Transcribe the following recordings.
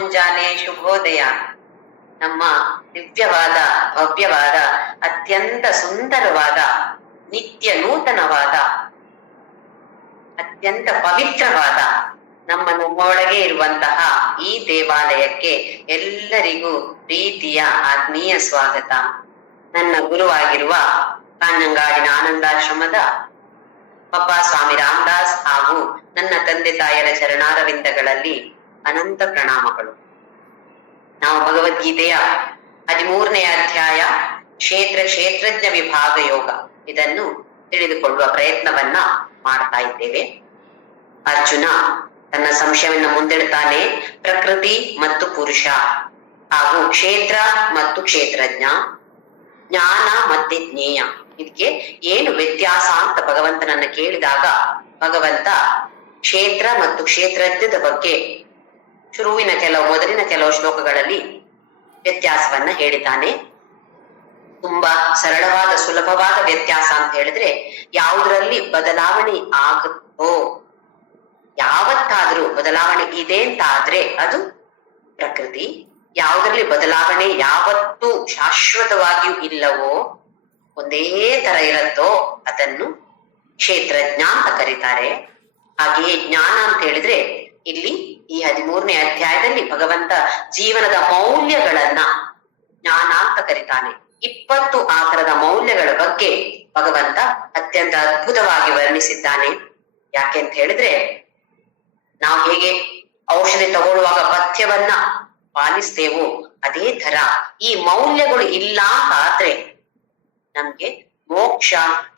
ಮುಂಜಾನೆ ಶುಭೋದಯ. ನಮ್ಮ ದಿವ್ಯವಾದ, ಭವ್ಯವಾದ, ಅತ್ಯಂತ ಸುಂದರವಾದ, ನಿತ್ಯ ನೂತನವಾದ, ಅತ್ಯಂತ ಪವಿತ್ರವಾದ ನಮ್ಮೊಳಗೆ ಇರುವಂತಹ ಈ ದೇವಾಲಯಕ್ಕೆ ಎಲ್ಲರಿಗೂ ಪ್ರೀತಿಯ ಆತ್ಮೀಯ ಸ್ವಾಗತ. ನನ್ನ ಗುರುವಾಗಿರುವ ಕಾಂಜಂಗಾಡಿನ ಆನಂದಾಶ್ರಮದ ಪಪ್ಪ ಸ್ವಾಮಿ ರಾಮದಾಸ್ ಹಾಗೂ ನನ್ನ ತಂದೆ ತಾಯರ ಚರಣಾರವಿಂದಗಳಲ್ಲಿ ಅನಂತ ಪ್ರಣಾಮಗಳು. ನಾವು ಭಗವದ್ಗೀತೆಯ 13ನೇ ಅಧ್ಯಾಯ ಕ್ಷೇತ್ರಜ್ಞ ವಿಭಾಗ ಯೋಗ ಇದನ್ನು ತಿಳಿದುಕೊಳ್ಳುವ ಪ್ರಯತ್ನವನ್ನ ಮಾಡ್ತಾ ಇದ್ದೇವೆ. ಅರ್ಜುನ ತನ್ನ ಸಂಶಯವನ್ನ ಮುಂದಿಡ್ತಾನೆ. ಪ್ರಕೃತಿ ಮತ್ತು ಪುರುಷ ಹಾಗೂ ಕ್ಷೇತ್ರ ಮತ್ತು ಕ್ಷೇತ್ರಜ್ಞ, ಜ್ಞಾನ ಮತ್ತೆ ಜ್ಞೇಯ, ಇದಕ್ಕೆ ಏನು ವ್ಯತ್ಯಾಸ ಅಂತ ಭಗವಂತನನ್ನ ಕೇಳಿದಾಗ ಭಗವಂತ ಕ್ಷೇತ್ರ ಮತ್ತು ಕ್ಷೇತ್ರಜ್ಞದ ಬಗ್ಗೆ ಮೊದಲಿನ ಕೆಲವು ಶ್ಲೋಕಗಳಲ್ಲಿ ವ್ಯತ್ಯಾಸವನ್ನ ಹೇಳಿದ್ದಾನೆ. ತುಂಬಾ ಸರಳವಾದ ಸುಲಭವಾದ ವ್ಯತ್ಯಾಸ ಅಂತ ಹೇಳಿದ್ರೆ, ಯಾವುದರಲ್ಲಿ ಬದಲಾವಣೆ ಆಗುತ್ತೋ, ಯಾವತ್ತಾದ್ರೂ ಬದಲಾವಣೆ ಇದೆ ಅಂತ ಆದ್ರೆ ಅದು ಪ್ರಕೃತಿ. ಯಾವುದರಲ್ಲಿ ಬದಲಾವಣೆ ಯಾವತ್ತೂ ಶಾಶ್ವತವಾಗಿಯೂ ಇಲ್ಲವೋ, ಒಂದೇ ತರ ಇರತ್ತೋ ಅದನ್ನು ಕ್ಷೇತ್ರಜ್ಞ ಅಂತ ಕರೀತಾರೆ. ಹಾಗೆಯೇ ಜ್ಞಾನ ಅಂತ ಹೇಳಿದ್ರೆ, ಇಲ್ಲಿ ಈ 13ನೇ ಅಧ್ಯಾಯದಲ್ಲಿ ಭಗವಂತ ಜೀವನದ ಮೌಲ್ಯಗಳನ್ನ ಜ್ಞಾನ ಅಂತ ಕರೀತಾನೆ. 20 ಆ ತರದ ಮೌಲ್ಯಗಳ ಬಗ್ಗೆ ಭಗವಂತ ಅತ್ಯಂತ ಅದ್ಭುತವಾಗಿ ವರ್ಣಿಸಿದ್ದಾನೆ. ಯಾಕೆ ಅಂತ ಹೇಳಿದ್ರೆ, ನಾವು ಹೇಗೆ ಔಷಧಿ ತಗೊಳ್ಳುವಾಗ ಪಥ್ಯವನ್ನ ಪಾಲಿಸ್ತೇವೋ ಅದೇ ತರ ಈ ಮೌಲ್ಯಗಳು ಇಲ್ಲ ಅಂತ ಆದ್ರೆ ನಮ್ಗೆ ಮೋಕ್ಷ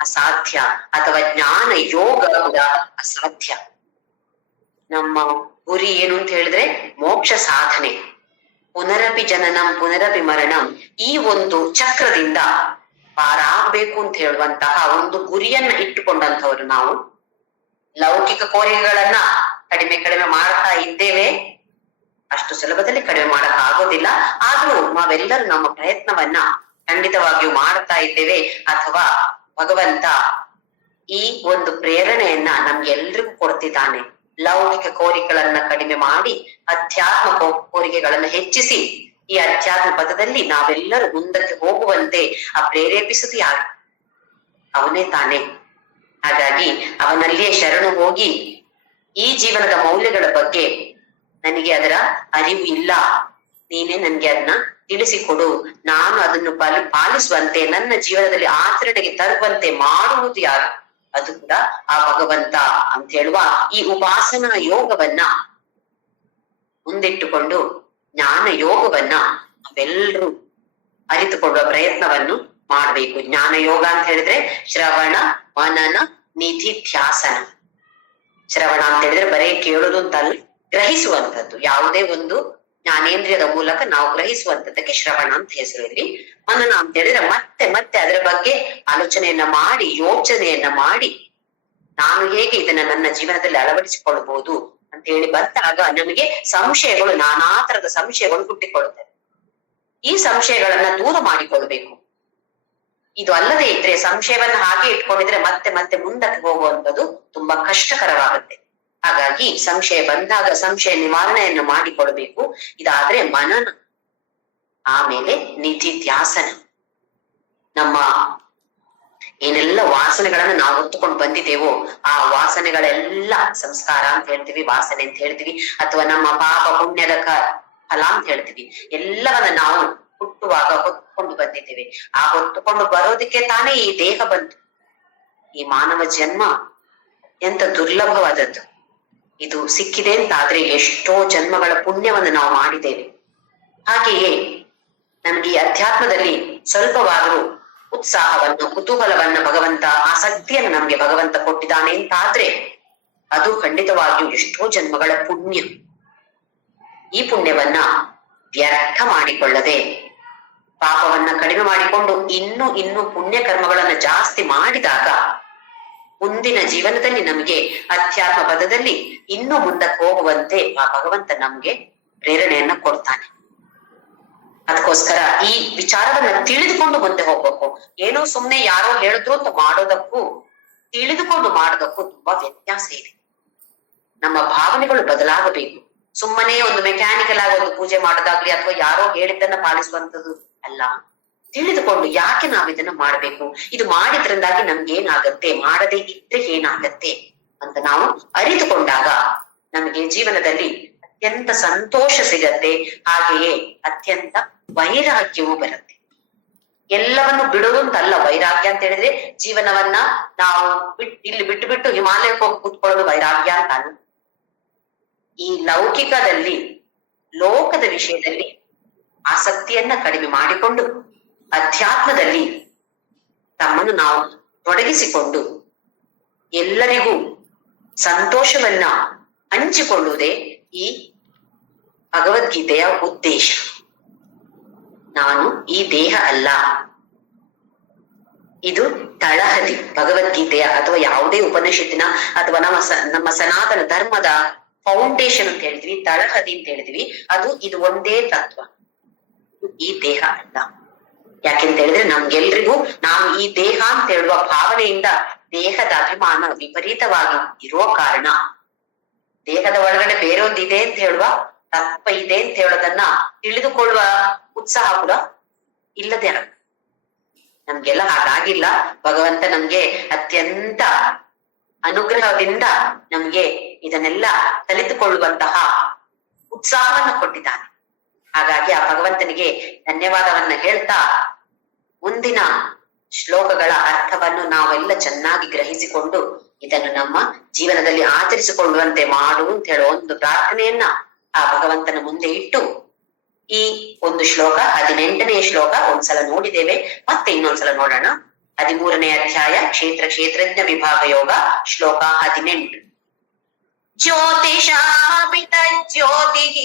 ಅಸಾಧ್ಯ, ಅಥವಾ ಜ್ಞಾನ ಯೋಗ ಕೂಡ ಅಸಾಧ್ಯ. ನಮ್ಮ ಗುರಿ ಏನು ಅಂತ ಹೇಳಿದ್ರೆ ಮೋಕ್ಷ ಸಾಧನೆ. ಪುನರಪಿ ಜನನಂ ಪುನರಪಿ ಮರಣಂ, ಈ ಒಂದು ಚಕ್ರದಿಂದ ಪಾರಾಗಬೇಕು ಅಂತ ಹೇಳುವಂತಹ ಒಂದು ಗುರಿಯನ್ನ ಇಟ್ಟುಕೊಂಡಂತವ್ರು ನಾವು. ಲೌಕಿಕ ಕೋರಿಕೆಗಳನ್ನ ಕಡಿಮೆ ಮಾಡ್ತಾ ಇದ್ದೇವೆ, ಅಷ್ಟು ಸುಲಭದಲ್ಲಿ ಕಡಿಮೆ ಮಾಡಕ್ ಆಗೋದಿಲ್ಲ. ಆದ್ರೂ ನಾವೆಲ್ಲರೂ ನಮ್ಮ ಪ್ರಯತ್ನವನ್ನ ಖಂಡಿತವಾಗಿಯೂ ಮಾಡ್ತಾ ಇದ್ದೇವೆ. ಅಥವಾ ಭಗವಂತ ಈ ಒಂದು ಪ್ರೇರಣೆಯನ್ನ ನಮ್ಗೆಲ್ರಿಗೂ ಕೊಡ್ತಿದ್ದಾನೆ. ಲೌಕಿಕ ಕೋರಿಕೆಗಳನ್ನ ಕಡಿಮೆ ಮಾಡಿ ಅಧ್ಯಾತ್ಮ ಕೋರಿಕೆಗಳನ್ನ ಹೆಚ್ಚಿಸಿ ಈ ಅಧ್ಯಾತ್ಮ ಪದದಲ್ಲಿ ನಾವೆಲ್ಲರೂ ಮುಂದಕ್ಕೆ ಹೋಗುವಂತೆ ಆ ಪ್ರೇರೇಪಿಸುವುದು ಯಾರು? ಅವನೇ ತಾನೇ. ಹಾಗಾಗಿ ಅವನಲ್ಲಿಯೇ ಶರಣು ಹೋಗಿ, ಈ ಜೀವನದ ಮೌಲ್ಯಗಳ ಬಗ್ಗೆ ನನಗೆ ಅದರ ಅರಿವು ಇಲ್ಲ, ನೀನೇ ನನ್ಗೆ ಅದನ್ನ ತಿಳಿಸಿಕೊಡು, ನಾನು ಅದನ್ನು ಪಾಲಿಸುವಂತೆ ನನ್ನ ಜೀವನದಲ್ಲಿ ಆಚರಣೆಗೆ ತರುವಂತೆ ಮಾಡುವುದು ಯಾರು? ಅದು ಕೂಡ ಆ ಭಗವಂತ ಅಂತ ಹೇಳುವ ಈ ಉಪಾಸನಾ ಯೋಗವನ್ನ ಮುಂದಿಟ್ಟುಕೊಂಡು ಜ್ಞಾನ ಯೋಗವನ್ನ ನಾವೆಲ್ಲರೂ ಅರಿತುಕೊಳ್ಳುವ ಪ್ರಯತ್ನವನ್ನು ಮಾಡ್ಬೇಕು. ಜ್ಞಾನ ಯೋಗ ಅಂತ ಹೇಳಿದ್ರೆ ಶ್ರವಣ ಮನನ ನಿಧಿಧ್ಯಾಸನ. ಶ್ರವಣ ಅಂತ ಹೇಳಿದ್ರೆ ಬರೀ ಕೇಳೋದು ಅಂತಲ್ಲ, ಗ್ರಹಿಸುವಂಥದ್ದು. ಯಾವುದೇ ಒಂದು ಜ್ಞಾನೇಂದ್ರಿಯದ ಮೂಲಕ ನಾವು ಗ್ರಹಿಸುವಂಥದ್ದಕ್ಕೆ ಶ್ರವಣ ಅಂತ ಹೆಸರು. ಇಲ್ಲಿ ಮನನ ಅಂತ ಹೇಳಿದ್ರೆ ಮತ್ತೆ ಮತ್ತೆ ಅದರ ಬಗ್ಗೆ ಆಲೋಚನೆಯನ್ನ ಮಾಡಿ, ಯೋಚನೆಯನ್ನ ಮಾಡಿ, ನಾನು ಹೇಗೆ ಇದನ್ನ ನನ್ನ ಜೀವನದಲ್ಲಿ ಅಳವಡಿಸಿಕೊಳ್ಬಹುದು ಅಂತ ಹೇಳಿ ಬಂದಾಗ ನಮಗೆ ಸಂಶಯಗಳು, ನಾನಾ ತರದ ಸಂಶಯಗಳು ಹುಟ್ಟಿಕೊಳ್ಳುತ್ತವೆ. ಈ ಸಂಶಯಗಳನ್ನ ದೂರ ಮಾಡಿಕೊಳ್ಬೇಕು. ಇದು ಅಲ್ಲದೆ ಇದ್ರೆ, ಸಂಶಯವನ್ನ ಹಾಗೆ ಇಟ್ಕೊಂಡಿದ್ರೆ ಮತ್ತೆ ಮತ್ತೆ ಮುಂದಕ್ಕೆ ಹೋಗುವಂಥದ್ದು ತುಂಬಾ ಕಷ್ಟಕರವಾಗುತ್ತೆ. ಹಾಗಾಗಿ ಸಂಶಯ ಬಂದಾಗ ಸಂಶಯ ನಿವಾರಣೆಯನ್ನು ಮಾಡಿಕೊಳ್ಬೇಕು. ಇದಾದ್ರೆ ಮನನ, ಆಮೇಲೆ ನಿಧಿಧ್ಯಾಸನ. ನಮ್ಮ ಏನೆಲ್ಲ ವಾಸನೆಗಳನ್ನ ನಾವು ಹೊತ್ತುಕೊಂಡು ಬಂದಿದ್ದೇವೋ ಆ ವಾಸನೆಗಳೆಲ್ಲ ಸಂಸ್ಕಾರ ಅಂತ ಹೇಳ್ತೀವಿ, ವಾಸನೆ ಅಂತ ಹೇಳ್ತೀವಿ, ಅಥವಾ ನಮ್ಮ ಪಾಪ ಪುಣ್ಯದ ಫಲ ಅಂತ ಹೇಳ್ತೀವಿ. ಎಲ್ಲವನ್ನ ನಾವು ಹುಟ್ಟುವಾಗ ಹೊತ್ತುಕೊಂಡು ಬಂದಿದ್ದೇವೆ. ಆ ಹೊತ್ತುಕೊಂಡು ಬರೋದಕ್ಕೆ ತಾನೇ ಈ ದೇಹ ಬಂತು. ಈ ಮಾನವ ಜನ್ಮ ಎಂತ ದುರ್ಲಭವಾದದ್ದು. ಇದು ಸಿಕ್ಕಿದೆ ಅಂತ ಆದ್ರೆ ಎಷ್ಟೋ ಜನ್ಮಗಳ ಪುಣ್ಯವನ್ನು ನಾವು ಮಾಡಿದ್ದೇವೆ. ಹಾಗೆಯೇ ನಮ್ಗೆ ಈ ಅಧ್ಯಾತ್ಮದಲ್ಲಿ ಸ್ವಲ್ಪವಾದರೂ ಉತ್ಸಾಹವನ್ನು, ಕುತೂಹಲವನ್ನ ಭಗವಂತ, ಆಸಕ್ತಿಯನ್ನು ನಮ್ಗೆ ಭಗವಂತ ಕೊಟ್ಟಿದ್ದಾನೆ ಅಂತಾದ್ರೆ ಅದು ಖಂಡಿತವಾಗಿಯೂ ಎಷ್ಟೋ ಜನ್ಮಗಳ ಪುಣ್ಯ. ಈ ಪುಣ್ಯವನ್ನ ವ್ಯರ್ಥ ಮಾಡಿಕೊಳ್ಳದೆ, ಪಾಪವನ್ನ ಕಡಿಮೆ ಮಾಡಿಕೊಂಡು ಇನ್ನು ಪುಣ್ಯ ಕರ್ಮಗಳನ್ನ ಜಾಸ್ತಿ ಮಾಡಿದಾಗ ಮುಂದಿನ ಜೀವನದಲ್ಲಿ ನಮಗೆ ಅಧ್ಯಾತ್ಮ ಪದದಲ್ಲಿ ಇನ್ನೂ ಮುಂದಕ್ಕೆ ಹೋಗುವಂತೆ ಆ ಭಗವಂತ ನಮ್ಗೆ ಪ್ರೇರಣೆಯನ್ನ ಕೊಡ್ತಾನೆ. ಅದಕ್ಕೋಸ್ಕರ ಈ ವಿಚಾರವನ್ನ ತಿಳಿದುಕೊಂಡು ಮುಂದೆ ಹೋಗ್ಬೇಕು. ಏನೋ ಸುಮ್ನೆ ಯಾರೋ ಹೇಳಿದ್ರು ಅಂತ ಮಾಡೋದಕ್ಕೂ ತಿಳಿದುಕೊಂಡು ಮಾಡೋದಕ್ಕೂ ತುಂಬಾ ವ್ಯತ್ಯಾಸ ಇದೆ. ನಮ್ಮ ಭಾವನೆಗಳು ಬದಲಾಗಬೇಕು. ಸುಮ್ಮನೆ ಒಂದು ಮೆಕ್ಯಾನಿಕಲ್ ಆಗಿ ಒಂದು ಪೂಜೆ ಮಾಡೋದಾಗ್ಲಿ ಅಥವಾ ಯಾರೋ ಹೇಳಿದ್ದನ್ನ ಪಾಲಿಸುವಂತದ್ದು ಅಲ್ಲ. ತಿಳಿದುಕೊಂಡು ಯಾಕೆ ನಾವ್ ಇದನ್ನ ಮಾಡ್ಬೇಕು, ಇದು ಮಾಡಿದ್ರಿಂದಾಗಿ ನಮ್ಗೆ ಏನಾಗತ್ತೆ, ಮಾಡದೇ ಇದ್ರೆ ಏನಾಗತ್ತೆ ಅಂತ ನಾವು ಅರಿತುಕೊಂಡಾಗ ನಮಗೆ ಜೀವನದಲ್ಲಿ ಅತ್ಯಂತ ಸಂತೋಷ ಸಿಗತ್ತೆ. ಹಾಗೆಯೇ ಅತ್ಯಂತ ವೈರಾಗ್ಯವೂ ಬರುತ್ತೆ. ಎಲ್ಲವನ್ನು ಬಿಡೋದು ಅಂತಲ್ಲ ವೈರಾಗ್ಯ ಅಂತ ಹೇಳಿದ್ರೆ, ಜೀವನವನ್ನ ನಾವು ಇಲ್ಲಿ ಬಿಟ್ಟು ಬಿಟ್ಟು ಹಿಮಾಲಯಕ್ಕೆ ಹೋಗಿ ಕೂತ್ಕೊಳ್ಳೋದು ವೈರಾಗ್ಯ ಅಂತ ಅಲ್ಲ. ಈ ಲೌಕಿಕದಲ್ಲಿ ಲೋಕದ ವಿಷಯದಲ್ಲಿ ಆಸಕ್ತಿಯನ್ನ ಕಡಿಮೆ ಮಾಡಿಕೊಂಡು ಅಧ್ಯಾತ್ಮದಲ್ಲಿ ತಮ್ಮನ್ನು ನಾವು ತೊಡಗಿಸಿಕೊಂಡು ಎಲ್ಲರಿಗೂ ಸಂತೋಷವನ್ನ ಹಂಚಿಕೊಳ್ಳುವುದೇ ಈ ಭಗವದ್ಗೀತೆಯ ಉದ್ದೇಶ. ನಾನು ಈ ದೇಹ ಅಲ್ಲ, ಇದು ತಳಹದಿ. ಭಗವದ್ಗೀತೆಯ ಅಥವಾ ಯಾವುದೇ ಉಪನಿಷತ್ತಿನ ಅಥವಾ ನಮ್ಮ ಸನಾತನ ಧರ್ಮದ ಫೌಂಡೇಶನ್ ಅಂತ ಹೇಳಿದ್ವಿ, ತಳಹದಿ ಅಂತ ಹೇಳಿದ್ವಿ, ಇದು ಒಂದೇ ತತ್ವ. ಈ ದೇಹ ಅಲ್ಲ. ಯಾಕೆಂತ ಹೇಳಿದ್ರೆ ನಮ್ಗೆಲ್ರಿಗೂ ನಾವು ಈ ದೇಹ ಅಂತ ಹೇಳುವ ಭಾವನೆಯಿಂದ ದೇಹದ ಅಭಿಮಾನ ವಿಪರೀತವಾಗಿ ಇರೋ ಕಾರಣ ದೇಹದ ಒಳಗಡೆ ಬೇರೆ ಒಂದು ಇದೆ ಅಂತ ಹೇಳುವ ತತ್ವ ಇದೆ ಅಂತ ಹೇಳೋದನ್ನ ತಿಳಿದುಕೊಳ್ಳುವ ಉತ್ಸಾಹ ಕೂಡ ಇಲ್ಲದೆ ನಮ್ಗೆಲ್ಲ ಹಾಗಾಗಿಲ್ಲ. ಭಗವಂತ ನಮ್ಗೆ ಅತ್ಯಂತ ಅನುಗ್ರಹದಿಂದ ನಮ್ಗೆ ಇದನ್ನೆಲ್ಲ ಕಲಿತುಕೊಳ್ಳುವಂತಹ ಉತ್ಸಾಹವನ್ನ ಕೊಟ್ಟಿದ್ದಾನೆ. ಹಾಗಾಗಿ ಆ ಭಗವಂತನಿಗೆ ಧನ್ಯವಾದವನ್ನ ಹೇಳ್ತಾ ಮುಂದಿನ ಶ್ಲೋಕಗಳ ಅರ್ಥವನ್ನು ನಾವೆಲ್ಲ ಚೆನ್ನಾಗಿ ಗ್ರಹಿಸಿಕೊಂಡು ಇದನ್ನು ನಮ್ಮ ಜೀವನದಲ್ಲಿ ಆಚರಿಸಿಕೊಳ್ಳುವಂತೆ ಮಾಡು ಅಂತ ಹೇಳುವ ಒಂದು ಪ್ರಾರ್ಥನೆಯನ್ನ ಆ ಭಗವಂತನ ಮುಂದೆ ಇಟ್ಟು ಈ ಒಂದು ಶ್ಲೋಕ 18ನೇ ಶ್ಲೋಕ ಒಂದ್ಸಲ ನೋಡಿದ್ದೇವೆ, ಮತ್ತೆ ಇನ್ನೊಂದ್ಸಲ ನೋಡೋಣ. 13ನೇ ಅಧ್ಯಾಯ ಕ್ಷೇತ್ರಜ್ಞ ವಿಭಾಗ ಯೋಗ, ಶ್ಲೋಕ 18. ಜ್ಯೋತಿಷಾಮಿ ತಜ್ಯೋತಿಃ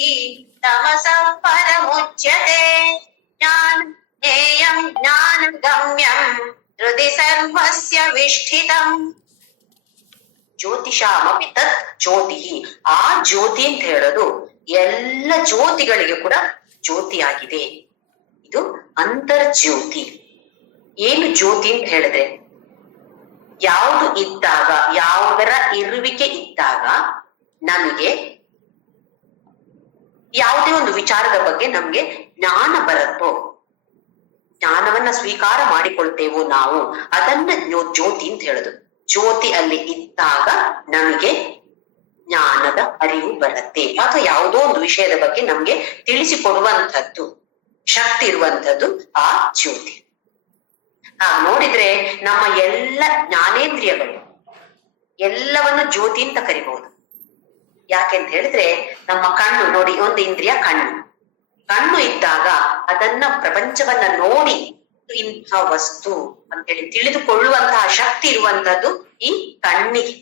ತಮಸಃ ಪರಮುಚ್ಯತೆ ಜ್ಞೇಯಂ ಜ್ಞಾನಗಮ್ಯಂ ಹೃದಿ ಸರ್ವಸ್ಯ ವಿಷ್ಠಿತಂ. ಜ್ಯೋತಿಷಾಮಪಿ ತತ್ ಜ್ಯೋತಿ, ಆ ಜ್ಯೋತಿ ಅಂತ ಹೇಳೋದು ಎಲ್ಲ ಜ್ಯೋತಿಗಳಿಗೆ ಕೂಡ ಜ್ಯೋತಿಯಾಗಿದೆ. ಇದು ಅಂತರ್ಜ್ಯೋತಿ. ಏನು ಜ್ಯೋತಿ ಅಂತ ಹೇಳಿದ್ರೆ, ಯಾವುದು ಇದ್ದಾಗ, ಯಾವುದರ ಇರುವಿಕೆ ಇದ್ದಾಗ ನಮಗೆ ಯಾವುದೇ ಒಂದು ವಿಚಾರದ ಬಗ್ಗೆ ನಮ್ಗೆ ಜ್ಞಾನ ಬರುತ್ತೋ, ಜ್ಞಾನವನ್ನ ಸ್ವೀಕಾರ ಮಾಡಿಕೊಳ್ತೇವೋ ನಾವು, ಅದನ್ನ ಜ್ಯೋತಿ ಅಂತ ಹೇಳುದು. ಜ್ಯೋತಿ ಅಲ್ಲಿ ಇದ್ದಾಗ ನಮಗೆ ಜ್ಞಾನದ ಅರಿವು ಬರುತ್ತೆ, ಅಥವಾ ಯಾವುದೋ ಒಂದು ವಿಷಯದ ಬಗ್ಗೆ ನಮ್ಗೆ ತಿಳಿಸಿಕೊಡುವಂಥದ್ದು ಶಕ್ತಿ ಇರುವಂಥದ್ದು ಆ ಜ್ಯೋತಿ. ನೋಡಿದ್ರೆ ನಮ್ಮ ಎಲ್ಲ ಜ್ಞಾನೇಂದ್ರಿಯಗಳು ಎಲ್ಲವನ್ನು ಜ್ಯೋತಿ ಅಂತ ಕರಿಬಹುದು. ಯಾಕೆಂತ ಹೇಳಿದ್ರೆ ನಮ್ಮ ಕಣ್ಣು ನೋಡಿ, ಒಂದು ಇಂದ್ರಿಯ ಕಣ್ಣು ಇದ್ದಾಗ ಅದನ್ನ ಪ್ರಪಂಚವನ್ನ ನೋಡಿ ಇಂಥ ವಸ್ತು ಅಂತೇಳಿ ತಿಳಿದುಕೊಳ್ಳುವಂತಹ ಶಕ್ತಿ ಇರುವಂತದ್ದು ಈ ಕಣ್ಣಿಗೆ.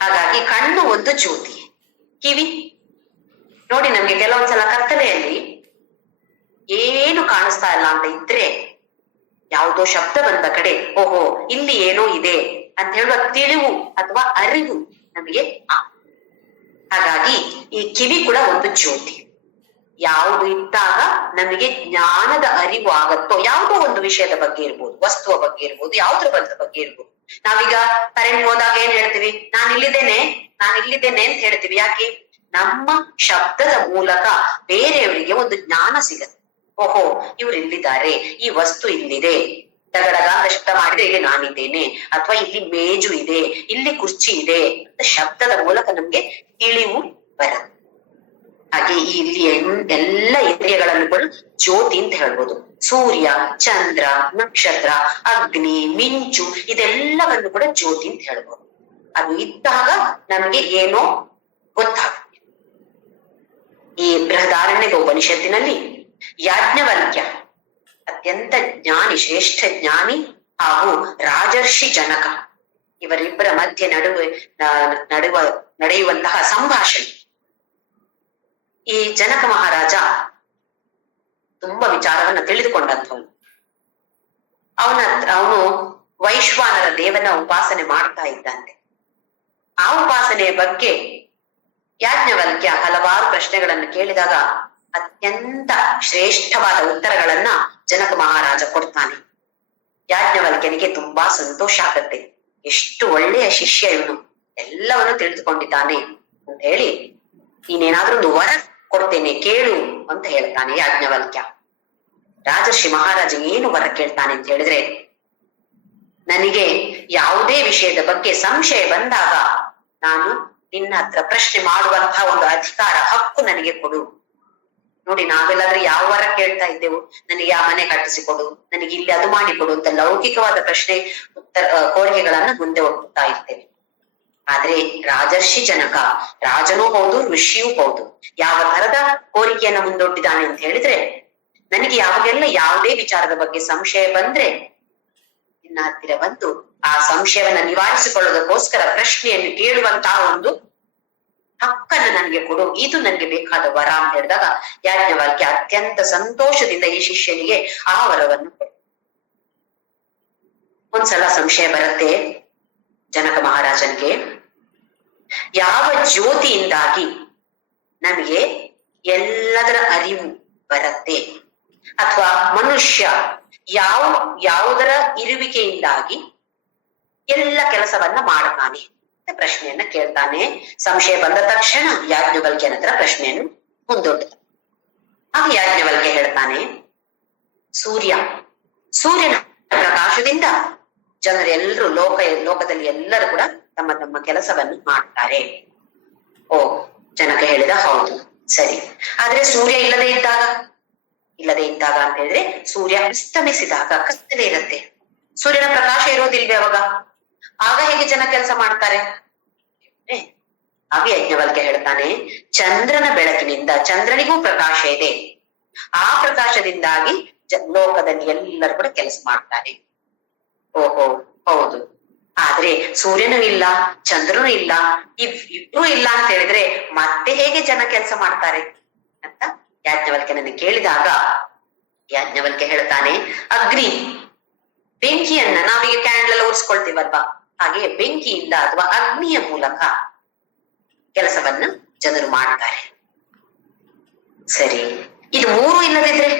ಹಾಗಾಗಿ ಕಣ್ಣು ಒಂದು ಜ್ಯೋತಿ. ಕಿವಿ ನೋಡಿ, ನಮ್ಗೆ ಕೆಲವೊಂದ್ಸಲ ಕತ್ತಲೆಯಲ್ಲಿ ಏನು ಕಾಣಿಸ್ತಾ ಇಲ್ಲ ಅಂತ ಇದ್ರೆ, ಯಾವುದೋ ಶಬ್ದ ಬಂದ ಕಡೆ ಓಹೋ ಇಲ್ಲಿ ಏನೋ ಇದೆ ಅಂತ ಹೇಳುವ ತಿಳಿವು ಅಥವಾ ಅರಿವು ನಮಗೆ. ಹಾಗಾಗಿ ಈ ಕಿವಿ ಕೂಡ ಒಂದು ಜ್ಯೋತಿ. ಯಾವುದು ಇದ್ದಾಗ ನಮಗೆ ಜ್ಞಾನದ ಅರಿವು ಆಗತ್ತೋ, ಯಾವುದೋ ಒಂದು ವಿಷಯದ ಬಗ್ಗೆ ಇರ್ಬೋದು, ವಸ್ತುವ ಬಗ್ಗೆ ಇರ್ಬೋದು, ಯಾವುದ್ರ ಬಗ್ಗೆ ಇರ್ಬೋದು. ನಾವೀಗ ಕರೆಂಟ್ ಹೋದಾಗ ಏನ್ ಹೇಳ್ತೀವಿ, ನಾನು ಇಲ್ಲಿದ್ದೇನೆ ಅಂತ ಹೇಳ್ತೀವಿ. ಯಾಕೆ? ನಮ್ಮ ಶಬ್ದದ ಮೂಲಕ ಬೇರೆಯವರಿಗೆ ಒಂದು ಜ್ಞಾನ ಸಿಗತ್ತೆ. ಓಹೋ ಇವ್ರು ಇಲ್ಲಿದ್ದಾರೆ, ಈ ವಸ್ತು ಇಲ್ಲಿದೆ, ತಗಡಗ ಶಬ್ದ ಮಾಡಿದ್ರೆ ಇಲ್ಲಿ ನಾನಿದ್ದೇನೆ, ಅಥವಾ ಇಲ್ಲಿ ಮೇಜು ಇದೆ, ಇಲ್ಲಿ ಕುರ್ಚಿ ಇದೆ ಅಂತ ಶಬ್ದದ ಮೂಲಕ ನಮ್ಗೆ ತಿಳಿವು ಬರುತ್ತೆ. ಹಾಗೆ ಇಲ್ಲಿ ಎಲ್ಲ ಇಂದ್ರಿಯಗಳನ್ನು ಕೂಡ ಜ್ಯೋತಿ ಅಂತ ಹೇಳ್ಬೋದು. ಸೂರ್ಯ, ಚಂದ್ರ, ನಕ್ಷತ್ರ, ಅಗ್ನಿ, ಮಿಂಚು ಇದೆಲ್ಲವನ್ನು ಕೂಡ ಜ್ಯೋತಿ ಅಂತ ಹೇಳ್ಬೋದು. ಅದು ಇದ್ದಾಗ ನಮ್ಗೆ ಏನೋ ಗೊತ್ತಾಗುತ್ತೆ. ಈ ಬೃಹದಾರಣ್ಯಕ ಉಪನಿಷತ್ತಿನಲ್ಲಿ ಯಾಜ್ಞವಲ್ಕ್ಯ ಅತ್ಯಂತ ಜ್ಞಾನಿ, ಶ್ರೇಷ್ಠ ಜ್ಞಾನಿ ಹಾಗೂ ರಾಜರ್ಷಿ ಜನಕ, ಇವರಿಬ್ಬರ ಮಧ್ಯೆ ನಡೆಯುವಂತಹ ಸಂಭಾಷಣೆ. ಈ ಜನಕ ಮಹಾರಾಜ ತುಂಬಾ ವಿಚಾರವನ್ನ ತಿಳಿದುಕೊಂಡಂಥವನು. ಅವನು ವೈಶ್ವಾನರ ದೇವನ ಉಪಾಸನೆ ಮಾಡ್ತಾ ಇದ್ದಂತೆ. ಆ ಉಪಾಸನೆಯ ಬಗ್ಗೆ ಯಾಜ್ಞವಲ್ಕ್ಯ ಹಲವಾರು ಪ್ರಶ್ನೆಗಳನ್ನು ಕೇಳಿದಾಗ ಅತ್ಯಂತ ಶ್ರೇಷ್ಠವಾದ ಉತ್ತರಗಳನ್ನ ಜನಕ ಮಹಾರಾಜ ಕೊಡ್ತಾನೆ. ಯಾಜ್ಞವಲ್ಕ್ಯನಿಗೆ ತುಂಬಾ ಸಂತೋಷ ಆಗತ್ತೆ. ಎಷ್ಟು ಒಳ್ಳೆಯ ಶಿಷ್ಯ ಇವನು, ಎಲ್ಲವನ್ನು ತಿಳಿದುಕೊಂಡಿದ್ದಾನೆ ಅಂತ ಹೇಳಿ ನೀನೇನಾದ್ರೂ ಒಂದು ವರ ಕೊಡ್ತೇನೆ ಕೇಳು ಅಂತ ಹೇಳ್ತಾನೆ ಯಾಜ್ಞವಲ್ಕ್ಯ. ರಾಜರ್ಷಿ ಮಹಾರಾಜ ಏನು ವರ ಕೇಳ್ತಾನೆ ಅಂತ ಹೇಳಿದ್ರೆ, ನನಗೆ ಯಾವುದೇ ವಿಷಯದ ಬಗ್ಗೆ ಸಂಶಯ ಬಂದಾಗ ನಾನು ನಿನ್ನ ಹತ್ರ ಪ್ರಶ್ನೆ ಮಾಡುವಂತಹ ಒಂದು ಅಧಿಕಾರ, ಹಕ್ಕು ನನಗೆ ಕೊಡು. ನೋಡಿ, ನಾವೆಲ್ಲಾದ್ರೂ ಯಾವ ವರ ಕೇಳ್ತಾ ಇದ್ದೆವು? ನನಗೆ ಆ ಮನೆ ಕಟ್ಟಿಸಿಕೊಡು, ನನಗೆ ಇಲ್ಲಿ ಅದು ಮಾಡಿಕೊಡು ಅಂತ ಲೌಕಿಕವಾದ ಪ್ರಶ್ನೆ ಕೋರಿಕೆಗಳನ್ನ ಮುಂದೆ ಹೋಗ್ತಾ ಇರ್ತೇವೆ. ಆದ್ರೆ ರಾಜರ್ಷಿ ಜನಕ ರಾಜನೂ ಹೌದು, ಋಷಿಯೂ ಹೌದು. ಯಾವ ತರದ ಕೋರಿಕೆಯನ್ನ ಮುಂದೊಟ್ಟಿದ್ದಾನೆ ಅಂತ ಹೇಳಿದ್ರೆ, ನನಗೆ ಯಾವಾಗೆಲ್ಲ ಯಾವುದೇ ವಿಚಾರದ ಬಗ್ಗೆ ಸಂಶಯ ಬಂದ್ರೆ ನಿನ್ನ ಹತ್ತಿರ ಬಂದು ಆ ಸಂಶಯವನ್ನ ನಿವಾರಿಸಿಕೊಳ್ಳೋದಕ್ಕೋಸ್ಕರ ಪ್ರಶ್ನೆಯನ್ನು ಕೇಳುವಂತಹ ಒಂದು ಹಕ್ಕನ್ನು ನನಗೆ ಕೊಡು, ಇದು ನನಗೆ ಬೇಕಾದ ವರ ಅಂತ ಹೇಳಿದಾಗ ಯಾಜ್ಞವಲ್ಕ್ಯ ಅತ್ಯಂತ ಸಂತೋಷದಿಂದ ಈ ಶಿಷ್ಯನಿಗೆ ಆ ವರವನ್ನು ಕೊಡು. ಒಂದ್ಸಲ ಸಂಶಯ ಬರುತ್ತೆ ಜನಕ ಮಹಾರಾಜನಿಗೆ, ಯಾವ ಜ್ಯೋತಿಯಿಂದಾಗಿ ನಮಗೆ ಎಲ್ಲದರ ಅರಿವು ಬರುತ್ತೆ, ಅಥವಾ ಮನುಷ್ಯ ಯಾವುದರ ಇರುವಿಕೆಯಿಂದಾಗಿ ಎಲ್ಲ ಕೆಲಸವನ್ನ ಮಾಡ್ತಾನೆ ಅಂತ ಪ್ರಶ್ನೆಯನ್ನ ಕೇಳ್ತಾನೆ. ಸಂಶಯ ಬಂದ ತಕ್ಷಣ ಯಾಜ್ಞವಲ್ಕ್ಯನ ಹತ್ರ ಪ್ರಶ್ನೆಯನ್ನು ಮುಂದೊಡ್ತಾನೆ. ಆಗ ಯಾಜ್ಞವಲ್ಕ್ಯ ಹೇಳ್ತಾನೆ, ಸೂರ್ಯನ ಪ್ರಕಾಶದಿಂದ ಜನರೆಲ್ಲರೂ ಲೋಕದಲ್ಲಿ ಎಲ್ಲರೂ ಕೂಡ ತಮ್ಮ ತಮ್ಮ ಕೆಲಸವನ್ನು ಮಾಡ್ತಾರೆ. ಓ, ಜನಕ ಹೇಳಿದ, ಹೌದು ಸರಿ. ಆದ್ರೆ ಸೂರ್ಯ ಇಲ್ಲದೆ ಇದ್ದಾಗ ಅಂತ ಹೇಳಿದ್ರೆ, ಸೂರ್ಯ ಅಸ್ತಮಿಸಿದಾಗ ಕತ್ತಲೆ ಇರುತ್ತೆ, ಸೂರ್ಯನ ಪ್ರಕಾಶ ಇರೋದಿಲ್ವೇ ಅವಾಗ? ಆಗ ಹೇಗೆ ಜನ ಕೆಲಸ ಮಾಡ್ತಾರೆ? ಆಗ ಯಜ್ಞವಲ್ಕ್ಯ ಹೇಳ್ತಾನೆ, ಚಂದ್ರನ ಬೆಳಕಿನಿಂದ, ಚಂದ್ರನಿಗೂ ಪ್ರಕಾಶ ಇದೆ, ಆ ಪ್ರಕಾಶದಿಂದಾಗಿ ಲೋಕದಲ್ಲಿ ಎಲ್ಲರೂ ಕೂಡ ಕೆಲಸ ಮಾಡ್ತಾರೆ. ಓಹೋ, ಹೌದು. ಆದ್ರೆ ಸೂರ್ಯನೂ ಇಲ್ಲ, ಚಂದ್ರನೂ ಇಲ್ಲ, ಇಬ್ರು ಇಲ್ಲ ಅಂತ ಹೇಳಿದ್ರೆ ಮತ್ತೆ ಹೇಗೆ ಜನ ಕೆಲಸ ಮಾಡ್ತಾರೆ ಅಂತ ಯಾಜ್ಞವಲ್ಕ್ಯನನ್ನು ಕೇಳಿದಾಗ ಯಾಜ್ಞವಲ್ಕ್ಯ ಹೇಳ್ತಾನೆ, ಅಗ್ನಿ, ಬೆಂಕಿಯನ್ನ ನಾವೀಗ ಕ್ಯಾಂಡಲ್ ಎಲ್ಲ ಉರಿಸ್ಕೊಳ್ತೀವಲ್ವಾ, ಹಾಗೆ ಬೆಂಕಿಯಿಂದ ಅಥವಾ ಅಗ್ನಿಯ ಮೂಲಕ ಕೆಲಸವನ್ನ ಜನರು ಮಾಡ್ತಾರೆ. ಸರಿ, ಇದು ಮೂರು ಇಲ್ಲದಿದ್ರೆ,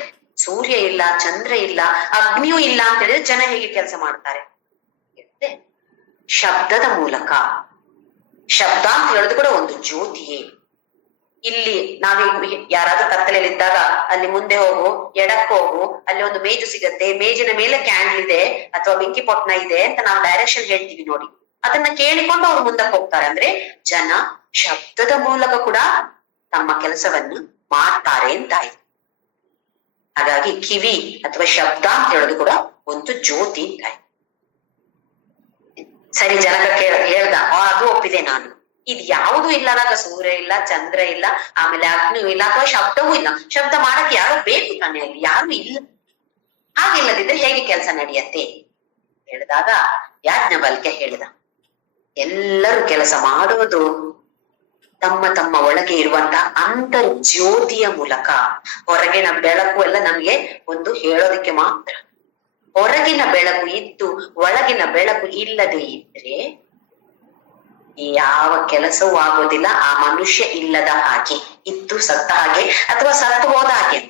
ಸೂರ್ಯ ಇಲ್ಲ, ಚಂದ್ರ ಇಲ್ಲ, ಅಗ್ನಿಯೂ ಇಲ್ಲ ಅಂತ ಹೇಳಿದ್ರೆ ಜನ ಹೇಗೆ ಕೆಲಸ ಮಾಡ್ತಾರೆ? ಶಬ್ದದ ಮೂಲಕ. ಶಬ್ದ ಅಂತ ಹೇಳೋದು ಕೂಡ ಒಂದು ಜ್ಯೋತಿಯೇ. ಇಲ್ಲಿ ಯಾರಾದ್ರೂ ಕತ್ತಲೆಯಲ್ಲಿದ್ದಾಗ ಅಲ್ಲಿ ಮುಂದೆ ಹೋಗು, ಎಡಕ್ಕೆ ಹೋಗು, ಅಲ್ಲಿ ಒಂದು ಮೇಜು ಸಿಗತ್ತೆ, ಮೇಜಿನ ಮೇಲೆ ಕ್ಯಾಂಡಲ್ ಇದೆ ಅಥವಾ ಬೆಂಕಿ ಪೊಟ್ನ ಇದೆ ಅಂತ ನಾವು ಡೈರೆಕ್ಷನ್ ಹೇಳ್ತೀವಿ ನೋಡಿ, ಅದನ್ನ ಕೇಳಿಕೊಂಡು ಅವ್ರು ಮುಂದಕ್ಕೆ ಹೋಗ್ತಾರೆ. ಅಂದ್ರೆ ಜನ ಶಬ್ದದ ಮೂಲಕ ಕೂಡ ತಮ್ಮ ಕೆಲಸವನ್ನು ಮಾಡ್ತಾರೆ ಅಂತಾಯ್ತು. ಹಾಗಾಗಿ ಕಿವಿ ಅಥವಾ ಶಬ್ದ ಅಂತ ಹೇಳೋದು ಕೂಡ ಒಂದು ಜ್ಯೋತಿ ಅಂತಾಯ್ತು. ಸರಿ, ಜನಕ ಹೇಳ್ದ, ಅದು ಒಪ್ಪಿದೆ ನಾನು. ಇದು ಯಾವುದು ಇಲ್ಲದಾಗ, ಸೂರ್ಯ ಇಲ್ಲ, ಚಂದ್ರ ಇಲ್ಲ, ಆಮೇಲೆ ಅಗ್ನಿಯೂ ಇಲ್ಲ, ಅಥವಾ ಶಬ್ದವೂ ಇಲ್ಲ. ಶಬ್ದ ಮಾಡಕ್ಕೆ ಯಾರು ಬೇಕು ತಾನೆ, ಅಲ್ಲಿ ಯಾರು ಇಲ್ಲ. ಹಾಗಿಲ್ಲದಿದ್ರೆ ಹೇಗೆ ಕೆಲಸ ನಡೆಯತ್ತೆ ಹೇಳಿದಾಗ ಯಾಜ್ಞವಲ್ಕ್ಯ ಹೇಳಿದ, ಎಲ್ಲರೂ ಕೆಲಸ ಮಾಡುವುದು ತಮ್ಮ ತಮ್ಮ ಒಳಗೆ ಇರುವಂತಹ ಅಂತರ್ ಜ್ಯೋತಿಯ ಮೂಲಕ. ಹೊರಗಿನ ಬೆಳಕು ಎಲ್ಲ ನಮ್ಗೆ ಒಂದು ಹೇಳೋದಿಕ್ಕೆ ಮಾತ್ರ. ಹೊರಗಿನ ಬೆಳಕು ಇದ್ದು ಒಳಗಿನ ಬೆಳಕು ಇಲ್ಲದೆ ಇದ್ರೆ ಯಾವ ಕೆಲಸವೂ ಆಗೋದಿಲ್ಲ. ಆ ಮನುಷ್ಯ ಇಲ್ಲದ ಹಾಗೆ, ಇದ್ದು ಸತ್ತ ಹಾಗೆ ಅಥವಾ ಸತ್ತು ಹೋದ ಹಾಗೆ.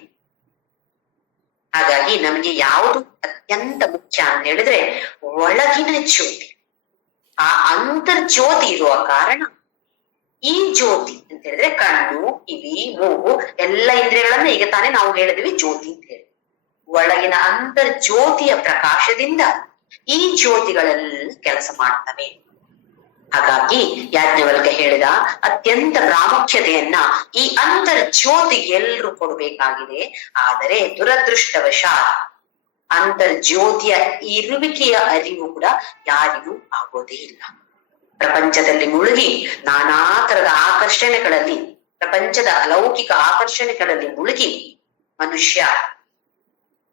ಹಾಗಾಗಿ ನಮಗೆ ಯಾವುದು ಅತ್ಯಂತ ಮುಖ್ಯ ಅಂತ ಹೇಳಿದ್ರೆ ಒಳಗಿನ ಜ್ಯೋತಿ, ಆ ಅಂತರ್ಜ್ಯೋತಿ ಇರುವ ಕಾರಣ ಈ ಜ್ಯೋತಿ ಅಂತ ಹೇಳಿದ್ರೆ ಕಣ್ಣು, ಕಿವಿ, ಮೂಗು ಎಲ್ಲ ಇಂದ್ರಿಯಗಳನ್ನ ಈಗ ತಾನೇ ನಾವು ಹೇಳಿದ್ವಿ ಜ್ಯೋತಿ ಅಂತ ಹೇಳಿ. ಒಳಗಿನ ಅಂತರ್ಜ್ಯೋತಿಯ ಪ್ರಕಾಶದಿಂದ ಈ ಜ್ಯೋತಿಗಳೆಲ್ಲ ಕೆಲಸ ಮಾಡ್ತವೆ. ಹಾಗಾಗಿ ಯಾಜ್ಞವಲ್ಕ್ಯ ಹೇಳಿದ ಅತ್ಯಂತ ಪ್ರಾಮುಖ್ಯತೆಯನ್ನ ಈ ಅಂತರ್ಜ್ಯೋತಿಗೆ ಎಲ್ಲರೂ ಕೊಡಬೇಕಾಗಿದೆ. ಆದರೆ ದುರದೃಷ್ಟವಶಾತ್ ಅಂತರ್ಜ್ಯೋತಿಯ ಇರುವಿಕೆಯ ಅರಿವು ಕೂಡ ಯಾರಿಗೂ ಆಗೋದೇ ಇಲ್ಲ. ಪ್ರಪಂಚದಲ್ಲಿ ಮುಳುಗಿ ನಾನಾ ತರದ ಆಕರ್ಷಣೆಗಳಲ್ಲಿ, ಪ್ರಪಂಚದ ಅಲೌಕಿಕ ಆಕರ್ಷಣೆಗಳಲ್ಲಿ ಮುಳುಗಿ ಮನುಷ್ಯ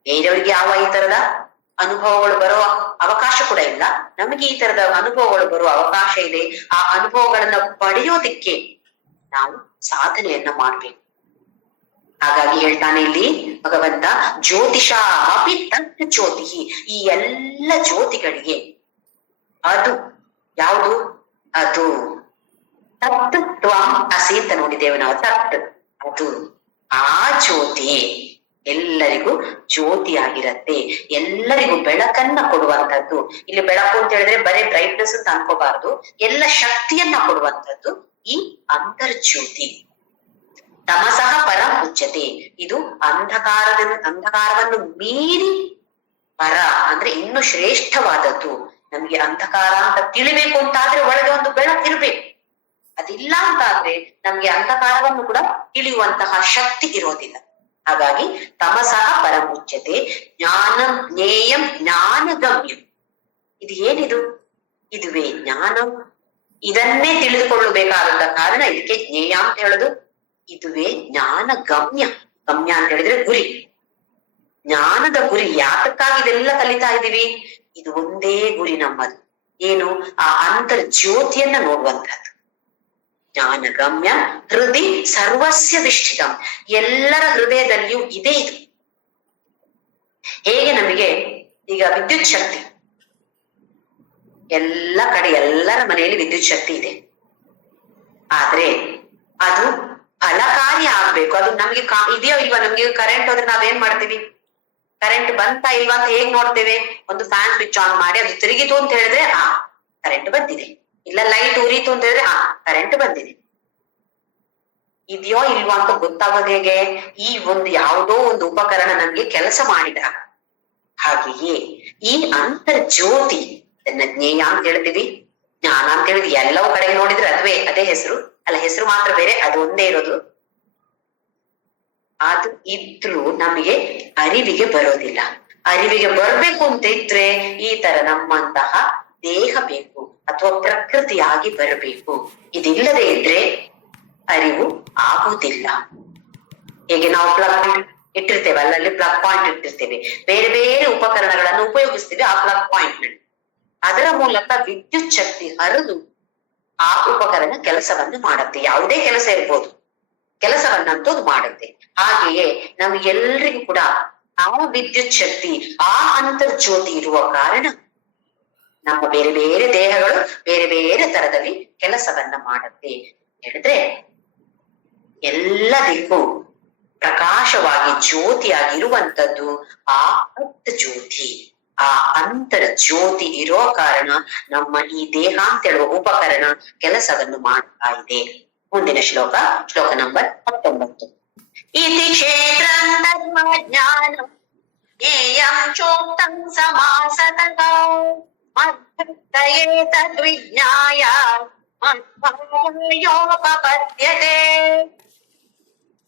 ಬೇರೆಯವರಿಗೆ ಯಾವ ಈ ತರದ ಅನುಭವಗಳು ಬರುವ ಅವಕಾಶ ಕೂಡ ಇಲ್ಲ. ನಮಗೆ ಈ ತರದ ಅನುಭವಗಳು ಬರುವ ಅವಕಾಶ ಇದೆ. ಆ ಅನುಭವಗಳನ್ನ ಪಡೆಯೋದಿಕ್ಕೆ ನಾವು ಸಾಧನೆಯನ್ನ ಮಾಡ್ಬೇಕು. ಹಾಗಾಗಿ ಹೇಳ್ತಾನೆ ಇಲ್ಲಿ ಭಗವಂತ, ಜ್ಯೋತಿಷ ಅಪಿ ತತ್ ಜ್ಯೋತಿ, ಈ ಎಲ್ಲ ಜ್ಯೋತಿಗಳಿಗೆ ಅದು ಯಾವುದು? ಅದು ತತ್ ತ್ವಂ ಅಸಿ ಅಂತ ನೋಡಿದ್ದೇವೆ ನಾವು. ತತ್ ಅದು, ಆ ಜ್ಯೋತಿ ಎಲ್ಲರಿಗೂ ಜ್ಯೋತಿ ಆಗಿರತ್ತೆ, ಎಲ್ಲರಿಗೂ ಬೆಳಕನ್ನ ಕೊಡುವಂತದ್ದು. ಇಲ್ಲಿ ಬೆಳಕು ಅಂತ ಹೇಳಿದ್ರೆ ಬರೀ ಬ್ರೈಟ್ನೆಸ್ ಅಂತ ಅನ್ಕೋಬಾರ್ದು, ಎಲ್ಲ ಶಕ್ತಿಯನ್ನ ಕೊಡುವಂತದ್ದು ಈ ಅಂತರ್ಜ್ಯೋತಿ. ತಮಸಃ ಪರಂ ಉಚ್ಯತೆ. ಇದು ಅಂಧಕಾರವನ್ನು ಮೀರಿ ಪರ ಅಂದ್ರೆ ಇನ್ನು ಶ್ರೇಷ್ಠವಾದದ್ದು. ನಮ್ಗೆ ಅಂಧಕಾರ ಅಂತ ತಿಳಿಬೇಕು ಅಂತಾದ್ರೆ ಒಳಗೆ ಒಂದು ಬೆಳಕಿರ್ಬೇಕು. ಅದಿಲ್ಲ ಅಂತಾದ್ರೆ ನಮ್ಗೆ ಅಂಧಕಾರವನ್ನು ಕೂಡ ತಿಳಿಯುವಂತಹ ಶಕ್ತಿ ಇರೋದಿಲ್ಲ. ಹಾಗಾಗಿ ತಮಸಃ ಪರಂ ಉಚ್ಯತೆ. ಜ್ಞಾನಂ ಜ್ಞೇಯಂ ಜ್ಞಾನಗಮ್ಯಂ. ಇದು ಏನಿದು? ಇದುವೇ ಜ್ಞಾನ. ಇದನ್ನೇ ತಿಳಿದುಕೊಳ್ಳಬೇಕಾದಂತ ಕಾರಣ ಇದಕ್ಕೆ ಜ್ಞೇಯ ಅಂತ ಹೇಳುದು. ಇದುವೇ ಜ್ಞಾನ ಗಮ್ಯ. ಗಮ್ಯ ಅಂತ ಹೇಳಿದ್ರೆ ಗುರಿ, ಜ್ಞಾನದ ಗುರಿ. ಯಾತಕ್ಕಾಗಿ ಇದೆಲ್ಲ ಕಲಿತಾ ಇದೀವಿ? ಇದು ಒಂದೇ ಗುರಿ ನಮ್ಮದು. ಏನು? ಆ ಅಂತರ್ಜ್ಯೋತಿಯನ್ನ ನೋಡುವಂತಹದ್ದು. ಜ್ಞಾನ ಗಮ್ಯ ಹೃದಯ ಸರ್ವಸ್ಯ ವಿಷ್ಠಿತಂ. ಎಲ್ಲರ ಹೃದಯದಲ್ಲಿಯೂ ಇದೆ ಇದು. ಹೇಗೆ ನಮಗೆ ಈಗ ವಿದ್ಯುತ್ ಶಕ್ತಿ, ಎಲ್ಲ ಕಡೆ ಎಲ್ಲರ ಮನೆಯಲ್ಲಿ ವಿದ್ಯುತ್ ಶಕ್ತಿ ಇದೆ. ಆದ್ರೆ ಅದು ಫಲಕಾರಿ ಆಗ್ಬೇಕು. ಅದು ನಮ್ಗೆ ಇದೆಯೋ ಇಲ್ವಾ? ನಮ್ಗೆ ಕರೆಂಟ್ ಹೋದ್ರೆ ನಾವೇನ್ ಮಾಡ್ತೀವಿ? ಕರೆಂಟ್ ಬಂತಾ ಇಲ್ವಾ ಅಂತ ಹೇಗ್ ನೋಡ್ತೇವೆ? ಒಂದು ಫ್ಯಾನ್ ಸ್ವಿಚ್ ಆನ್ ಮಾಡಿ ಅದು ತಿರುಗಿತು ಅಂತ ಹೇಳಿದ್ರೆ ಕರೆಂಟ್ ಬಂದಿದೆ. ಇಲ್ಲ ಲೈಟ್ ಉರಿತು ಅಂತ ಹೇಳಿದ್ರೆ ಕರೆಂಟ್ ಬಂದಿದೆ. ಇದೆಯೋ ಇಲ್ವಾ ಅಂತ ಗೊತ್ತಾಗೋದು ಹೇಗೆ? ಈ ಒಂದು ಯಾವುದೋ ಒಂದು ಉಪಕರಣ ನಮ್ಗೆ ಕೆಲಸ ಮಾಡಿದಾಗ. ಹಾಗೆಯೇ ಈ ಅಂತರ್ಜ್ಯೋತಿ, ಅದನ್ನ ಜ್ಞೇಯ ಅಂತ ಹೇಳ್ತೀವಿ, ಜ್ಞಾನ ಅಂತ ಹೇಳಿದ್ವಿ. ಎಲ್ಲವೂ ಕಡೆ ನೋಡಿದ್ರೆ ಅದೇ ಹೆಸರು ಅಲ್ಲ, ಹೆಸರು ಮಾತ್ರ ಬೇರೆ, ಅದು ಒಂದೇ ಇರೋದು. ಅದು ಇದ್ರೂ ನಮಗೆ ಅರಿವಿಗೆ ಬರೋದಿಲ್ಲ. ಅರಿವಿಗೆ ಬರ್ಬೇಕು ಅಂತ ಇದ್ರೆ ಈ ತರ ನಮ್ಮಂತಹ ದೇಹ ಬೇಕು ಅಥವಾ ಪ್ರಕೃತಿಯಾಗಿ ಬರಬೇಕು. ಇದಿಲ್ಲದೆ ಇದ್ರೆ ಅರಿವು ಆಗುವುದಿಲ್ಲ. ಹೇಗೆ ನಾವು ಪ್ಲಗ್ ಪಾಯಿಂಟ್ ಇಟ್ಟಿರ್ತೇವೆ, ಅಲ್ಲಲ್ಲಿ ಪ್ಲಗ್ ಪಾಯಿಂಟ್ ಇಟ್ಟಿರ್ತೇವೆ, ಬೇರೆ ಬೇರೆ ಉಪಕರಣಗಳನ್ನು ಉಪಯೋಗಿಸ್ತೀವಿ ಆ ಪ್ಲಗ್ ಪಾಯಿಂಟ್ ನಲ್ಲಿ. ಅದರ ಮೂಲಕ ವಿದ್ಯುತ್ ಶಕ್ತಿ ಹರಿದು ಆ ಉಪಕರಣ ಕೆಲಸವನ್ನು ಮಾಡುತ್ತೆ. ಯಾವುದೇ ಕೆಲಸ ಇರ್ಬೋದು, ಕೆಲಸವನ್ನಂತೂ ಅದು ಮಾಡುತ್ತೆ. ಹಾಗೆಯೇ ನಮಗೆಲ್ಲರಿಗೂ ಕೂಡ ಆ ವಿದ್ಯುತ್ ಶಕ್ತಿ, ಆ ಅಂತರ್ಜ್ಯೋತಿ ಇರುವ ಕಾರಣ ನಮ್ಮ ಬೇರೆ ಬೇರೆ ದೇಹಗಳು ಬೇರೆ ಬೇರೆ ತರದಲ್ಲಿ ಕೆಲಸವನ್ನ ಮಾಡುತ್ತೆ. ಹೇಳಿದ್ರೆ ಎಲ್ಲದಕ್ಕೂ ಪ್ರಕಾಶವಾಗಿ ಜ್ಯೋತಿಯಾಗಿರುವಂತದ್ದು ಆ ಜ್ಯೋತಿ. ಆ ಅಂತರ್ಜ್ಯೋತಿ ಇರೋ ಕಾರಣ ನಮ್ಮ ಈ ದೇಹ ಅಂತ ಹೇಳುವ ಉಪಕರಣ ಕೆಲಸವನ್ನು ಮಾಡ್ತಾ ಇದೆ. ಮುಂದಿನ ಶ್ಲೋಕ ನಂಬರ್ 19. ಇತಿ ಕ್ಷೇತ್ರಂ ಧರ್ಮಜ್ಞಾನಂ ಜ್ಞೇಯಂ ಚೋಕ್ತಂ ಸಮಾಸತಃ ಮದ್ಭಕ್ತಯೇ ತದ್ವಿಜ್ಞಾಯ ಮದ್ಭಾವಯೋಪಪದ್ಯತೆ.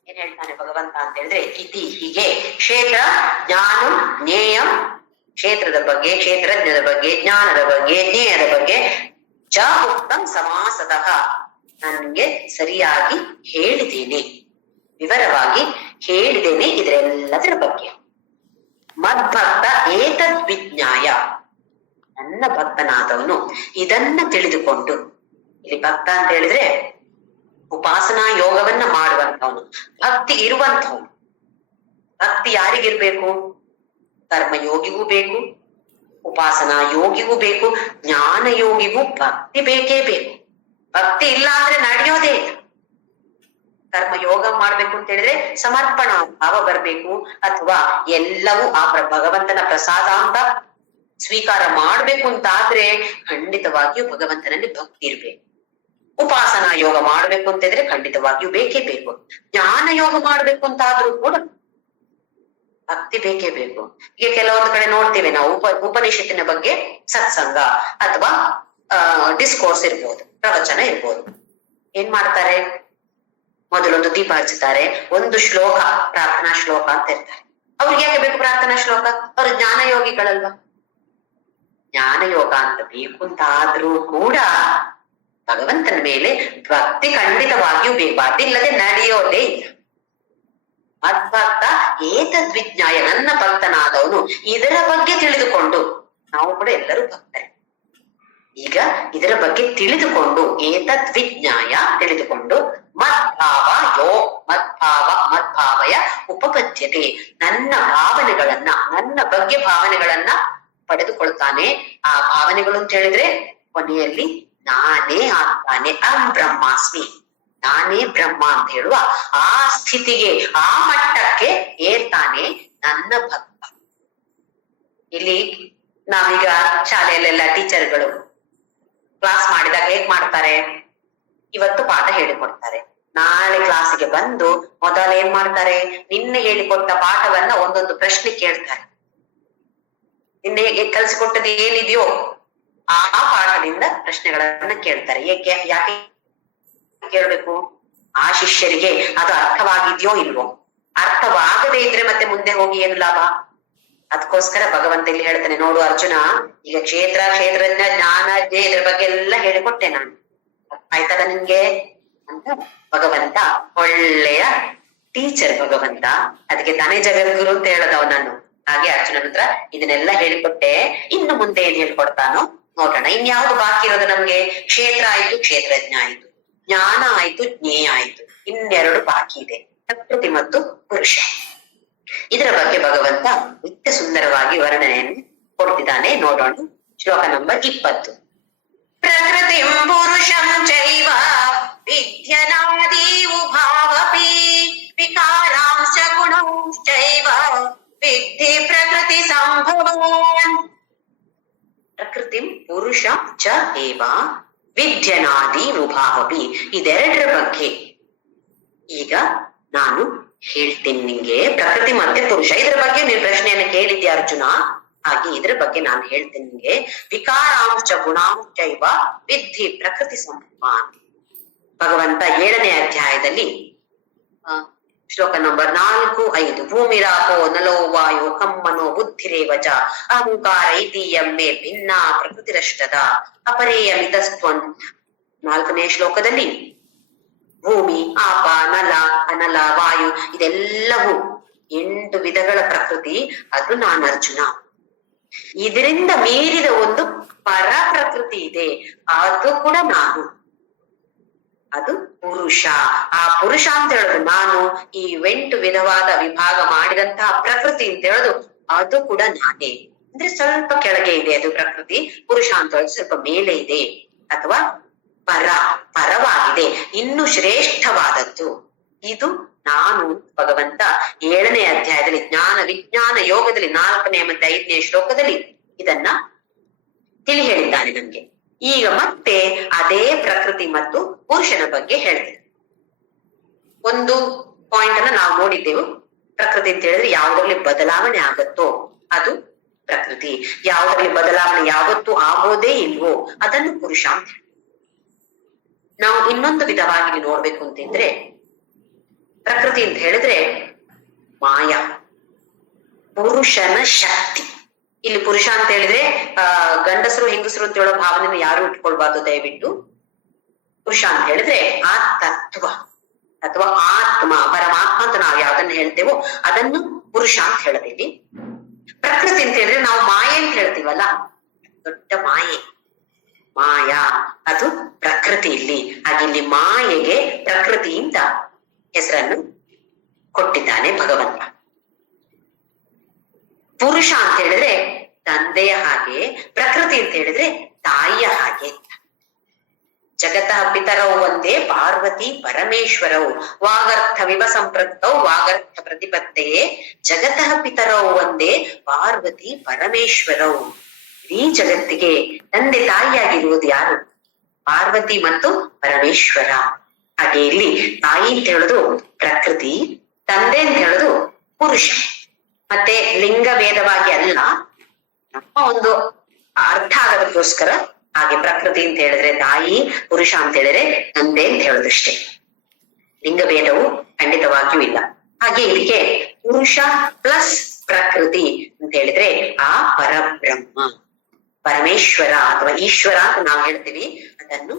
ಏನ್ ಹೇಳ್ತಾನೆ ಭಗವಂತ ಅಂತ ಹೇಳಿದ್ರೆ, ಇತಿ ಹೀಗೆ, ಕ್ಷೇತ್ರ ಜ್ಞಾನಂ ಜ್ಞೇಯಂ, ಕ್ಷೇತ್ರದ ಬಗ್ಗೆ, ಕ್ಷೇತ್ರಜ್ಞದ ಬಗ್ಗೆ, ಜ್ಞಾನದ ಬಗ್ಗೆ, ಜ್ಞೇಯದ ಬಗ್ಗೆ, ಚ ಉಕ್ತಂ ಸಮಾಸತಃ, ನನ್ಗೆ ಸರಿಯಾಗಿ ಹೇಳಿದ್ದೇನೆ, ವಿವರವಾಗಿ ಹೇಳಿದ್ದೇನೆ ಇದರೆಲ್ಲದರ ಬಗ್ಗೆ. ಮದ್ಭಕ್ತ ಏತದ್ ವಿಜ್ಞಾಯ, ನನ್ನ ಭಕ್ತನಾದವನು ಇದನ್ನ ತಿಳಿದುಕೊಂಡು. ಇಲ್ಲಿ ಭಕ್ತ ಅಂತ ಹೇಳಿದ್ರೆ ಉಪಾಸನಾ ಯೋಗವನ್ನ ಮಾಡುವಂತವನು, ಭಕ್ತಿ ಇರುವಂತವನು. ಭಕ್ತಿ ಯಾರಿಗಿರ್ಬೇಕು? ಕರ್ಮಯೋಗಿಗೂ ಬೇಕು, ಉಪಾಸನಾ ಯೋಗಿಗೂ ಬೇಕು, ಜ್ಞಾನ ಯೋಗಿಗೂ ಭಕ್ತಿ ಬೇಕೇ ಬೇಕು. ಭಕ್ತಿ ಇಲ್ಲ ಅಂದ್ರೆ ನಡೆಯೋದೇ ಇಲ್ಲ. ಕರ್ಮಯೋಗ ಮಾಡ್ಬೇಕು ಅಂತ ಹೇಳಿದ್ರೆ ಸಮರ್ಪಣಾ ಭಾವ ಬರ್ಬೇಕು, ಅಥವಾ ಎಲ್ಲವೂ ಆ ಭಗವಂತನ ಪ್ರಸಾದ ಅಂತ ಸ್ವೀಕಾರ ಮಾಡ್ಬೇಕು ಅಂತ ಆದ್ರೆ ಖಂಡಿತವಾಗಿಯೂ ಭಗವಂತನಲ್ಲಿ ಭಕ್ತಿ ಇರ್ಬೇಕು. ಉಪಾಸನಾ ಯೋಗ ಮಾಡ್ಬೇಕು ಅಂತ ಇದ್ರೆ ಖಂಡಿತವಾಗಿಯೂ ಬೇಕೇ ಬೇಕು. ಜ್ಞಾನ ಯೋಗ ಮಾಡ್ಬೇಕು ಅಂತ ಆದ್ರೂ ಕೂಡ ಭಕ್ತಿ ಬೇಕೇ ಬೇಕು. ಈಗ ಕೆಲವೊಂದು ಕಡೆ ನೋಡ್ತೇವೆ ನಾವು ಉಪನಿಷತ್ತಿನ ಬಗ್ಗೆ ಸತ್ಸಂಗ ಅಥವಾ ಡಿಸ್ಕೋರ್ಸ್ ಇರ್ಬೋದು, ಪ್ರವಚನ ಇರ್ಬೋದು. ಏನ್ ಮಾಡ್ತಾರೆ? ಮೊದಲೊಂದು ದೀಪ ಹಚ್ಚುತ್ತಾರೆ, ಒಂದು ಶ್ಲೋಕ, ಪ್ರಾರ್ಥನಾ ಶ್ಲೋಕ ಅಂತ ಇರ್ತಾರೆ. ಅವ್ರಿಗೆ ಯಾಕೆ ಬೇಕು ಪ್ರಾರ್ಥನಾ ಶ್ಲೋಕ? ಅವ್ರು ಜ್ಞಾನ ಯೋಗಿಗಳಲ್ವಾ? ಜ್ಞಾನ ಯೋಗ ಅಂತ ಬೇಕು ಅಂತ ಆದ್ರೂ ಕೂಡ ಭಗವಂತನ ಮೇಲೆ ಭಕ್ತಿ ಖಂಡಿತವಾಗಿಯೂ ಬೇಕು. ಅದಿಲ್ಲದೆ ನಡೆಯೋದೇ ಇಲ್ಲ. ಮದ್ಭಕ್ತ ಏತದ್ ವಿಜ್ಞಾಯ, ನನ್ನ ಭಕ್ತನಾದವನು ಇದರ ಬಗ್ಗೆ ತಿಳಿದುಕೊಂಡು, ನಾವು ಕೂಡ ಎಲ್ಲರೂ ಭಕ್ತರೇ. ಈಗ ಇದರ ಬಗ್ಗೆ ತಿಳಿದುಕೊಂಡು, ಏತದ್ ವಿಜ್ಞಾಯ ತಿಳಿದುಕೊಂಡು, ಮದ್ಭಾವಯ ಉಪಪದ್ಯತೆ, ನನ್ನ ಭಾವನೆಗಳನ್ನ, ನನ್ನ ಬಗ್ಗೆ ಭಾವನೆಗಳನ್ನ ಪಡೆದುಕೊಳ್ತಾನೆ. ಆ ಭಾವನೆಗಳು ಅಂತ ಹೇಳಿದ್ರೆ ಕೊನೆಯಲ್ಲಿ ನಾನೇ ಆಗ್ತಾನೆ, ಅಹಂ ಬ್ರಹ್ಮಾಸ್ಮಿ, ನಾನೇ ಬ್ರಹ್ಮ ಅಂತ ಹೇಳುವ ಆ ಸ್ಥಿತಿಗೆ, ಆ ಮಟ್ಟಕ್ಕೆ ಏರ್ತಾನೆ ನನ್ನ ಭಕ್ತ. ಇಲ್ಲಿ ನಾವೀಗ ಶಾಲೆಯಲ್ಲೆಲ್ಲ ಟೀಚರ್ಗಳು ಕ್ಲಾಸ್ ಮಾಡಿದಾಗ ಹೇಗ್ ಮಾಡ್ತಾರೆ? ಇವತ್ತು ಪಾಠ ಹೇಳಿಕೊಡ್ತಾರೆ, ನಾಳೆ ಕ್ಲಾಸಿಗೆ ಬಂದು ಮೊದಲು ಏನ್ ಮಾಡ್ತಾರೆ, ನಿನ್ನೆ ಹೇಳಿಕೊಟ್ಟ ಪಾಠವನ್ನ ಒಂದೊಂದು ಪ್ರಶ್ನೆ ಕೇಳ್ತಾರೆ. ನಿನ್ನೆ ಹೇಗೆ ಕಲಿಸಿಕೊಟ್ಟದ್ದು ಏನಿದೆಯೋ ಆ ಪಾಠದಿಂದ ಪ್ರಶ್ನೆಗಳನ್ನ ಕೇಳ್ತಾರೆ. ಯಾಕೆ ಕೇಳ್ಬೇಕು? ಆ ಶಿಷ್ಯರಿಗೆ ಅದು ಅರ್ಥವಾಗಿದ್ಯೋ ಇಲ್ವೋ. ಅರ್ಥವಾಗದೇ ಇದ್ರೆ ಮತ್ತೆ ಮುಂದೆ ಹೋಗಿ ಏನು ಲಾಭ? ಅದಕ್ಕೋಸ್ಕರ ಭಗವಂತ ಇಲ್ಲಿ ಹೇಳ್ತಾನೆ, ನೋಡು ಅರ್ಜುನ, ಈಗ ಕ್ಷೇತ್ರಜ್ಞ ಜ್ಞಾನಜ್ಞ ಇದ್ರ ಬಗ್ಗೆ ಎಲ್ಲ ಹೇಳಿಕೊಟ್ಟೆ ನಾನು, ಆಯ್ತದ ನಿನ್ಗೆ ಅಂತ ಭಗವಂತ ಒಳ್ಳೆಯ ಟೀಚರ್ ಭಗವಂತ. ಅದಕ್ಕೆ ತಾನೇ ಜಗದ್ಗುರು ಅಂತ ಹೇಳದವ್ ನಾನು. ಹಾಗೆ ಅರ್ಜುನನ ಹತ್ರ ಇದನ್ನೆಲ್ಲ ಹೇಳಿಕೊಟ್ಟೆ, ಇನ್ನು ಮುಂದೆ ಏನ್ ಹೇಳ್ಕೊಡ್ತಾನೋ ನೋಡೋಣ. ಇನ್ಯಾವ್ದು ಬಾಕಿ ಇರೋದು ನಮ್ಗೆ? ಕ್ಷೇತ್ರ ಆಯ್ತು, ಕ್ಷೇತ್ರಜ್ಞ ಆಯ್ತು, ಜ್ಞಾನ ಆಯ್ತು, ಜ್ಞೇಯ ಆಯ್ತು, ಇನ್ನೆರಡು ಬಾಕಿ ಇದೆ, ಪ್ರಕೃತಿ ಮತ್ತು ಪುರುಷ. ಇದರ ಬಗ್ಗೆ ಭಗವಂತ ನಿತ್ಯ ಸುಂದರವಾಗಿ ವರ್ಣನೆಯನ್ನು ಕೊಡ್ತಿದ್ದಾನೆ. ನೋಡೋಣ. ಶ್ಲೋಕ ನಂಬರ್ 20. ಪ್ರಕೃತಿ ಪುರುಷಂ ಚೈವ ವಿದ್ಯನಾದಿ ಉಭಾವಪಿ ವಿಕಾರಾಂಶ ಗುಣಂಶ್ಚೈವ ವಿದ್ಧಿ ಪ್ರಕೃತಿ ಸಂಭವಾನ್. ಪ್ರಕೃತಿ ಪುರುಷ ಚ ಏವ ವಿದ್ಯನಾದಿ ಉಭಾವಪಿ. ಇದೆರಡರ ಬಗ್ಗೆ ಈಗ ನಾನು ಹೇಳ್ತೀನಿ ನಿಂಗೆ. ಪ್ರಕೃತಿ ಮತ್ತೆ ಪುರುಷ ಇದರ ಬಗ್ಗೆ ನೀನ್ ಪ್ರಶ್ನೆಯನ್ನ ಕೇಳಿದ್ಯಾ ಅರ್ಜುನ? ಹಾಗೆ ಇದ್ರ ಬಗ್ಗೆ ನಾನು ಹೇಳ್ತೇನೆ ನಿಂಗೆ. ವಿಕಾರಾಂಶ ಗುಣಾಂಶೈವ ವಿದ್ಧಿ ಪ್ರಕೃತಿ ಸಂಭವಾನ್. ಭಗವಂತ 7ನೇ ಅಧ್ಯಾಯದಲ್ಲಿ ಶ್ಲೋಕ ನಂಬರ್ 4, 5. ಭೂಮಿರಾಪೋ ನಲೋ ವಾಯು ಕಮ್ಮನೋ ಬುದ್ಧಿರೇವಚ ಅಹಂಕಾರ ಇತೀಯಮ್ಮೆ ಭಿನ್ನ ಪ್ರಕೃತಿರಷ್ಟದ ಅಪರೇಯಮಿತಸ್ತ್ವಂ. 4ನೇ ಶ್ಲೋಕದಲ್ಲಿ ಭೂಮಿ, ಆಪ, ನಲ, ಅನಲ, ವಾಯು ಇದೆಲ್ಲವೂ 8 ವಿಧಗಳ ಪ್ರಕೃತಿ. ಅದು ನಾನು ಅರ್ಜುನ. ಇದರಿಂದ ಮೀರಿದ ಒಂದು ಪರ ಪ್ರಕೃತಿ ಇದೆ, ಅದು ಕೂಡ ನಾನು. ಅದು ಪುರುಷ. ಆ ಪುರುಷ ಅಂತ ಹೇಳೋದು ನಾನು. ಈ 8 ವಿಧವಾದ ವಿಭಾಗ ಮಾಡಿದಂತಹ ಪ್ರಕೃತಿ ಅಂತ ಹೇಳೋದು ಅದು ಕೂಡ ನಾನೇ. ಅಂದ್ರೆ ಸ್ವಲ್ಪ ಕೆಳಗೆ ಇದೆ ಅದು ಪ್ರಕೃತಿ. ಪುರುಷ ಅಂತ ಹೇಳೋದು ಸ್ವಲ್ಪ ಮೇಲೆ ಇದೆ, ಅಥವಾ ಪರವಾಗಿದೆ, ಇನ್ನು ಶ್ರೇಷ್ಠವಾದದ್ದು ಇದು ನಾನು. ಭಗವಂತ 7ನೇ ಅಧ್ಯಾಯದಲ್ಲಿ ಜ್ಞಾನ ವಿಜ್ಞಾನ ಯೋಗದಲ್ಲಿ 4ನೇ ಮತ್ತೆ 5ನೇ ಶ್ಲೋಕದಲ್ಲಿ ಇದನ್ನ ತಿಳಿ ಹೇಳಿದ್ದಾನೆ ನಮ್ಗೆ. ಈಗ ಮತ್ತೆ ಅದೇ ಪ್ರಕೃತಿ ಮತ್ತು ಪುರುಷನ ಬಗ್ಗೆ ಹೇಳ್ತೇನೆ. ಒಂದು ಪಾಯಿಂಟ್ ಅನ್ನ ನಾವು ನೋಡಿದ್ದೆವು. ಪ್ರಕೃತಿ ಅಂತ ಹೇಳಿದ್ರೆ ಯಾವುದ್ರಲ್ಲಿ ಬದಲಾವಣೆ ಆಗತ್ತೋ ಅದು ಪ್ರಕೃತಿ, ಯಾವುದ್ರಲ್ಲಿ ಬದಲಾವಣೆ ಯಾವತ್ತೂ ಆಗೋದೇ ಇಲ್ವೋ ಅದನ್ನು ಪುರುಷ ಅಂತ ಹೇಳಿ. ನಾವು ಇನ್ನೊಂದು ವಿಧವಾಗಿ ನೋಡ್ಬೇಕು ಅಂತಿದ್ರೆ, ಪ್ರಕೃತಿ ಅಂತ ಹೇಳಿದ್ರೆ ಮಾಯಾ, ಪುರುಷನ ಶಕ್ತಿ. ಇಲ್ಲಿ ಪುರುಷ ಅಂತ ಹೇಳಿದ್ರೆ ಗಂಡಸರು ಹೆಂಗಸರು ಅಂತ ಹೇಳೋ ಭಾವನೆಯನ್ನು ಯಾರು ಇಟ್ಕೊಳ್ಬಾರ್ದು ದಯವಿಟ್ಟು. ಪುರುಷ ಅಂತ ಹೇಳಿದ್ರೆ ಆ ತತ್ವ ಅಥವಾ ಆತ್ಮ, ಪರಮಾತ್ಮ ಅಂತ ನಾವು ಯಾವ್ದನ್ನ ಹೇಳ್ತೇವೋ ಅದನ್ನು ಪುರುಷ ಅಂತ ಹೇಳತೀವಿ. ಪ್ರಕೃತಿ ಅಂತ ಹೇಳಿದ್ರೆ ನಾವು ಮಾಯೆ ಅಂತ ಹೇಳ್ತೀವಲ್ಲ, ದೊಡ್ಡ ಮಾಯೆ, ಮಾಯಾ ಅದು ಪ್ರಕೃತಿ ಇಲ್ಲಿ. ಹಾಗೆ ಇಲ್ಲಿ ಮಾಯೆಗೆ ಪ್ರಕೃತಿಯಿಂದ ಹೆಸರನ್ನು ಕೊಟ್ಟಿದ್ದಾನೆ ಭಗವಂತ. ಪುರುಷ ಅಂತ ಹೇಳಿದ್ರೆ ತಂದೆಯ ಹಾಗೆ, ಪ್ರಕೃತಿ ಅಂತ ಹೇಳಿದ್ರೆ ತಾಯಿಯ ಹಾಗೆ. ಜಗತಃ ಪಿತರವು ಒಂದೇ ಪಾರ್ವತಿ ಪರಮೇಶ್ವರವು ವಾಗರ್ಥವಿವ ಸಂಪೃಕ್ತೌ ವಾಗರ್ಥ ಪ್ರತಿಪತ್ತೆಯೇ ಜಗತಃ ಪಿತರವು ಒಂದೇ ಪಾರ್ವತಿ ಪರಮೇಶ್ವರವು. ಈ ಜಗತ್ತಿಗೆ ತಂದೆ ತಾಯಿಯಾಗಿರುವುದು ಯಾರು? ಪಾರ್ವತಿ ಮತ್ತು ಪರಮೇಶ್ವರ. ಹಾಗೆ ಇಲ್ಲಿ ತಾಯಿ ಅಂತ ಹೇಳುದು ಪ್ರಕೃತಿ, ತಂದೆ ಅಂತ ಹೇಳುದು ಪುರುಷ. ಮತ್ತೆ ಲಿಂಗ ಭೇದವಾಗಿ ಅಲ್ಲ, ನಮ್ಮ ಒಂದು ಅರ್ಥ ಆಗೋದಕ್ಕೋಸ್ಕರ ಹಾಗೆ ಪ್ರಕೃತಿ ಅಂತ ಹೇಳಿದ್ರೆ ತಾಯಿ, ಪುರುಷ ಅಂತ ಹೇಳಿದ್ರೆ ತಂದೆ ಅಂತ ಹೇಳುದಷ್ಟೇ. ಲಿಂಗ ಭೇದವು ಖಂಡಿತವಾಗಿಯೂ ಇಲ್ಲ. ಹಾಗೆ ಇದಕ್ಕೆ ಪುರುಷ ಪ್ಲಸ್ ಪ್ರಕೃತಿ ಅಂತ ಹೇಳಿದ್ರೆ ಆ ಪರಬ್ರಹ್ಮ, ಪರಮೇಶ್ವರ ಅಥವಾ ಈಶ್ವರ ಅಂತ ನಾವು ಹೇಳ್ತೀವಿ. ಅದನ್ನು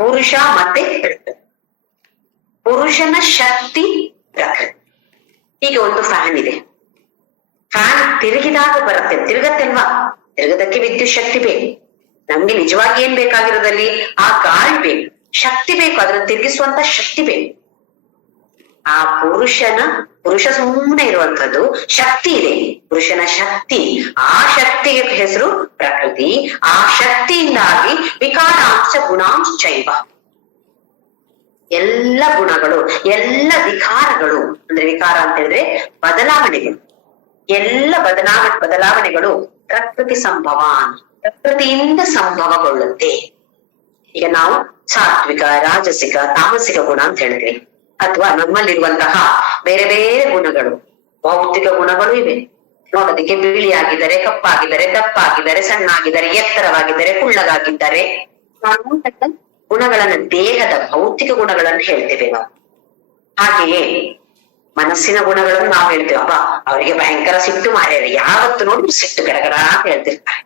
ಪುರುಷ ಮತ್ತೆ ಪ್ರಕೃತಿ. ಪುರುಷನ ಶಕ್ತಿ ಪ್ರಕೃತಿ. ಈಗ ಒಂದು ಫ್ಯಾನ್ ಇದೆ, ಫ್ಯಾನ್ ತಿರುಗಿದಾಗ ಬರುತ್ತೆ, ತಿರುಗತ್ತಲ್ವಾ? ತಿರುಗದಕ್ಕೆ ವಿದ್ಯುತ್ ಶಕ್ತಿ ಬೇಕು. ನಮ್ಗೆ ನಿಜವಾಗಿ ಏನ್ ಬೇಕಾಗಿರೋದಲ್ಲಿ ಆ ಗಾಳಿ ಬೇಕು, ಶಕ್ತಿ ಬೇಕು, ಅದನ್ನು ತಿರುಗಿಸುವಂತ ಶಕ್ತಿ ಬೇಕು. ಆ ಪುರುಷ ಸುಮ್ಮನೆ ಇರುವಂತದ್ದು ಶಕ್ತಿ ಇದೆ, ಪುರುಷನ ಶಕ್ತಿ. ಆ ಶಕ್ತಿಗೆ ಹೆಸರು ಪ್ರಕೃತಿ. ಆ ಶಕ್ತಿಯಿಂದಾಗಿ ವಿಕಾರಾಂಶ ಗುಣಾಂಶ ಚೈವ, ಎಲ್ಲ ಗುಣಗಳು, ಎಲ್ಲ ವಿಕಾರಗಳು, ಅಂದ್ರೆ ವಿಕಾರ ಅಂತ ಹೇಳಿದ್ರೆ ಬದಲಾವಣೆಗಳು, ಎಲ್ಲ ಬದಲಾವಣೆಗಳು ಪ್ರಕೃತಿ ಸಂಭವ, ಪ್ರಕೃತಿಯಿಂದ ಸಂಭವಗೊಳ್ಳುತ್ತೆ. ಈಗ ನಾವು ಸಾತ್ವಿಕ, ರಾಜಸಿಕ, ತಾಮಸಿಕ ಗುಣ ಅಂತ ಹೇಳ್ತೀವಿ. ಅಥವಾ ನಮ್ಮಲ್ಲಿರುವಂತಹ ಬೇರೆ ಬೇರೆ ಗುಣಗಳು, ಭೌತಿಕ ಗುಣಗಳು ಇವೆ. ನೋಡೋದಕ್ಕೆ ಬಿಳಿಯಾಗಿದ್ದಾರೆ, ಕಪ್ಪಾಗಿದ್ದಾರೆ, ದಪ್ಪಾಗಿದ್ದಾರೆ, ಸಣ್ಣಾಗಿದ್ದಾರೆ, ಎತ್ತರವಾಗಿದ್ದಾರೆ, ಕುಳ್ಳಗಾಗಿದ್ದಾರೆ, ಗುಣಗಳನ್ನ, ದೇಹದ ಭೌತಿಕ ಗುಣಗಳನ್ನು ಹೇಳ್ತೇವೆ ನಾವು. ಹಾಗೆಯೇ ಮನಸ್ಸಿನ ಗುಣಗಳನ್ನು ನಾವು ಹೇಳ್ತೇವೆ. ಅಬ್ಬಾ ಅವರಿಗೆ ಭಯಂಕರ ಸಿಟ್ಟು ಮಾರ್ಯಾರೆ, ಯಾವತ್ತು ನೋಡಿ ಸಿಟ್ಟು ಗಡಗಡ ಅಂತ ಹೇಳ್ತಿರ್ತಾರೆ.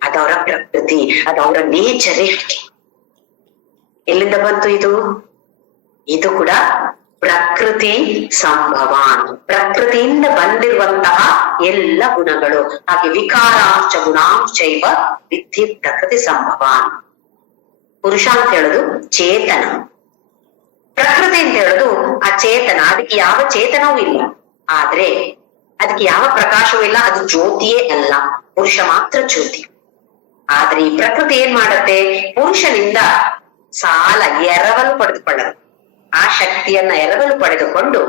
ಅದವರ ಪ್ರಕೃತಿ, ಅದವರ ನೇಚರೇ. ಎಲ್ಲಿಂದ ಬಂತು ಇದು? ಇದು ಕೂಡ ಪ್ರಕೃತಿ ಸಂಭವಾನ್, ಪ್ರಕೃತಿಯಿಂದ ಬಂದಿರುವಂತಹ ಎಲ್ಲ ಗುಣಗಳು. ಹಾಗೆ ವಿಕಾರಾಂಶ ಗುಣಾಂಶೈವ ವಿಧಿ ಪ್ರಕೃತಿ ಸಂಭವಾನ್. ಪುರುಷ ಅಂತ ಹೇಳುದು ಚೇತನ, ಪ್ರಕೃತಿ ಅಂತ ಹೇಳುದು ಅಚೇತನ. ಅದಕ್ಕೆ ಯಾವ ಚೇತನವೂ ಇಲ್ಲ, ಆದ್ರೆ ಅದಕ್ಕೆ ಯಾವ ಪ್ರಕಾಶವೂ ಇಲ್ಲ, ಅದು ಜ್ಯೋತಿಯೇ ಅಲ್ಲ. ಪುರುಷ ಮಾತ್ರ ಜ್ಯೋತಿ. ಆದ್ರೆ ಈ ಪ್ರಕೃತಿ ಏನ್ ಮಾಡತ್ತೆ? ಪುರುಷನಿಂದ ಸಾಲ ಎರವಲು ಪಡೆದುಕೊಳ್ಳಲು, ಆ ಶಕ್ತಿಯನ್ನ ಎರವಲು ಪಡೆದುಕೊಂಡು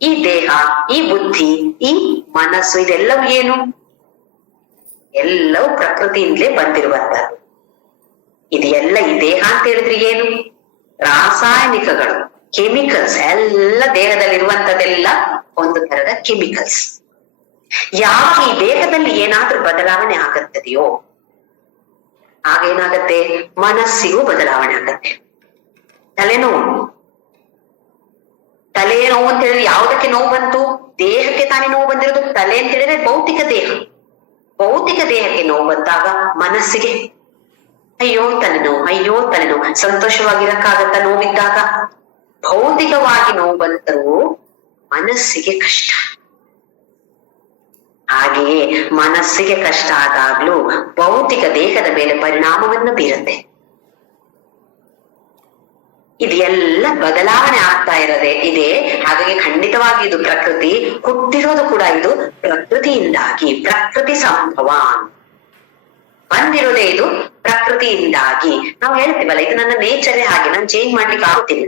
ಈ ದೇಹ, ಈ ಬುದ್ಧಿ, ಈ ಮನಸ್ಸು, ಇದೆಲ್ಲವೂ ಏನು? ಎಲ್ಲವೂ ಪ್ರಕೃತಿಯಿಂದಲೇ ಬಂದಿರುವಂತದ್ದು. ಇದೆಲ್ಲ ಈ ದೇಹ ಅಂತ ಹೇಳಿದ್ರೆ ಏನು? ರಾಸಾಯನಿಕಗಳು, ಕೆಮಿಕಲ್ಸ್. ಎಲ್ಲ ದೇಹದಲ್ಲಿರುವಂತದೆಲ್ಲ ಒಂದು ತರದ ಕೆಮಿಕಲ್ಸ್. ಯಾವಾಗ ಈ ದೇಹದಲ್ಲಿ ಏನಾದ್ರೂ ಬದಲಾವಣೆ ಆಗತ್ತದೆಯೋ ಆಗೇನಾಗತ್ತೆ? ಮನಸ್ಸಿಗೂ ಬದಲಾವಣೆ ಆಗತ್ತೆ. ತಲೆನೋವು, ತಲೆನೋವು ಅಂತ ಹೇಳಿದ್ರೆ ಯಾವುದಕ್ಕೆ ನೋವು ಬಂತು? ದೇಹಕ್ಕೆ ತಾನೇ ನೋವು ಬಂದಿರೋದು. ತಲೆ ಅಂತ ಹೇಳಿದ್ರೆ ಭೌತಿಕ ದೇಹ. ಭೌತಿಕ ದೇಹಕ್ಕೆ ನೋವು ಬಂದಾಗ ಮನಸ್ಸಿಗೆ ಅಯ್ಯೋ ತಲೆನೋವು, ಅಯ್ಯೋ ತಲೆನೋವು. ಸಂತೋಷವಾಗಿರಕ್ಕಾಗತ್ತ ನೋವಿದ್ದಾಗ? ಭೌತಿಕವಾಗಿ ನೋವು ಬಂದರೂ ಮನಸ್ಸಿಗೆ ಕಷ್ಟ. ಹಾಗೆಯೇ ಮನಸ್ಸಿಗೆ ಕಷ್ಟ ಆದಾಗ್ಲೂ ಭೌತಿಕ ದೇಹದ ಮೇಲೆ ಪರಿಣಾಮವನ್ನು ಬೀರುತ್ತೆ. ಇದೆಲ್ಲ ಬದಲಾವಣೆ ಆಗ್ತಾ ಇದೆ. ಹಾಗಾಗಿ ಖಂಡಿತವಾಗಿ ಇದು ಪ್ರಕೃತಿ. ಹುಟ್ಟಿರೋದು ಕೂಡ ಇದು ಪ್ರಕೃತಿಯಿಂದಾಗಿ, ಪ್ರಕೃತಿ ಸಂಭವ ಬಂದಿರೋದೇ ಇದು ಪ್ರಕೃತಿಯಿಂದಾಗಿ. ನಾವು ಹೇಳ್ತೀವಲ್ಲ, ಇದು ನನ್ನ ನೇಚರೇ ಹಾಗೆ, ನಾನು ಚೇಂಜ್ ಮಾಡ್ಲಿಕ್ಕೆ ಆಗುತ್ತಿಲ್ಲ.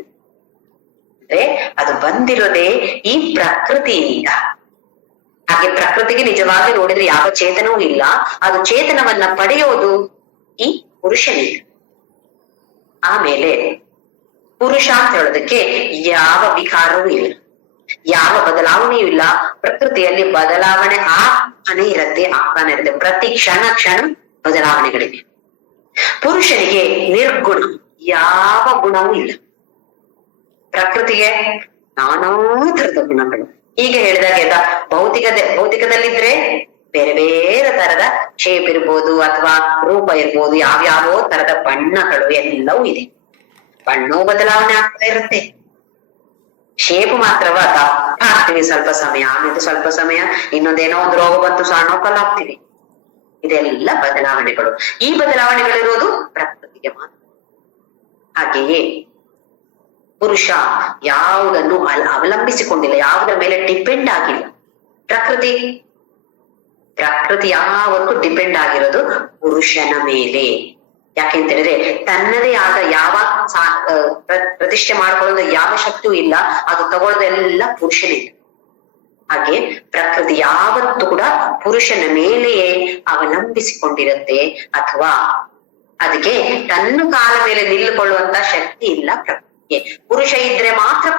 ಅಂದ್ರೆ ಅದು ಬಂದಿರೋದೇ ಈ ಪ್ರಕೃತಿಯಿಂದ. ಹಾಗೆ ಪ್ರಕೃತಿಗೆ ನಿಜವಾಗಿ ನೋಡಿದ್ರೆ ಯಾವ ಚೇತನವೂ ಇಲ್ಲ. ಅದು ಚೇತನವನ್ನ ಪಡೆಯೋದು ಈ ಪುರುಷನಿಂದ. ಆಮೇಲೆ ಪುರುಷ ಅಂತ ಹೇಳೋದಕ್ಕೆ ಯಾವ ವಿಕಾರವೂ ಇಲ್ಲ, ಯಾವ ಬದಲಾವಣೆಯೂ ಇಲ್ಲ. ಪ್ರಕೃತಿಯಲ್ಲಿ ಬದಲಾವಣೆ ಆಗ್ತಾನೆ ಇರುತ್ತೆ. ಪ್ರತಿ ಕ್ಷಣ ಬದಲಾವಣೆಗಳಿವೆ. ಪುರುಷನಿಗೆ ನಿರ್ಗುಣ, ಯಾವ ಗುಣವೂ ಇಲ್ಲ. ಪ್ರಕೃತಿಗೆ ನಾನಾ ತರದ ಗುಣಗಳು. ಈಗ ಹೇಳಿದಾಗ ಭೌತಿಕದಲ್ಲಿದ್ರೆ ಬೇರೆ ಬೇರೆ ತರದ ಶೇಪ್ ಇರ್ಬೋದು, ಅಥವಾ ರೂಪ ಇರ್ಬೋದು, ಯಾವ್ಯಾವೋ ತರದ ಬಣ್ಣಗಳು ಎಲ್ಲವೂ ಇದೆ. ಬಣ್ಣವೂ ಬದಲಾವಣೆ ಆಗ್ತಾ ಇರುತ್ತೆ. ಶೇಪ್ ಮಾತ್ರವ ಆಗ್ತೀವಿ ಸ್ವಲ್ಪ ಸಮಯ, ಆಮೇಲೆ ಸ್ವಲ್ಪ ಸಮಯ ಇನ್ನೊಂದೇನೋ ಒಂದು ರೋಗ ಬಂತು, ಸಣ್ಣ ಆಗ್ತೀವಿ. ಇದೆಲ್ಲ ಬದಲಾವಣೆಗಳು. ಈ ಬದಲಾವಣೆಗಳಿರೋದು ಪ್ರಕೃತಿಗೆ ಮಾತ್ರ. ಹಾಗೆಯೇ ಪುರುಷ ಯಾವುದನ್ನು ಅವಲಂಬಿಸಿಕೊಂಡಿಲ್ಲ, ಯಾವುದರ ಮೇಲೆ ಡಿಪೆಂಡ್ ಆಗಿಲ್ಲ. ಪ್ರಕೃತಿ ಯಾವತ್ತೂ ಡಿಪೆಂಡ್ ಆಗಿರೋದು ಪುರುಷನ ಮೇಲೆ. ಯಾಕೆಂತ ಹೇಳಿದ್ರೆ ತನ್ನದೇ ಆದ ಯಾವ ಪ್ರತಿಷ್ಠೆ ಮಾಡ್ಕೊಳ್ಳೋದು ಯಾವ ಶಕ್ತಿಯೂ ಇಲ್ಲ. ಅದು ತಗೊಳ್ಳೋದೆಲ್ಲ ಪುರುಷನಿಂದ. ಹಾಗೆ ಪ್ರಕೃತಿ ಯಾವತ್ತೂ ಕೂಡ ಪುರುಷನ ಮೇಲೆಯೇ ಅವಲಂಬಿಸಿಕೊಂಡಿರುತ್ತೆ, ಅಥವಾ ಅದಕ್ಕೆ ತನ್ನ ಕಾಲ ಮೇಲೆ ನಿಲ್ಲುಕೊಳ್ಳುವಂತ ಶಕ್ತಿ ಇಲ್ಲ ಪ್ರಕೃತಿಗೆ. ಪುರುಷ ಇದ್ರೆ ಮಾತ್ರ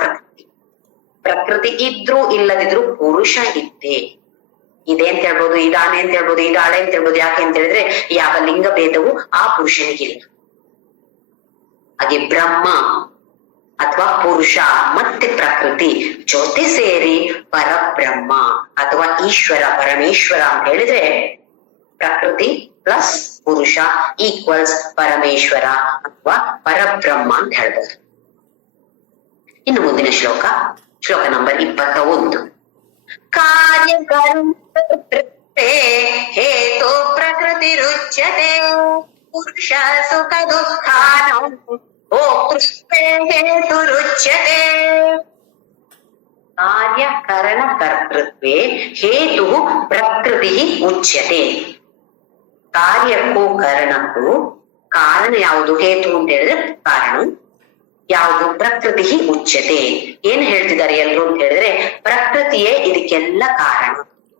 ಪ್ರಕೃತಿ ಇದ್ರೂ ಇಲ್ಲದಿದ್ರು ಪುರುಷ ಇದೆ ಅಂತ ಹೇಳ್ಬೋದು, ಇದಾನೆ ಅಂತ ಹೇಳ್ಬೋದು, ಇದಾಳೆ ಅಂತ ಹೇಳ್ಬೋದು. ಯಾಕೆ ಅಂತ ಹೇಳಿದ್ರೆ ಯಾವ ಲಿಂಗ ಭೇದವು ಆ ಪುರುಷನಿಗಿಲ್ಲ. ಹಾಗೆ ಬ್ರಹ್ಮ ಅಥವಾ ಪುರುಷ ಮತ್ತೆ ಪ್ರಕೃತಿ ಜೊತೆ ಸೇರಿ ಪರಬ್ರಹ್ಮ ಅಥವಾ ಈಶ್ವರ, ಪರಮೇಶ್ವರ ಅಂತ ಹೇಳಿದ್ರೆ ಪ್ರಕೃತಿ ಪ್ಲಸ್ ಪುರುಷ ಈಕ್ವಲ್ಸ್ ಪರಮೇಶ್ವರ ಅಥವಾ ಪರಬ್ರಹ್ಮ ಅಂತ ಹೇಳ್ಬೋದು. ಇನ್ನು ಮುಂದಿನ ಶ್ಲೋಕ ನಂಬರ್ 21. ಕಾರ್ಯಕರ್ತೃ ಹೇತು ಪ್ರಕೃತಿ ರುಚ್ಯತೆ ಪುರುಷ ಸುಖ ದುಃಖಾನಂ ಹೇತು ರುಚ್ಯತೆ. ಕಾರ್ಯಕರಣ ಕರ್ತೃತ್ವೇ ಹೇತು ಪ್ರಕೃತಿ ಉಚ್ಯತೆ. ಕಾರ್ಯಕ್ಕೂ ಕಾರಣಕ್ಕೂ ಕಾರಣ ಯಾವುದು? ಹೇತು ಅಂತ ಹೇಳಿದ್ರೆ ಕಾರಣ ಯಾವುದು? ಪ್ರಕೃತಿ ಉಚ್ಯತೆ. ಏನ್ ಹೇಳ್ತಿದ್ದಾರೆ ಎಲ್ರು ಅಂತ ಹೇಳಿದ್ರೆ ಪ್ರಕೃತಿಯೇ ಇದಕ್ಕೆಲ್ಲ ಕಾರಣ.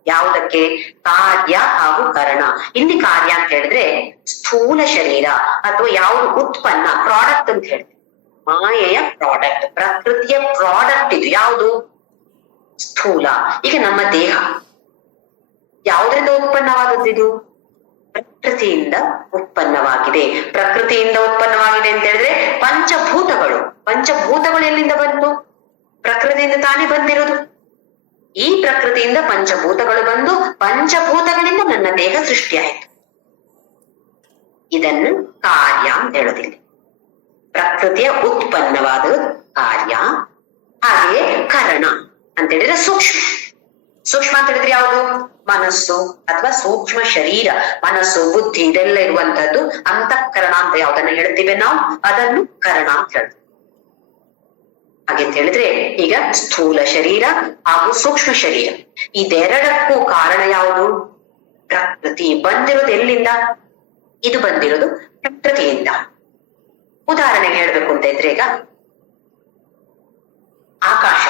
ಯಾವುದಕ್ಕೆ? ಕಾರ್ಯ ಹಾಗೂ ಕರಣ. ಇಲ್ಲಿ ಕಾರ್ಯ ಅಂತ ಹೇಳಿದ್ರೆ ಸ್ಥೂಲ ಶರೀರ ಅಥವಾ ಯಾವುದು ಉತ್ಪನ್ನ, ಪ್ರಾಡಕ್ಟ್ ಅಂತ ಹೇಳ್ತೀವಿ. ಮಾಯೆಯ ಪ್ರಾಡಕ್ಟ್, ಪ್ರಕೃತಿಯ ಪ್ರಾಡಕ್ಟ್ ಇದು ಯಾವುದು? ಸ್ಥೂಲ. ಈಗ ನಮ್ಮ ದೇಹ ಯಾವುದರಿಂದ ಉತ್ಪನ್ನವಾದದ್ದು? ಇದು ಪ್ರಕೃತಿಯಿಂದ ಉತ್ಪನ್ನವಾಗಿದೆ. ಪ್ರಕೃತಿಯಿಂದ ಉತ್ಪನ್ನವಾಗಿದೆ ಅಂತ ಹೇಳಿದ್ರೆ ಪಂಚಭೂತಗಳು. ಪಂಚಭೂತಗಳು ಎಲ್ಲಿಂದ ಬಂತು? ಪ್ರಕೃತಿಯಿಂದ ತಾನೇ ಬಂದಿರೋದು. ಈ ಪ್ರಕೃತಿಯಿಂದ ಪಂಚಭೂತಗಳು ಬಂದು ಪಂಚಭೂತಗಳಿಂದ ನನ್ನ ದೇಹ ಸೃಷ್ಟಿಯಾಯಿತು. ಇದನ್ನು ಕಾರ್ಯ ಅಂತ ಹೇಳೋದಿಲ್ಲ. ಪ್ರಕೃತಿಯ ಉತ್ಪನ್ನವಾದ ಕಾರ್ಯ. ಹಾಗೆಯೇ ಕರಣ ಅಂತ ಹೇಳಿದ್ರೆ ಸೂಕ್ಷ್ಮ. ಸೂಕ್ಷ್ಮ ಅಂತ ಹೇಳಿದ್ರೆ ಯಾವುದು? ಮನಸ್ಸು ಅಥವಾ ಸೂಕ್ಷ್ಮ ಶರೀರ. ಮನಸ್ಸು, ಬುದ್ಧಿ ಇದೆಲ್ಲ ಇರುವಂತದ್ದು ಅಂತಃಕರಣ ಅಂತ ಯಾವ್ದನ್ನ ಹೇಳ್ತೀವಿ ನಾವು, ಅದನ್ನು ಕರಣ ಅಂತ ಹೇಳ್ತೀವಿ. ಹಾಗೆಂತ ಹೇಳಿದ್ರೆ ಈಗ ಸ್ಥೂಲ ಶರೀರ ಹಾಗೂ ಸೂಕ್ಷ್ಮ ಶರೀರ ಇದೆರಡಕ್ಕೂ ಕಾರಣ ಯಾವುದು? ಪ್ರಕೃತಿ. ಬಂದಿರೋದು ಎಲ್ಲಿಂದ? ಇದು ಬಂದಿರೋದು ಪ್ರಕೃತಿಯಿಂದ. ಉದಾಹರಣೆಗೆ ಹೇಳ್ಬೇಕು ಅಂತ ಇದ್ರೆ ಈಗ ಆಕಾಶ.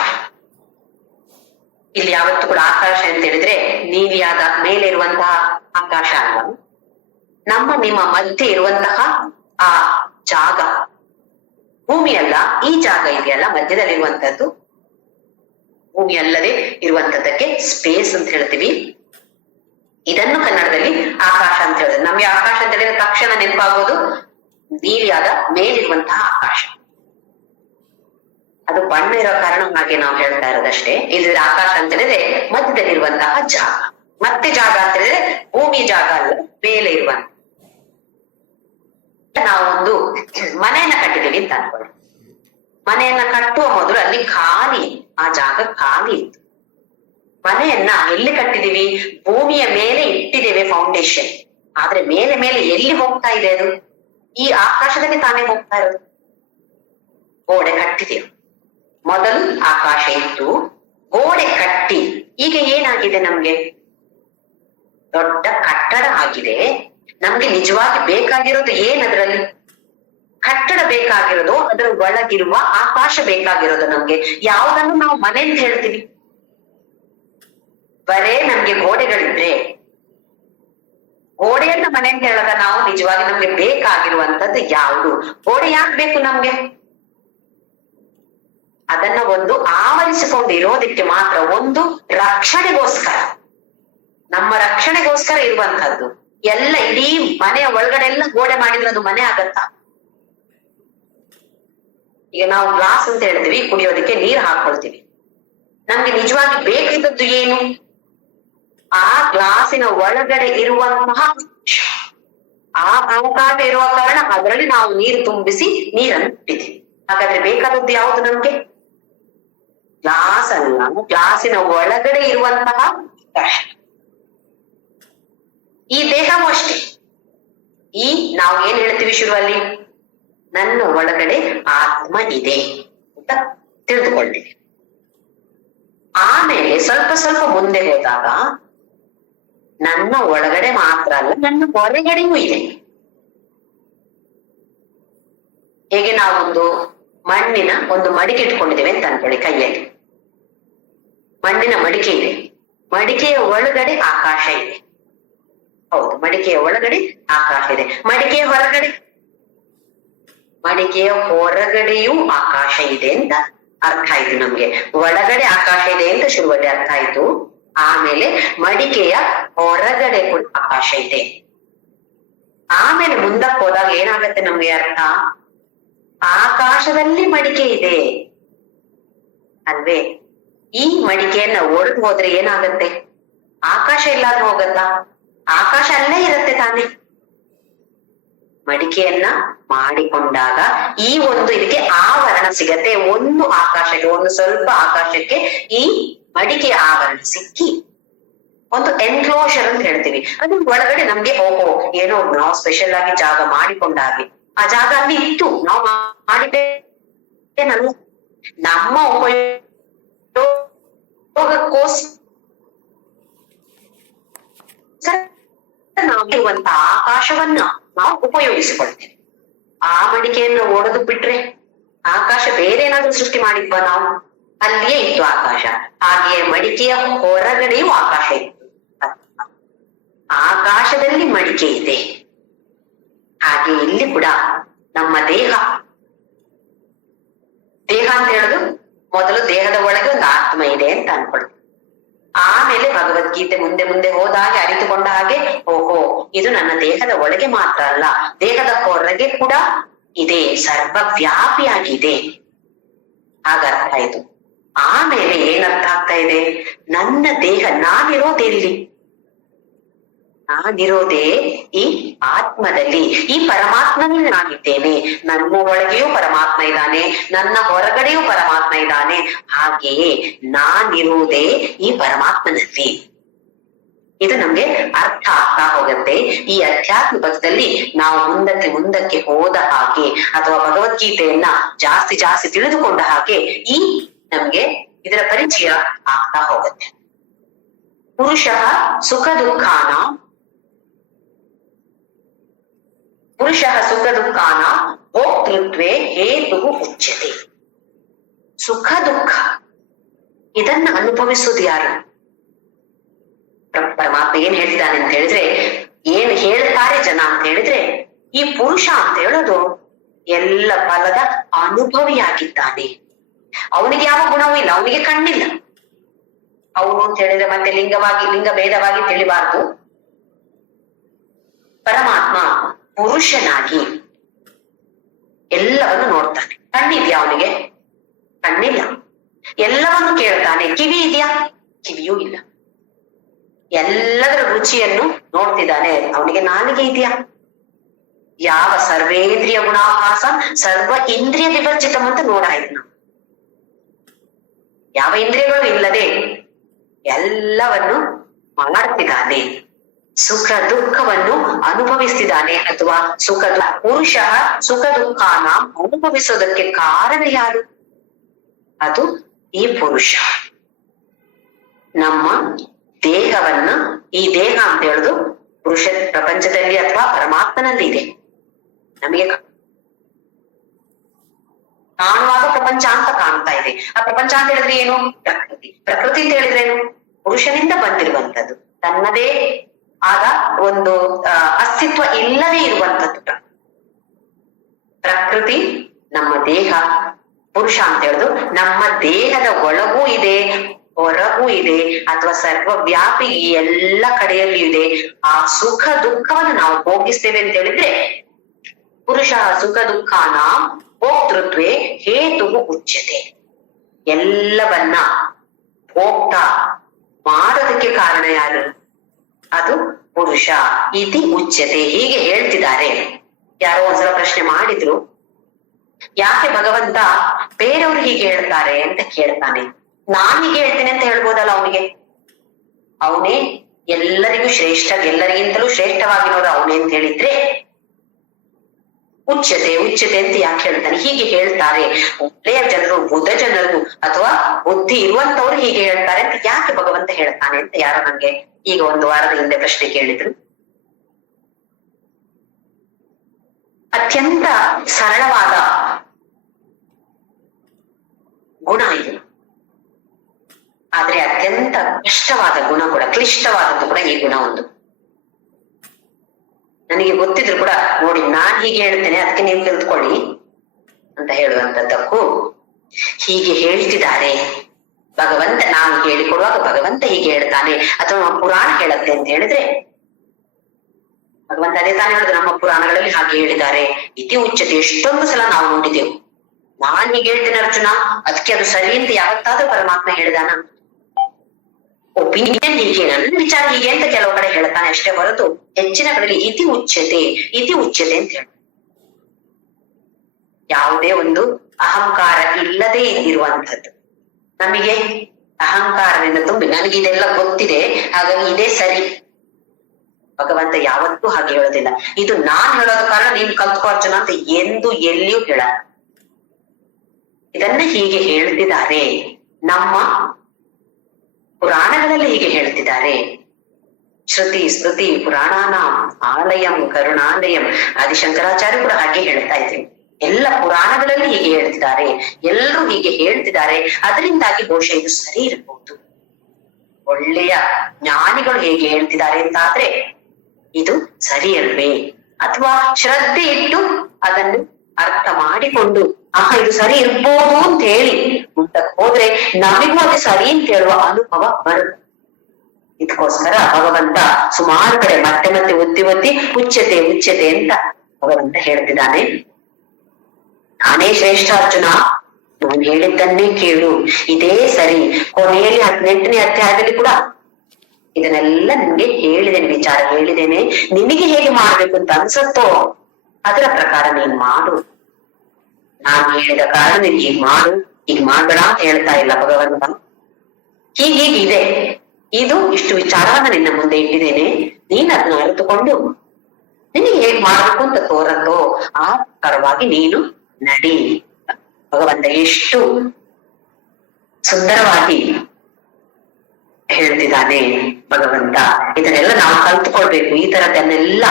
ಇಲ್ಲಿ ಯಾವತ್ತೂ ಕೂಡ ಆಕಾಶ ಅಂತ ಹೇಳಿದ್ರೆ ನೀಲಿಯಾದ ಮೇಲೆ ಇರುವಂತಹ ಆಕಾಶ ಅಲ್ಲ. ನಮ್ಮ ನಿಮ್ಮ ಮಧ್ಯೆ ಇರುವಂತಹ ಆ ಜಾಗ, ಭೂಮಿ ಅಲ್ಲ, ಈ ಜಾಗ ಇದೆಯಲ್ಲ ಮಧ್ಯದಲ್ಲಿರುವಂತದ್ದು, ಭೂಮಿ ಅಲ್ಲದೆ ಇರುವಂತದ್ದಕ್ಕೆ ಸ್ಪೇಸ್ ಅಂತ ಹೇಳ್ತೀವಿ. ಇದನ್ನು ಕನ್ನಡದಲ್ಲಿ ಆಕಾಶ ಅಂತ ಹೇಳಿದ್ರೆ, ನಮ್ಗೆ ಆಕಾಶ ಅಂತ ಹೇಳಿದ್ರೆ ತಕ್ಷಣ ನೆನಪಾಗೋದು ನೀಲಿಯಾದ ಮೇಲಿರುವಂತಹ ಆಕಾಶ. ಅದು ಬಣ್ಣ ಇರೋ ಕಾರಣ ಹಾಗೆ ನಾವು ಹೇಳ್ತಾ ಇರೋದಷ್ಟೇ. ಇಲ್ಲದ್ರೆ ಆಕಾಶ ಅಂತ ಹೇಳಿದ್ರೆ ಮಧ್ಯದಲ್ಲಿರುವಂತಹ ಜಾಗ. ಮತ್ತೆ ಜಾಗ ಅಂತ ಹೇಳಿದ್ರೆ ಭೂಮಿ ಜಾಗ ಅಲ್ಲ, ಮೇಲೆ ಇರುವಂತ. ನಾವೊಂದು ಮನೆಯನ್ನ ಕಟ್ಟಿದೀವಿ ಅಂತ ಅನ್ಕೊಳ್ಳಿ. ಮನೆಯನ್ನ ಕಟ್ಟುವ ಮೊದಲು ಅಲ್ಲಿ ಖಾಲಿ, ಆ ಜಾಗ ಖಾಲಿ ಇತ್ತು. ಮನೆಯನ್ನ ಎಲ್ಲಿ ಕಟ್ಟಿದೀವಿ? ಭೂಮಿಯ ಮೇಲೆ ಇಟ್ಟಿದ್ದೇವೆ ಫೌಂಡೇಶನ್. ಆದ್ರೆ ಮೇಲೆ ಮೇಲೆ ಎಲ್ಲಿ ಹೋಗ್ತಾ ಇದೆ ಅದು? ಈ ಆಕಾಶದಲ್ಲಿ ತಾನೇ ಹೋಗ್ತಾ ಇರೋದು. ಗೋಡೆ ಕಟ್ಟಿದೆವು, ಮೊದಲು ಆಕಾಶ ಇತ್ತು, ಗೋಡೆ ಕಟ್ಟಿ ಈಗ ಏನಾಗಿದೆ? ನಮ್ಗೆ ದೊಡ್ಡ ಕಟ್ಟಡ ಆಗಿದೆ. ನಮ್ಗೆ ನಿಜವಾಗಿ ಬೇಕಾಗಿರೋದು ಏನದ್ರಲ್ಲಿ? ಕಟ್ಟಡ ಬೇಕಾಗಿರೋದು, ಅದರ ಒಳಗಿರುವ ಆಕಾಶ ಬೇಕಾಗಿರೋದು ನಮ್ಗೆ. ಯಾವುದನ್ನು ನಾವು ಮನೆ ಅಂತ ಹೇಳ್ತೀವಿ? ಬರೇ ನಮ್ಗೆ ಗೋಡೆಗಳಿದ್ರೆ ಗೋಡೆಯನ್ನ ಮನೆ ಅಂತ ಹೇಳದ ನಾವು ನಿಜವಾಗಿ ನಮ್ಗೆ ಬೇಕಾಗಿರುವಂತದ್ದು ಯಾವುದು? ಗೋಡೆ ಯಾಕೆ ಬೇಕು ನಮ್ಗೆ? ಅದನ್ನ ಒಂದು ಆವರಿಸಿಕೊಂಡು ಇರೋದಕ್ಕೆ ಮಾತ್ರ, ಒಂದು ರಕ್ಷಣೆಗೋಸ್ಕರ, ನಮ್ಮ ರಕ್ಷಣೆಗೋಸ್ಕರ ಇರುವಂತದ್ದು. ಎಲ್ಲ ಇಡೀ ಮನೆಯ ಒಳಗಡೆ ಎಲ್ಲ ಗೋಡೆ ಮಾಡಿದ್ರೆ ಅದು ಮನೆ ಆಗತ್ತಾ? ಈಗ ನಾವು ಗ್ಲಾಸ್ ಅಂತ ಹೇಳ್ತೀವಿ, ಕುಡಿಯೋದಕ್ಕೆ ನೀರು ಹಾಕೊಳ್ತೀವಿ. ನಮ್ಗೆ ನಿಜವಾಗಿ ಬೇಕಿದ್ದದ್ದು ಏನು? ಆ ಗ್ಲಾಸಿನ ಒಳಗಡೆ ಇರುವಂತಹ ಆ ಅವಕಾಶ ಇರುವ ಕಾರಣ ಅದರಲ್ಲಿ ನಾವು ನೀರು ತುಂಬಿಸಿ ನೀರನ್ನು ಇಟ್ಟಿದ್ದೀವಿ. ಹಾಗಾದ್ರೆ ಬೇಕಾದದ್ದು ಯಾವುದು ನಮ್ಗೆ? ಗ್ಲಾಸ್ ಅಲ್ಲ, ಗ್ಲಾಸಿನ ಒಳಗಡೆ ಇರುವಂತಹ ಆಕಾಶ. ಈ ದೇಹವೂ ಅಷ್ಟೇ. ಈ ನಾವು ಏನ್ ಹೇಳ್ತೀವಿ ಶುರುವಲ್ಲಿ? ನನ್ನ ಒಳಗಡೆ ಆತ್ಮ ಇದೆ ಅಂತ ತಿಳಿದುಕೊಳ್ಳಿ. ಆಮೇಲೆ ಸ್ವಲ್ಪ ಸ್ವಲ್ಪ ಮುಂದೆ ಹೋದಾಗ ನನ್ನ ಒಳಗಡೆ ಮಾತ್ರ ಅಲ್ಲ, ನನ್ನ ಹೊರಗಡೆಯೂ ಇದೆ. ಹೇಗೆ ನಾವೊಂದು ಮಣ್ಣಿನ ಒಂದು ಮಡಿಕೆ ಇಟ್ಕೊಂಡಿದ್ದೇವೆ ಅಂತ ಅನ್ಕೊಳ್ಳಿ, ಕೈಯಲ್ಲಿ ಮಣ್ಣಿನ ಮಡಿಕೆ ಇದೆ. ಮಡಿಕೆಯ ಒಳಗಡೆ ಆಕಾಶ ಇದೆ. ಹೌದು, ಮಡಿಕೆಯ ಒಳಗಡೆ ಆಕಾಶ ಇದೆ. ಮಡಿಕೆಯ ಹೊರಗಡೆ, ಮಡಿಕೆಯ ಹೊರಗಡೆಯೂ ಆಕಾಶ ಇದೆ ಅಂತ ಅರ್ಥ ಆಯ್ತು ನಮ್ಗೆ. ಒಳಗಡೆ ಆಕಾಶ ಇದೆ ಅಂತ ಶುರುವಲ್ಲಿ ಅರ್ಥ ಆಯ್ತು. ಆಮೇಲೆ ಮಡಿಕೆಯ ಹೊರಗಡೆ ಕೂಡ ಆಕಾಶ ಇದೆ. ಆಮೇಲೆ ಮುಂದಕ್ಕೆ ಹೋದಾಗ ಏನಾಗತ್ತೆ ನಮ್ಗೆ ಅರ್ಥ? ಆಕಾಶದಲ್ಲಿ ಮಡಿಕೆ ಇದೆ ಅಲ್ವೇ? ಈ ಮಡಿಕೆಯನ್ನ ಒಡೆದು ಹೋದ್ರೆ ಏನಾಗತ್ತೆ? ಆಕಾಶ ಎಲ್ಲಾದ್ರೂ ಹೋಗತ್ತಾ? ಆಕಾಶ ಅಲ್ಲೇ ಇರುತ್ತೆ ತಾನೆ. ಮಡಿಕೆಯನ್ನ ಮಾಡಿಕೊಂಡಾಗ ಈ ಒಂದು ಇದಕ್ಕೆ ಆವರಣ ಸಿಗತ್ತೆ. ಒಂದು ಆಕಾಶಕ್ಕೆ, ಒಂದು ಸ್ವಲ್ಪ ಆಕಾಶಕ್ಕೆ ಈ ಮಡಿಕೆಯ ಆವರಣ ಸಿಕ್ಕಿ ಒಂದು ಎನ್ಕ್ಲೋಷರ್ ಅಂತ ಹೇಳ್ತೀವಿ. ಅದ್ರ ಒಳಗಡೆ ನಮ್ಗೆ ಓಹೋ ಏನೋ ನಾವು ಸ್ಪೆಷಲ್ ಆಗಿ ಜಾಗ ಮಾಡಿಕೊಂಡಾಗೆ ಆ ಜಾಗ ಅಲ್ಲಿ ಇತ್ತು, ನಾವು ಮಾಡಿದ್ದೆ ನಮ್ಮ ಉಪಯೋಗಕ್ಕೋಸ್ಕರ ನಾವಿರುವಂತ ಆಕಾಶವನ್ನ ನಾವು ಉಪಯೋಗಿಸಿಕೊಳ್ತೇವೆ. ಆ ಮಡಿಕೆಯನ್ನು ಒಡೆದು ಬಿಟ್ರೆ ಆಕಾಶ ಬೇರೆ ಏನಾದ್ರೂ ಸೃಷ್ಟಿ ಮಾಡಿದ್ವಾ ನಾವು? ಅಲ್ಲಿಯೇ ಇತ್ತು ಆಕಾಶ. ಹಾಗೆಯೇ ಮಡಿಕೆಯ ಹೊರಗಡೆಯೂ ಆಕಾಶ ಇತ್ತು. ಆಕಾಶದಲ್ಲಿ ಮಡಿಕೆ ಇದೆ, ಹಾಗೆ ಇಲ್ಲಿ ಕೂಡ ನಮ್ಮ ದೇಹ ಅಂತ ಹೇಳುದು ಮೊದಲು ದೇಹದ ಒಳಗೆ ಒಂದು ಆತ್ಮ ಇದೆ ಅಂತ ಅನ್ಕೊಳ್ತೀವಿ. ಆಮೇಲೆ ಭಗವದ್ಗೀತೆ ಮುಂದೆ ಮುಂದೆ ಹೋದ ಹಾಗೆ ಅರಿತುಕೊಂಡ ಹಾಗೆ ಓಹೋ ಇದು ನನ್ನ ದೇಹದ ಒಳಗೆ ಮಾತ್ರ ಅಲ್ಲ, ದೇಹದ ಹೊರಗೆ ಕೂಡ ಇದೆ, ಸರ್ವವ್ಯಾಪಿಯಾಗಿದೆ, ಹಾಗರ್ಥ ಆಯ್ತು. ಆಮೇಲೆ ಏನರ್ಥ ಆಗ್ತಾ ಇದೆ, ನನ್ನ ದೇಹ ನಾನಿರೋದೆಲ್ಲಿ, ನಾನಿರೋದೇ ಈ ಆತ್ಮದಲ್ಲಿ, ಈ ಪರಮಾತ್ಮನಲ್ಲಿ ನಾನಿದ್ದೇನೆ. ನನ್ನ ಒಳಗೆಯೂ ಪರಮಾತ್ಮ ಇದ್ದಾನೆ, ನನ್ನ ಹೊರಗಡೆಯೂ ಪರಮಾತ್ಮ ಇದ್ದಾನೆ, ಹಾಗೆಯೇ ನಾನಿರುವುದೇ ಈ ಪರಮಾತ್ಮನಲ್ಲಿ. ಇದು ನಮ್ಗೆ ಅರ್ಥ ಆಗ್ತಾ ಹೋಗುತ್ತೆ. ಈ ಅಧ್ಯಾತ್ಮ ಪಥದಲ್ಲಿ ನಾವು ಮುಂದಕ್ಕೆ ಹೋದ ಹಾಗೆ ಅಥವಾ ಭಗವದ್ಗೀತೆಯನ್ನ ಜಾಸ್ತಿ ಜಾಸ್ತಿ ತಿಳಿದುಕೊಂಡ ಹಾಗೆ ಈ ನಮ್ಗೆ ಇದರ ಪರಿಚಯ ಆಗ್ತಾ ಹೋಗುತ್ತೆ. ಪುರುಷಃ ಸುಖ ದುಃಖಾನ ಭೋಕ್ತೃತ್ವೇ ಹೇತು ಉಚ್ಯತೆ. ಸುಖ ದುಃಖ ಇದನ್ನ ಅನುಭವಿಸುವುದು ಯಾರು? ಪರಮಾತ್ಮ ಏನ್ ಹೇಳ್ತಾನೆ ಅಂತ ಹೇಳಿದ್ರೆ, ಏನ್ ಹೇಳ್ತಾರೆ ಜನ ಅಂತ ಹೇಳಿದ್ರೆ, ಈ ಪುರುಷ ಅಂತ ಹೇಳೋದು ಎಲ್ಲ ಫಲದ ಅನುಭವಿಯಾಗಿದ್ದಾನೆ. ಅವನಿಗೆ ಯಾವ ಗುಣವೂ ಇಲ್ಲ, ಅವನಿಗೆ ಕಣ್ಣಿಲ್ಲ. ಅವನು ಅಂತ ಹೇಳಿದ್ರೆ ಮತ್ತೆ ಲಿಂಗ ಭೇದವಾಗಿ ತಿಳಿಬಾರ್ದು. ಪರಮಾತ್ಮ ಪುರುಷನಾಗಿ ಎಲ್ಲವನ್ನು ನೋಡ್ತಾನೆ. ಕಣ್ಣಿದ್ಯಾ ಅವನಿಗೆ? ಕಣ್ಣಿಲ್ಲ. ಎಲ್ಲವನ್ನು ಕೇಳ್ತಾನೆ. ಕಿವಿ ಇದೆಯಾ? ಕಿವಿಯೂ ಇಲ್ಲ. ಎಲ್ಲದರ ರುಚಿಯನ್ನು ನೋಡ್ತಿದ್ದಾನೆ. ಅವನಿಗೆ ನಾಲಿಗೆ ಇದೆಯಾ? ಯಾವ ಸರ್ವೇಂದ್ರಿಯ ಗುಣಾಭಾಸ ಸರ್ವ ಇಂದ್ರಿಯ ವಿವರ್ಜಿತಂ ಅಂತ ನೋಡಾಯ್ತು ನಾವು. ಯಾವ ಇಂದ್ರಿಯಗಳು ಇಲ್ಲದೆ ಎಲ್ಲವನ್ನು ಮಾಡ್ತಿದ್ದಾನೆ. ಸುಖ ದುಃಖವನ್ನು ಅನುಭವಿಸ್ತಿದ್ದಾನೆ. ಅಥವಾ ಪುರುಷ ಸುಖ ದುಃಖಾನ ಅನುಭವಿಸೋದಕ್ಕೆ ಕಾರಣ ಯಾರು? ಅದು ಈ ಪುರುಷ. ನಮ್ಮ ದೇಹವನ್ನ, ಈ ದೇಹ ಅಂತ ಹೇಳುದು ಪುರುಷ ಪ್ರಪಂಚದಲ್ಲಿ ಅಥವಾ ಪರಮಾತ್ಮನಲ್ಲಿ ಇದೆ. ನಮಗೆ ಕಾಣುವಾಗ ಪ್ರಪಂಚ ಅಂತ ಕಾಣ್ತಾ ಇದೆ. ಆ ಪ್ರಪಂಚ ಅಂತ ಹೇಳಿದ್ರೆ ಏನು? ಪ್ರಕೃತಿ ಅಂತ ಹೇಳಿದ್ರೆ ಏನು? ಪುರುಷನಿಂದ ಬಂದಿರುವಂತದ್ದು, ತನ್ನದೇ ಆದ ಒಂದು ಅಸ್ತಿತ್ವ ಇಲ್ಲದೆ ಇರುವಂತದ್ದು ಪ್ರಕೃತಿ. ನಮ್ಮ ದೇಹ ಪುರುಷ ಅಂತ ಹೇಳುದು ನಮ್ಮ ದೇಹದ ಒಳಗೂ ಇದೆ, ಹೊರಗೂ ಇದೆ, ಅಥವಾ ಸರ್ವವ್ಯಾಪಿ ಎಲ್ಲ ಕಡೆಯಲ್ಲಿಯೂ ಇದೆ. ಆ ಸುಖ ದುಃಖವನ್ನು ನಾವು ಭೋಗಿಸ್ತೇವೆ ಅಂತ ಹೇಳಿದ್ರೆ ಪುರುಷ ಸುಖ ದುಃಖಾನ ಭೋಕ್ತೃತ್ವೇ ಹೇತು ಉಚ್ಯತೆ. ಎಲ್ಲವನ್ನ ಭೋಕ್ತ ಮಾಡೋದಕ್ಕೆ ಕಾರಣ ಯಾರು? ಅದು ಪುರುಷ ಇತಿ ಉಚ್ಯತೆ. ಹೀಗೆ ಹೇಳ್ತಿದ್ದಾರೆ. ಯಾರೋ ಒಂದ್ಸಲ ಪ್ರಶ್ನೆ ಮಾಡಿದ್ರು, ಯಾಕೆ ಭಗವಂತ ಬೇರೆಯವ್ರು ಹೀಗೆ ಹೇಳ್ತಾರೆ ಅಂತ ಕೇಳ್ತಾನೆ. ನಾನ್ ಹೀಗೆ ಹೇಳ್ತೇನೆ ಅಂತ ಹೇಳ್ಬೋದಲ್ಲ ಅವನಿಗೆ? ಅವನೇ ಎಲ್ಲರಿಗೂ ಶ್ರೇಷ್ಠ, ಎಲ್ಲರಿಗಿಂತಲೂ ಶ್ರೇಷ್ಠವಾಗಿರೋರು ಅವನೇ ಅಂತ ಹೇಳಿದ್ರೆ ಉಚ್ಯತೆ ಅಂತ ಯಾಕೆ ಹೇಳ್ತಾನೆ? ಹೀಗೆ ಹೇಳ್ತಾರೆ ಒಳ್ಳೆಯ ಜನರು, ಬುದ್ಧ ಜನರು ಅಥವಾ ಬುದ್ಧಿ ಇರುವಂತವ್ರು ಹೀಗೆ ಹೇಳ್ತಾರೆ ಅಂತ ಯಾಕೆ ಭಗವಂತ ಹೇಳ್ತಾನೆ ಅಂತ ಯಾರೋ ನಂಗೆ ಈಗ ಒಂದು ವಾರದ ಹಿಂದೆ ಪ್ರಶ್ನೆ ಕೇಳಿದ್ರು. ಅತ್ಯಂತ ಸರಳವಾದ ಗುಣ ಇದು, ಆದ್ರೆ ಅತ್ಯಂತ ಕಷ್ಟವಾದ ಗುಣ ಕೂಡ, ಕ್ಲಿಷ್ಟವಾದದ್ದು ಕೂಡ ಈ ಗುಣ ಒಂದು. ನನಗೆ ಗೊತ್ತಿದ್ರು ಕೂಡ ನೋಡಿ ನಾನ್ ಹೀಗೆ ಹೇಳ್ತೇನೆ ಅದಕ್ಕೆ ನೀವು ತಿಳ್ಕೊಳ್ಳಿ ಅಂತ ಹೇಳುವಂತದ್ದಕ್ಕೂ, ಹೀಗೆ ಹೇಳ್ತಿದ್ದಾರೆ ಭಗವಂತ, ನಾವು ಹೇಳಿಕೊಡುವಾಗ ಭಗವಂತ ಹೀಗೆ ಹೇಳ್ತಾನೆ ಅಥವಾ ಪುರಾಣ ಹೇಳತ್ತೆ ಅಂತ ಹೇಳಿದ್ರೆ ಭಗವಂತ ಅದೇ ತಾನೇ ಹೇಳುದು. ನಮ್ಮ ಪುರಾಣಗಳಲ್ಲಿ ಹಾಗೆ ಹೇಳಿದ್ದಾರೆ ಇತಿ ಉಚ್ಯತೆ. ಎಷ್ಟೊಂದು ಸಲ ನಾವು ನೋಡಿದೆವು. ನಾನ್ ಹೀಗೆ ಹೇಳ್ತೇನೆ ಅರ್ಜುನ, ಅದಕ್ಕೆ ಅದು ಸರಿ ಅಂತ ಯಾವತ್ತಾದ್ರೂ ಪರಮಾತ್ಮ ಹೇಳಿದಾನ? ಒಪಿನಿಯನ್ ಹೀಗೆ, ನನ್ನ ವಿಚಾರ ಹೀಗೆ ಅಂತ ಕೆಲವು ಕಡೆ ಹೇಳ್ತಾನೆ ಅಷ್ಟೇ ಹೊರತು ಹೆಚ್ಚಿನ ಕಡೆಯಲ್ಲಿ ಇತಿ ಉಚ್ಯತೆ ಅಂತ ಹೇಳ. ಯಾವುದೇ ಒಂದು ಅಹಂಕಾರ ಇಲ್ಲದೆ ಇರುವಂತದ್ದು. ನಮಗೆ ಅಹಂಕಾರದಿಂದ ತುಂಬಿ ನನಗೆ ಇದೆಲ್ಲ ಗೊತ್ತಿದೆ ಹಾಗಾಗಿ ಇದೇ ಸರಿ. ಭಗವಂತ ಯಾವತ್ತೂ ಹಾಗೆ ಹೇಳೋದಿಲ್ಲ. ಇದು ನಾನ್ ಹೇಳೋದ ಕಾರಣ ನೀನ್ ಕಲ್ತ್ಕೋ ಅರ್ಜುನ ಅಂತ ಎಂದು ಎಲ್ಲಿಯೂ ಹೇಳ. ಇದನ್ನ ಹೀಗೆ ಹೇಳ್ತಿದ್ದಾರೆ, ನಮ್ಮ ಪುರಾಣಗಳಲ್ಲಿ ಹೀಗೆ ಹೇಳ್ತಿದ್ದಾರೆ. ಶ್ರುತಿ ಸ್ಮೃತಿ ಪುರಾಣಾನ ಆಲಯಂ ಕರುಣಾಲಯಂ. ಆದಿಶಂಕರಾಚಾರ್ಯ ಕೂಡ ಹಾಗೆ ಹೇಳ್ತಾ ಇದ್ರು. ಎಲ್ಲ ಪುರಾಣಗಳಲ್ಲಿ ಹೀಗೆ ಹೇಳ್ತಿದ್ದಾರೆ, ಎಲ್ಲರೂ ಹೀಗೆ ಹೇಳ್ತಿದ್ದಾರೆ. ಅದರಿಂದಾಗಿ ಬಹುಶಃ ಇದು ಸರಿ ಇರಬಹುದು. ಒಳ್ಳೆಯ ಜ್ಞಾನಿಗಳು ಹೇಗೆ ಹೇಳ್ತಿದ್ದಾರೆ ಅಂತ ಆದ್ರೆ ಇದು ಸರಿಯಲ್ವೇ? ಅಥವಾ ಶ್ರದ್ಧೆ ಇಟ್ಟು ಅದನ್ನು ಅರ್ಥ ಮಾಡಿಕೊಂಡು ಇದು ಸರಿ ಇರ್ಬೋದು ಅಂತ ಹೇಳಿ ಮುಂದಕ್ಕೆ ಹೋದ್ರೆ ನಮಿಗೂ ಅದು ಸರಿ ಅಂತ ಹೇಳುವ ಅನುಭವ ಬರುತ್ತೆ. ಇದಕ್ಕೋಸ್ಕರ ಭಗವಂತ ಸುಮಾರು ಕಡೆ ಮತ್ತೆ ಮತ್ತೆ ಒತ್ತಿ ಉಚ್ಯತೆ ಉಚ್ಯತೆ ಅಂತ ಭಗವಂತ ಹೇಳ್ತಿದ್ದಾನೆ. ನಾನೇ ಶ್ರೇಷ್ಠ ಅರ್ಜುನ, ನಾನು ಹೇಳಿದ್ದನ್ನೇ ಕೇಳು, ಇದೇ ಸರಿ. ಕೊನೆಯಲ್ಲಿ 18ನೇ ಅಧ್ಯಾಯದಲ್ಲಿ ಕೂಡ ಇದನ್ನೆಲ್ಲ ನಿನ್ಗೆ ಹೇಳಿದ್ದೇನೆ, ವಿಚಾರ ಹೇಳಿದ್ದೇನೆ. ನಿನಗೆ ಹೇಗೆ ಮಾಡ್ಬೇಕು ಅಂತ ಅನ್ಸತ್ತೋ ಅದರ ಪ್ರಕಾರ ನೀನ್ ಮಾಡು. ನಾನು ಹೇಳಿದ ಕಾರಣ ನೀನ್ ಹೀಗ್ ಮಾಡು, ಹೀಗ್ ಮಾಡ್ಬೇಡ ಅಂತ ಹೇಳ್ತಾ ಇಲ್ಲ ಭಗವಂತ. ಹೀಗೀಗಿದೆ, ಇದು ಇಷ್ಟು ವಿಚಾರವನ್ನ ನಿನ್ನ ಮುಂದೆ ಇಟ್ಟಿದ್ದೇನೆ, ನೀನ್ ಅದನ್ನ ಅರಿತುಕೊಂಡು ನಿನಗೆ ಹೇಗ್ ಮಾಡ್ಬೇಕು ಅಂತ ತೋರತ್ತೋ ಆ ಪರವಾಗಿ ನೀನು ನಡಿ. ಭಗವಂತ ಎಷ್ಟು ಸುಂದರವಾಗಿ ಹೇಳ್ತಿದ್ದಾನೆ ಭಗವಂತ. ಇದನ್ನೆಲ್ಲ ನಾವು ಕಲ್ತುಕೊಳ್ಬೇಕು. ಈ ತರದನ್ನೆಲ್ಲ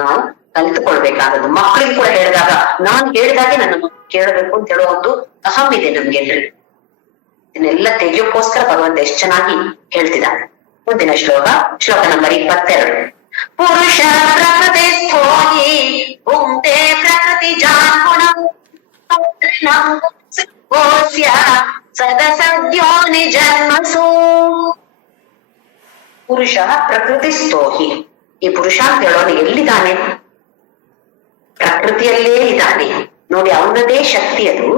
ನಾವು ಕಲ್ತುಕೊಳ್ಬೇಕಾಗದು. ಮಕ್ಕಳಿಗೆ ಕೂಡ ಹೇಳಿದಾಗ ನಾನ್ ಹೇಳಿದಾಗೆ ನನ್ನ ಕೇಳಬೇಕು ಅಂತ ಹೇಳೋ ಒಂದು ಅಹಂ ಇದೆ ನಮ್ಗೆಲ್ರಿಗೂ. ಇದನ್ನೆಲ್ಲ ತೆಗೆಯೋಕ್ಕೋಸ್ಕರ ಭಗವಂತ ಎಷ್ಟು ಚೆನ್ನಾಗಿ ಹೇಳ್ತಿದ್ದಾನೆ. ಮುಂದಿನ ಶ್ಲೋಕ ನಂಬರ್ 22. ಪುರುಷ ಪ್ರಕೃತಿ ಸ್ಥೋಹಿ ಭುಂಕ್ತೆ ಪ್ರಕೃತಿ ಜಾನ್ಗುಣಂ ಸದಸದ್ಯೋನಿ ಜನ್ಮಸು. ಪುರುಷ ಪ್ರಕೃತಿ ಸ್ಥೋಹಿ. ಈ ಪುರುಷ ಅಂತ ಹೇಳೋನು ಎಲ್ಲಿದ್ದಾನೆ? ಪ್ರಕೃತಿಯಲ್ಲೇ ಇದ್ದಾನೆ ನೋಡಿ. ಅವನದೇ ಶಕ್ತಿ ಅದು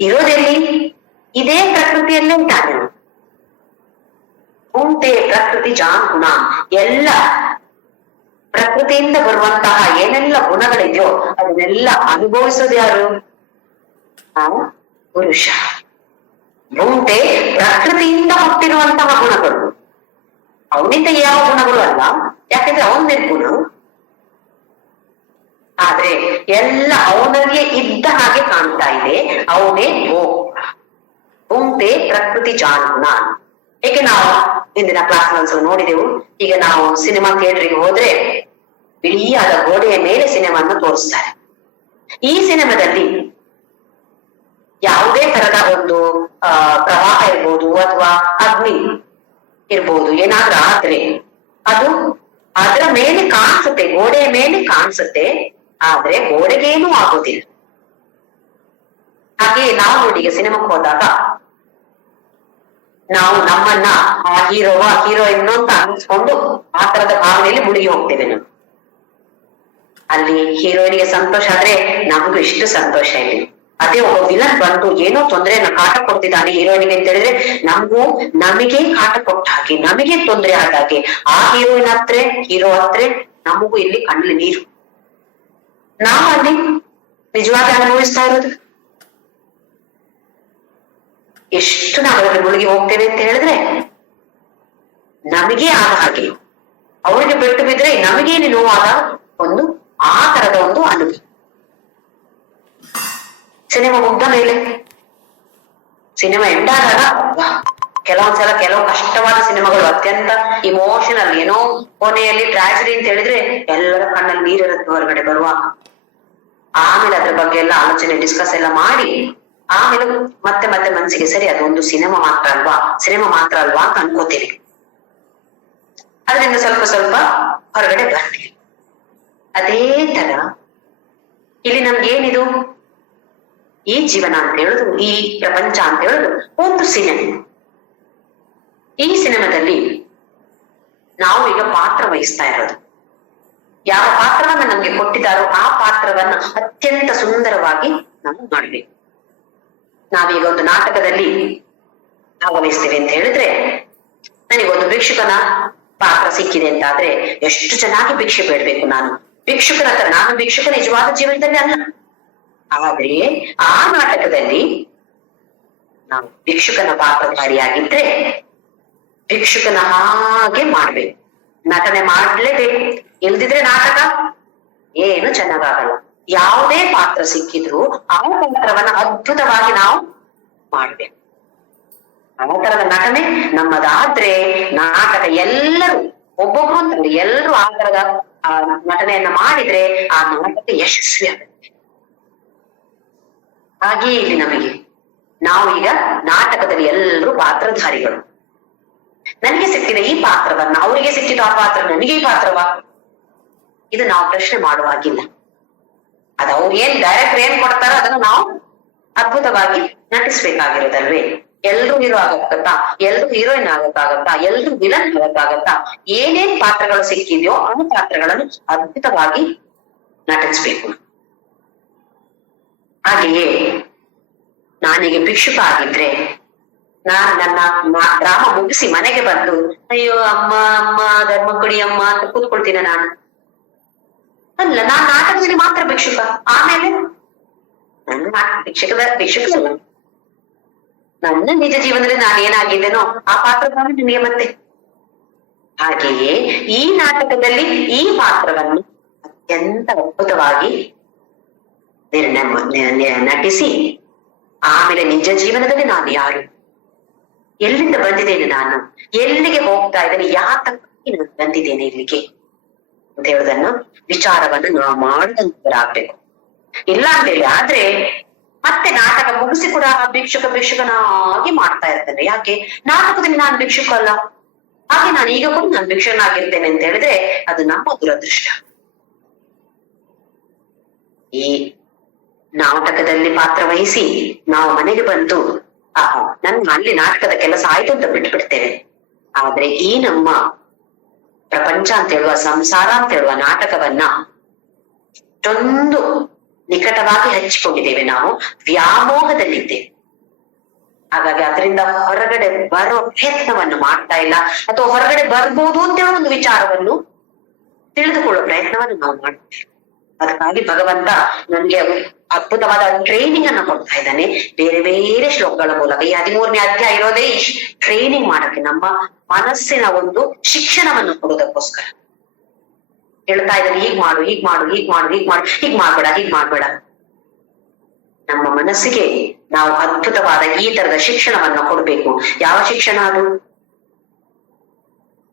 ಇರೋದೆಲ್ಲಿ? ಇದೇ ಪ್ರಕೃತಿಯಲ್ಲೇ ಇದ್ದಾನೆ. ಭುಂಕ್ತೆ ಪ್ರಕೃತಿ ಜಾನ್ ಗುಣ. ಎಲ್ಲ ಪ್ರಕೃತಿಯಿಂದ ಬರುವಂತಹ ಏನೆಲ್ಲ ಗುಣಗಳಿದೆಯೋ ಅದನ್ನೆಲ್ಲ ಅನುಭವಿಸೋದು ಯಾರು? ಪುರುಷ. ಭುಂಕ್ತೆ ಪ್ರಕೃತಿಯಿಂದ ಹುಟ್ಟಿರುವಂತಹ ಗುಣಗಳು, ಅವನಿಂದ ಯಾವ ಗುಣಗಳು ಅಲ್ಲ, ಯಾಕಂದ್ರೆ ಅವನ ನಿರ್ಗುಣ. ಆದ್ರೆ ಎಲ್ಲ ಅವನಿಗೆ ಇದ್ದ ಹಾಗೆ ಕಾಣ್ತಾ ಇದೆ, ಅವನೇ ಭುಂಕ್ತೆ ಪ್ರಕೃತಿ ಜಾನ್ಗುಣ. ಏಕೆ ನಾವು ಇಂದಿನ ಕ್ಲಾಸ್ ನಲ್ಲಿ ನೋಡಿದೆವು. ಈಗ ನಾವು ಸಿನಿಮಾ ಥಿಯೇಟರ್ಗೆ ಹೋದ್ರೆ ಬಿಳಿಯಾದ ಗೋಡೆಯ ಮೇಲೆ ಸಿನಿಮಾವನ್ನು ತೋರಿಸ್ತಾರೆ. ಈ ಸಿನಿಮಾದಲ್ಲಿ ಯಾವುದೇ ತರದ ಒಂದು ಪ್ರವಾಹ ಇರ್ಬೋದು ಅಥವಾ ಅಗ್ನಿ ಇರ್ಬೋದು, ಏನಾದ್ರೂ ಆದ್ರೆ ಅದು ಅದರ ಮೇಲೆ ಕಾಣಿಸುತ್ತೆ, ಗೋಡೆಯ ಮೇಲೆ ಕಾಣಿಸುತ್ತೆ, ಆದ್ರೆ ಗೋಡೆಗೇನೂ ಆಗೋದಿಲ್ಲ. ಹಾಗೆ ನಾವು ನೋಡಿ ಈಗ ಸಿನಿಮಾಕ್ಕೆ ಹೋದಾಗ ನಾವು ನಮ್ಮನ್ನ ಆ ಹೀರೋಯಿನ್ ಅಂತ ಅನ್ಸ್ಕೊಂಡು ಆ ತರದ ಭಾವನೆಯಲ್ಲಿ ಮುಳುಗಿ ಹೋಗ್ತೇವೆ ನಾವು. ಅಲ್ಲಿ ಹೀರೋಯಿನ್ಗೆ ಸಂತೋಷ ಆದ್ರೆ ನಮ್ಗೂ ಇಷ್ಟು ಸಂತೋಷ ಇದೆ. ಅದೇ ಒಬ್ಬ ವಿಲನ್ ಬಂದು ಏನೋ ತೊಂದರೆಯನ್ನ ಕಾಟ ಕೊಡ್ತಿದ್ದಾನೆ ಹೀರೋಯಿನ್ಗೆ ಅಂತ ಹೇಳಿದ್ರೆ ನಮಗೆ ಕಾಟ ಕೊಟ್ಟ ಹಾಗೆ, ನಮಗೆ ತೊಂದರೆ ಆದ ಹಾಗೆ. ಆ ಹೀರೋಯಿನ್ ಹತ್ರ ಹೀರೋ ಹತ್ರ ನಮಗೂ ಇಲ್ಲಿ ಕಣ್ಣಲ್ಲಿ ನೀರು. ನಾವು ಅಲ್ಲಿ ನಿಜವಾಗಿ ಅನುಭವಿಸ್ತಾ ಇರೋದು ಎಷ್ಟು ನಾವು ಅದರಲ್ಲಿ ಮುಳುಗಿ ಹೋಗ್ತೇವೆ ಅಂತ ಹೇಳಿದ್ರೆ ನಮಗೆ ಆದ ಹಾಗೆ. ಅವರಿಗೆ ಬಿಟ್ಟು ಬಿದ್ರೆ ನಮಗೇನು ನೋವಾದ ಒಂದು ಆ ತರದ ಒಂದು ಅನುಭವ. ಸಿನಿಮಾ ಮುಗ್ದ ಮೇಲೆ ಸಿನಿಮಾ ಎಂಡಾದಾಗ ಕೆಲವೊಂದ್ಸಲ ಕೆಲವು ಕಷ್ಟವಾದ ಸಿನಿಮಾಗಳು ಅತ್ಯಂತ ಇಮೋಷನಲ್, ಏನೋ ಕೊನೆಯಲ್ಲಿ ಟ್ರಾಜಿಡಿ ಅಂತ ಹೇಳಿದ್ರೆ ಎಲ್ಲರ ಕಣ್ಣಲ್ಲಿ ನೀರಿರುತ್ತೆ ಹೊರಗಡೆ ಬರುವಾಗ. ಆಮೇಲೆ ಅದ್ರ ಬಗ್ಗೆ ಎಲ್ಲ ಆಲೋಚನೆ ಡಿಸ್ಕಸ್ ಎಲ್ಲ ಮಾಡಿ ಆಮೇಲೆ ಮತ್ತೆ ಮತ್ತೆ ಮನಸ್ಸಿಗೆ ಸರಿ ಅದೊಂದು ಸಿನಿಮಾ ಮಾತ್ರ ಅಲ್ವಾ ಅಂತ ಅನ್ಕೋತೀವಿ. ಅದರಿಂದ ಸ್ವಲ್ಪ ಸ್ವಲ್ಪ ಹೊರಗಡೆ ಬರ್ತೀವಿ. ಅದೇ ತರ ಇಲ್ಲಿ ನಮ್ಗೇನಿದು ಈ ಜೀವನ ಅಂತ ಹೇಳುದು, ಈ ಪ್ರಪಂಚ ಅಂತ ಹೇಳುದು ಒಂದು ಸಿನಿಮಾ. ಈ ಸಿನಿಮಾದಲ್ಲಿ ನಾವು ಈಗ ಪಾತ್ರ ವಹಿಸ್ತಾ ಇರೋದು. ಯಾವ ಪಾತ್ರವನ್ನ ನಮ್ಗೆ ಕೊಟ್ಟಿದ್ದಾರೋ ಆ ಪಾತ್ರವನ್ನ ಅತ್ಯಂತ ಸುಂದರವಾಗಿ ನಾವು ಮಾಡ್ಬೇಕು. ನಾವೀಗ ಒಂದು ನಾಟಕದಲ್ಲಿ ಭಾಗವಹಿಸ್ತೇವೆ ಅಂತ ಹೇಳಿದ್ರೆ, ನನಗೊಂದು ಭಿಕ್ಷುಕನ ಪಾತ್ರ ಸಿಕ್ಕಿದೆ ಅಂತಾದ್ರೆ ಎಷ್ಟು ಚೆನ್ನಾಗಿ ಭಿಕ್ಷೆ ಬೇಡ್ಬೇಕು. ನಾನು ಭಿಕ್ಷುಕನ ಹತ್ರ, ನಾನು ಭಿಕ್ಷುಕ ನಿಜವಾದ ಜೀವನದಲ್ಲಿ ಅಲ್ಲ, ಆದ್ರೆ ಆ ನಾಟಕದಲ್ಲಿ ನಾವು ಭಿಕ್ಷುಕನ ಪಾತ್ರಧಾರಿಯಾಗಿದ್ರೆ ಭಿಕ್ಷುಕನ ಹಾಗೆ ಮಾಡ್ಬೇಕು, ನಟನೆ ಮಾಡ್ಲೇಬೇಕು. ಇಲ್ದಿದ್ರೆ ನಾಟಕ ಏನು ಚೆನ್ನಾಗಾಗಲ್ಲ. ಯಾವುದೇ ಪಾತ್ರ ಸಿಕ್ಕಿದ್ರು ಆ ಪಾತ್ರವನ್ನ ಅದ್ಭುತವಾಗಿ ನಾವು ಮಾಡ್ಬೇಕು. ಆ ತರದ ನಟನೆ ನಮ್ಮದಾದ್ರೆ ನಾಟಕ ಎಲ್ಲರೂ ಒಬ್ಬೊಬ್ರು ಅಂತಂದ್ರೆ ಎಲ್ಲರೂ ಆ ತರದ ಆ ನಟನೆಯನ್ನ ಮಾಡಿದ್ರೆ ಆ ನಾಟಕ ಯಶಸ್ವಿ ಆಗುತ್ತೆ. ಹಾಗೆ ಇಲ್ಲಿ ನಮಗೆ ನಾವು ಈಗ ನಾಟಕದಲ್ಲಿ ಎಲ್ಲರೂ ಪಾತ್ರಧಾರಿಗಳು. ನನಗೆ ಸಿಕ್ಕಿದ ಈ ಪಾತ್ರವನ್ನ ಅವರಿಗೆ ಸಿಕ್ಕಿದ ಆ ಪಾತ್ರ ನನಗೆ ಈ ಪಾತ್ರವಾ? ಇದು ನಾವು ಪ್ರಶ್ನೆ ಮಾಡುವ ಹಾಗಿಲ್ಲ. ಅದು ಅವ್ರು ಡೈರೆಕ್ಟರ್ ಏನ್ ಕೊಡ್ತಾರೋ ಅದನ್ನು ನಾವು ಅದ್ಭುತವಾಗಿ ನಟಿಸ್ಬೇಕಾಗಿರೋದಲ್ವೇ. ಎಲ್ರು ಹೀರೋ ಆಗತ್ತಾ, ಎಲ್ರು ಹೀರೋಯಿನ್ ಆಗಕ್ಕಾಗತ್ತಾ, ಎಲ್ರು ವಿಲನ್ ಆಗಕ್ಕಾಗತ್ತಾ? ಏನೇನ್ ಪಾತ್ರಗಳು ಸಿಕ್ಕಿದ್ಯೋ ಆ ಪಾತ್ರಗಳನ್ನು ಅದ್ಭುತವಾಗಿ ನಟಿಸ್ಬೇಕು. ಹಾಗೆಯೇ ನಾನೀಗ ಭಿಕ್ಷುಕ ಆಗಿದ್ರೆ ನಾನ್ ನನ್ನ ಡ್ರಾಮ ಮುಗಿಸಿ ಮನೆಗೆ ಬಂದು ಅಯ್ಯೋ ಅಮ್ಮ ಅಮ್ಮ ಧರ್ಮ ಕೊಡಿ ಅಮ್ಮ ಅಂತ ಕೂತ್ಕೊಳ್ತೀನ ನಾನು? ಅಲ್ಲ, ನಾನ್ ನಾಟಕದಲ್ಲಿ ಮಾತ್ರ ಭಿಕ್ಷುಕ. ಆಮೇಲೆ ನನ್ನ ಭಿಕ್ಷುಕ ನನ್ನ ನಿಜ ಜೀವನದಲ್ಲಿ ನಾನು ಏನಾಗಿದ್ದೇನೋ ಆ ಪಾತ್ರವನ್ನು ನಿಮಗೆ ಮತ್ತೆ. ಹಾಗೆಯೇ ಈ ನಾಟಕದಲ್ಲಿ ಈ ಪಾತ್ರವನ್ನು ಅತ್ಯಂತ ಅದ್ಭುತವಾಗಿ ನಟಿಸಿ ಆಮೇಲೆ ನಿಜ ಜೀವನದಲ್ಲಿ ನಾನು ಯಾರು, ಎಲ್ಲಿಂದ ಬಂದಿದ್ದೇನೆ, ನಾನು ಎಲ್ಲಿಗೆ ಹೋಗ್ತಾ ಇದ್ದೇನೆ, ಯಾತಕ್ಕೆ ನಾನು ಬಂದಿದ್ದೇನೆ ಇಲ್ಲಿಗೆ ಅಂತ ಹೇಳುದನ್ನು ವಿಚಾರವನ್ನು ನಾವು ಮಾಡುವಂತರಾಗ್ಬೇಕು. ಇಲ್ಲ ಅಂತೇಳಿ ಆದ್ರೆ ಮತ್ತೆ ನಾಟಕ ಮುಗಿಸಿ ಕೂಡ ಭಿಕ್ಷುಕನಾಗಿ ಮಾಡ್ತಾ ಇರ್ತೇನೆ. ಯಾಕೆ? ನಾಟಕದಲ್ಲಿ ನಾನು ಭಿಕ್ಷುಕ ಅಲ್ಲ, ಹಾಗೆ ನಾನು ಈಗ ಕೂಡ ನಾನು ಭಿಕ್ಷುಕನಾಗಿರ್ತೇನೆ ಅಂತ ಹೇಳಿದ್ರೆ ಅದು ನಮ್ಮ ದುರದೃಷ್ಟ. ಈ ನಾಟಕದಲ್ಲಿ ಪಾತ್ರ ವಹಿಸಿ ನಾವು ಮನೆಗೆ ಬಂದು ನನ್ನ ಅಲ್ಲಿ ನಾಟಕದ ಕೆಲಸ ಆಯ್ತು ಅಂತ ಬಿಟ್ಟು ಬಿಡ್ತೇವೆ. ಆದ್ರೆ ಈ ನಮ್ಮ ಪ್ರಪಂಚ ಅಂತ ಹೇಳುವ, ಸಂಸಾರ ಅಂತ ಹೇಳುವ ನಾಟಕವನ್ನ ಅಷ್ಟೊಂದು ನಿಕಟವಾಗಿ ಹಂಚಿಕೊಂಡಿದ್ದೇವೆ, ನಾವು ವ್ಯಾಮೋಹದಲ್ಲಿದ್ದೇವೆ. ಹಾಗಾಗಿ ಅದರಿಂದ ಹೊರಗಡೆ ಬರೋ ಪ್ರಯತ್ನವನ್ನು ಮಾಡ್ತಾ ಇಲ್ಲ, ಅಥವಾ ಹೊರಗಡೆ ಬರ್ಬೋದು ಅಂತ ಹೇಳೋ ಒಂದು ವಿಚಾರವನ್ನು ತಿಳಿದುಕೊಳ್ಳುವ ಪ್ರಯತ್ನವನ್ನು ನಾವು ಮಾಡ್ತೇವೆ. ಅದಕ್ಕಾಗಿ ಭಗವಂತ ನನ್ಗೆ ಅದ್ಭುತವಾದ ಟ್ರೈನಿಂಗ್ ಅನ್ನ ಕೊಡ್ತಾ ಇದ್ದಾನೆ ಬೇರೆ ಬೇರೆ ಶ್ಲೋಕಗಳ ಮೂಲಕ. ಈ 13ನೇ ಅಧ್ಯಾಯ ಇರೋದೇ ಈ ಟ್ರೈನಿಂಗ್ ಮಾಡಕ್ಕೆ, ನಮ್ಮ ಮನಸ್ಸಿನ ಒಂದು ಶಿಕ್ಷಣವನ್ನು ಕೊಡೋದಕ್ಕೋಸ್ಕರ ಹೇಳ್ತಾ ಇದ್ದಾನೆ. ಹೀಗ್ ಮಾಡು, ಹೀಗ್ ಮಾಡು, ಹೀಗ್ ಮಾಡು, ಹೀಗ್ ಮಾಡು, ಹೀಗ್ ಮಾಡ್ಬೇಡ, ಹೀಗ್ ಮಾಡ್ಬೇಡ. ನಮ್ಮ ಮನಸ್ಸಿಗೆ ನಾವು ಅದ್ಭುತವಾದ ಈ ತರದ ಶಿಕ್ಷಣವನ್ನ ಕೊಡ್ಬೇಕು. ಯಾವ ಶಿಕ್ಷಣ ಅದು?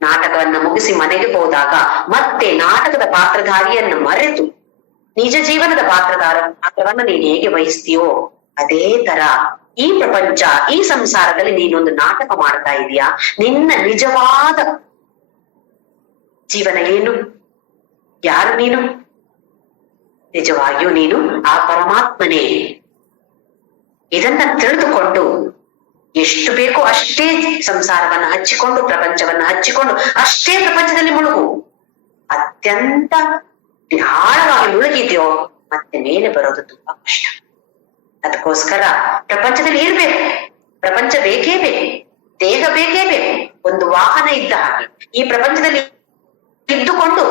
ನಾಟಕವನ್ನ ಮುಗಿಸಿ ಮನೆಗೆ ಹೋದಾಗ ಮತ್ತೆ ನಾಟಕದ ಪಾತ್ರಧಾರಿಯನ್ನು ಮರೆತು ನಿಜ ಜೀವನದ ಪಾತ್ರವನ್ನ ನೀನು ಹೇಗೆ ವಹಿಸ್ತೀಯೋ ಅದೇ ತರ ಈ ಪ್ರಪಂಚ, ಈ ಸಂಸಾರದಲ್ಲಿ ನೀನೊಂದು ನಾಟಕ ಮಾಡ್ತಾ ಇದೀಯಾ. ನಿನ್ನ ನಿಜವಾದ ಜೀವನ ಏನು, ಯಾರು ನೀನು? ನಿಜವಾಗಿಯೂ ನೀನು ಆ ಪರಮಾತ್ಮನೇ. ಇದನ್ನ ತಿಳಿದುಕೊಂಡು ಎಷ್ಟು ಬೇಕೋ ಅಷ್ಟೇ ಸಂಸಾರವನ್ನ ಹಚ್ಚಿಕೊಂಡು, ಪ್ರಪಂಚವನ್ನ ಹಚ್ಚಿಕೊಂಡು ಅಷ್ಟೇ ಪ್ರಪಂಚದಲ್ಲಿ ಮುಳುಗು. ಅತ್ಯಂತ ಆಳವಾಗಿ ಮುಳುಗಿದ್ಯೋ ಮತ್ತೆ ಮೇಲೆ ಬರೋದು ತುಂಬಾ ಕಷ್ಟ. ಅದಕ್ಕೋಸ್ಕರ ಪ್ರಪಂಚದಲ್ಲಿ ಇರ್ಬೇಕು, ಪ್ರಪಂಚ ಬೇಕೇ ಬೇಕು, ದೇಹ ಬೇಕೇ ಬೇಕು, ಒಂದು ವಾಹನ ಇದ್ದ ಹಾಗೆ ಈ ಪ್ರಪಂಚದಲ್ಲಿ ಇದ್ದುಕೊಂಡು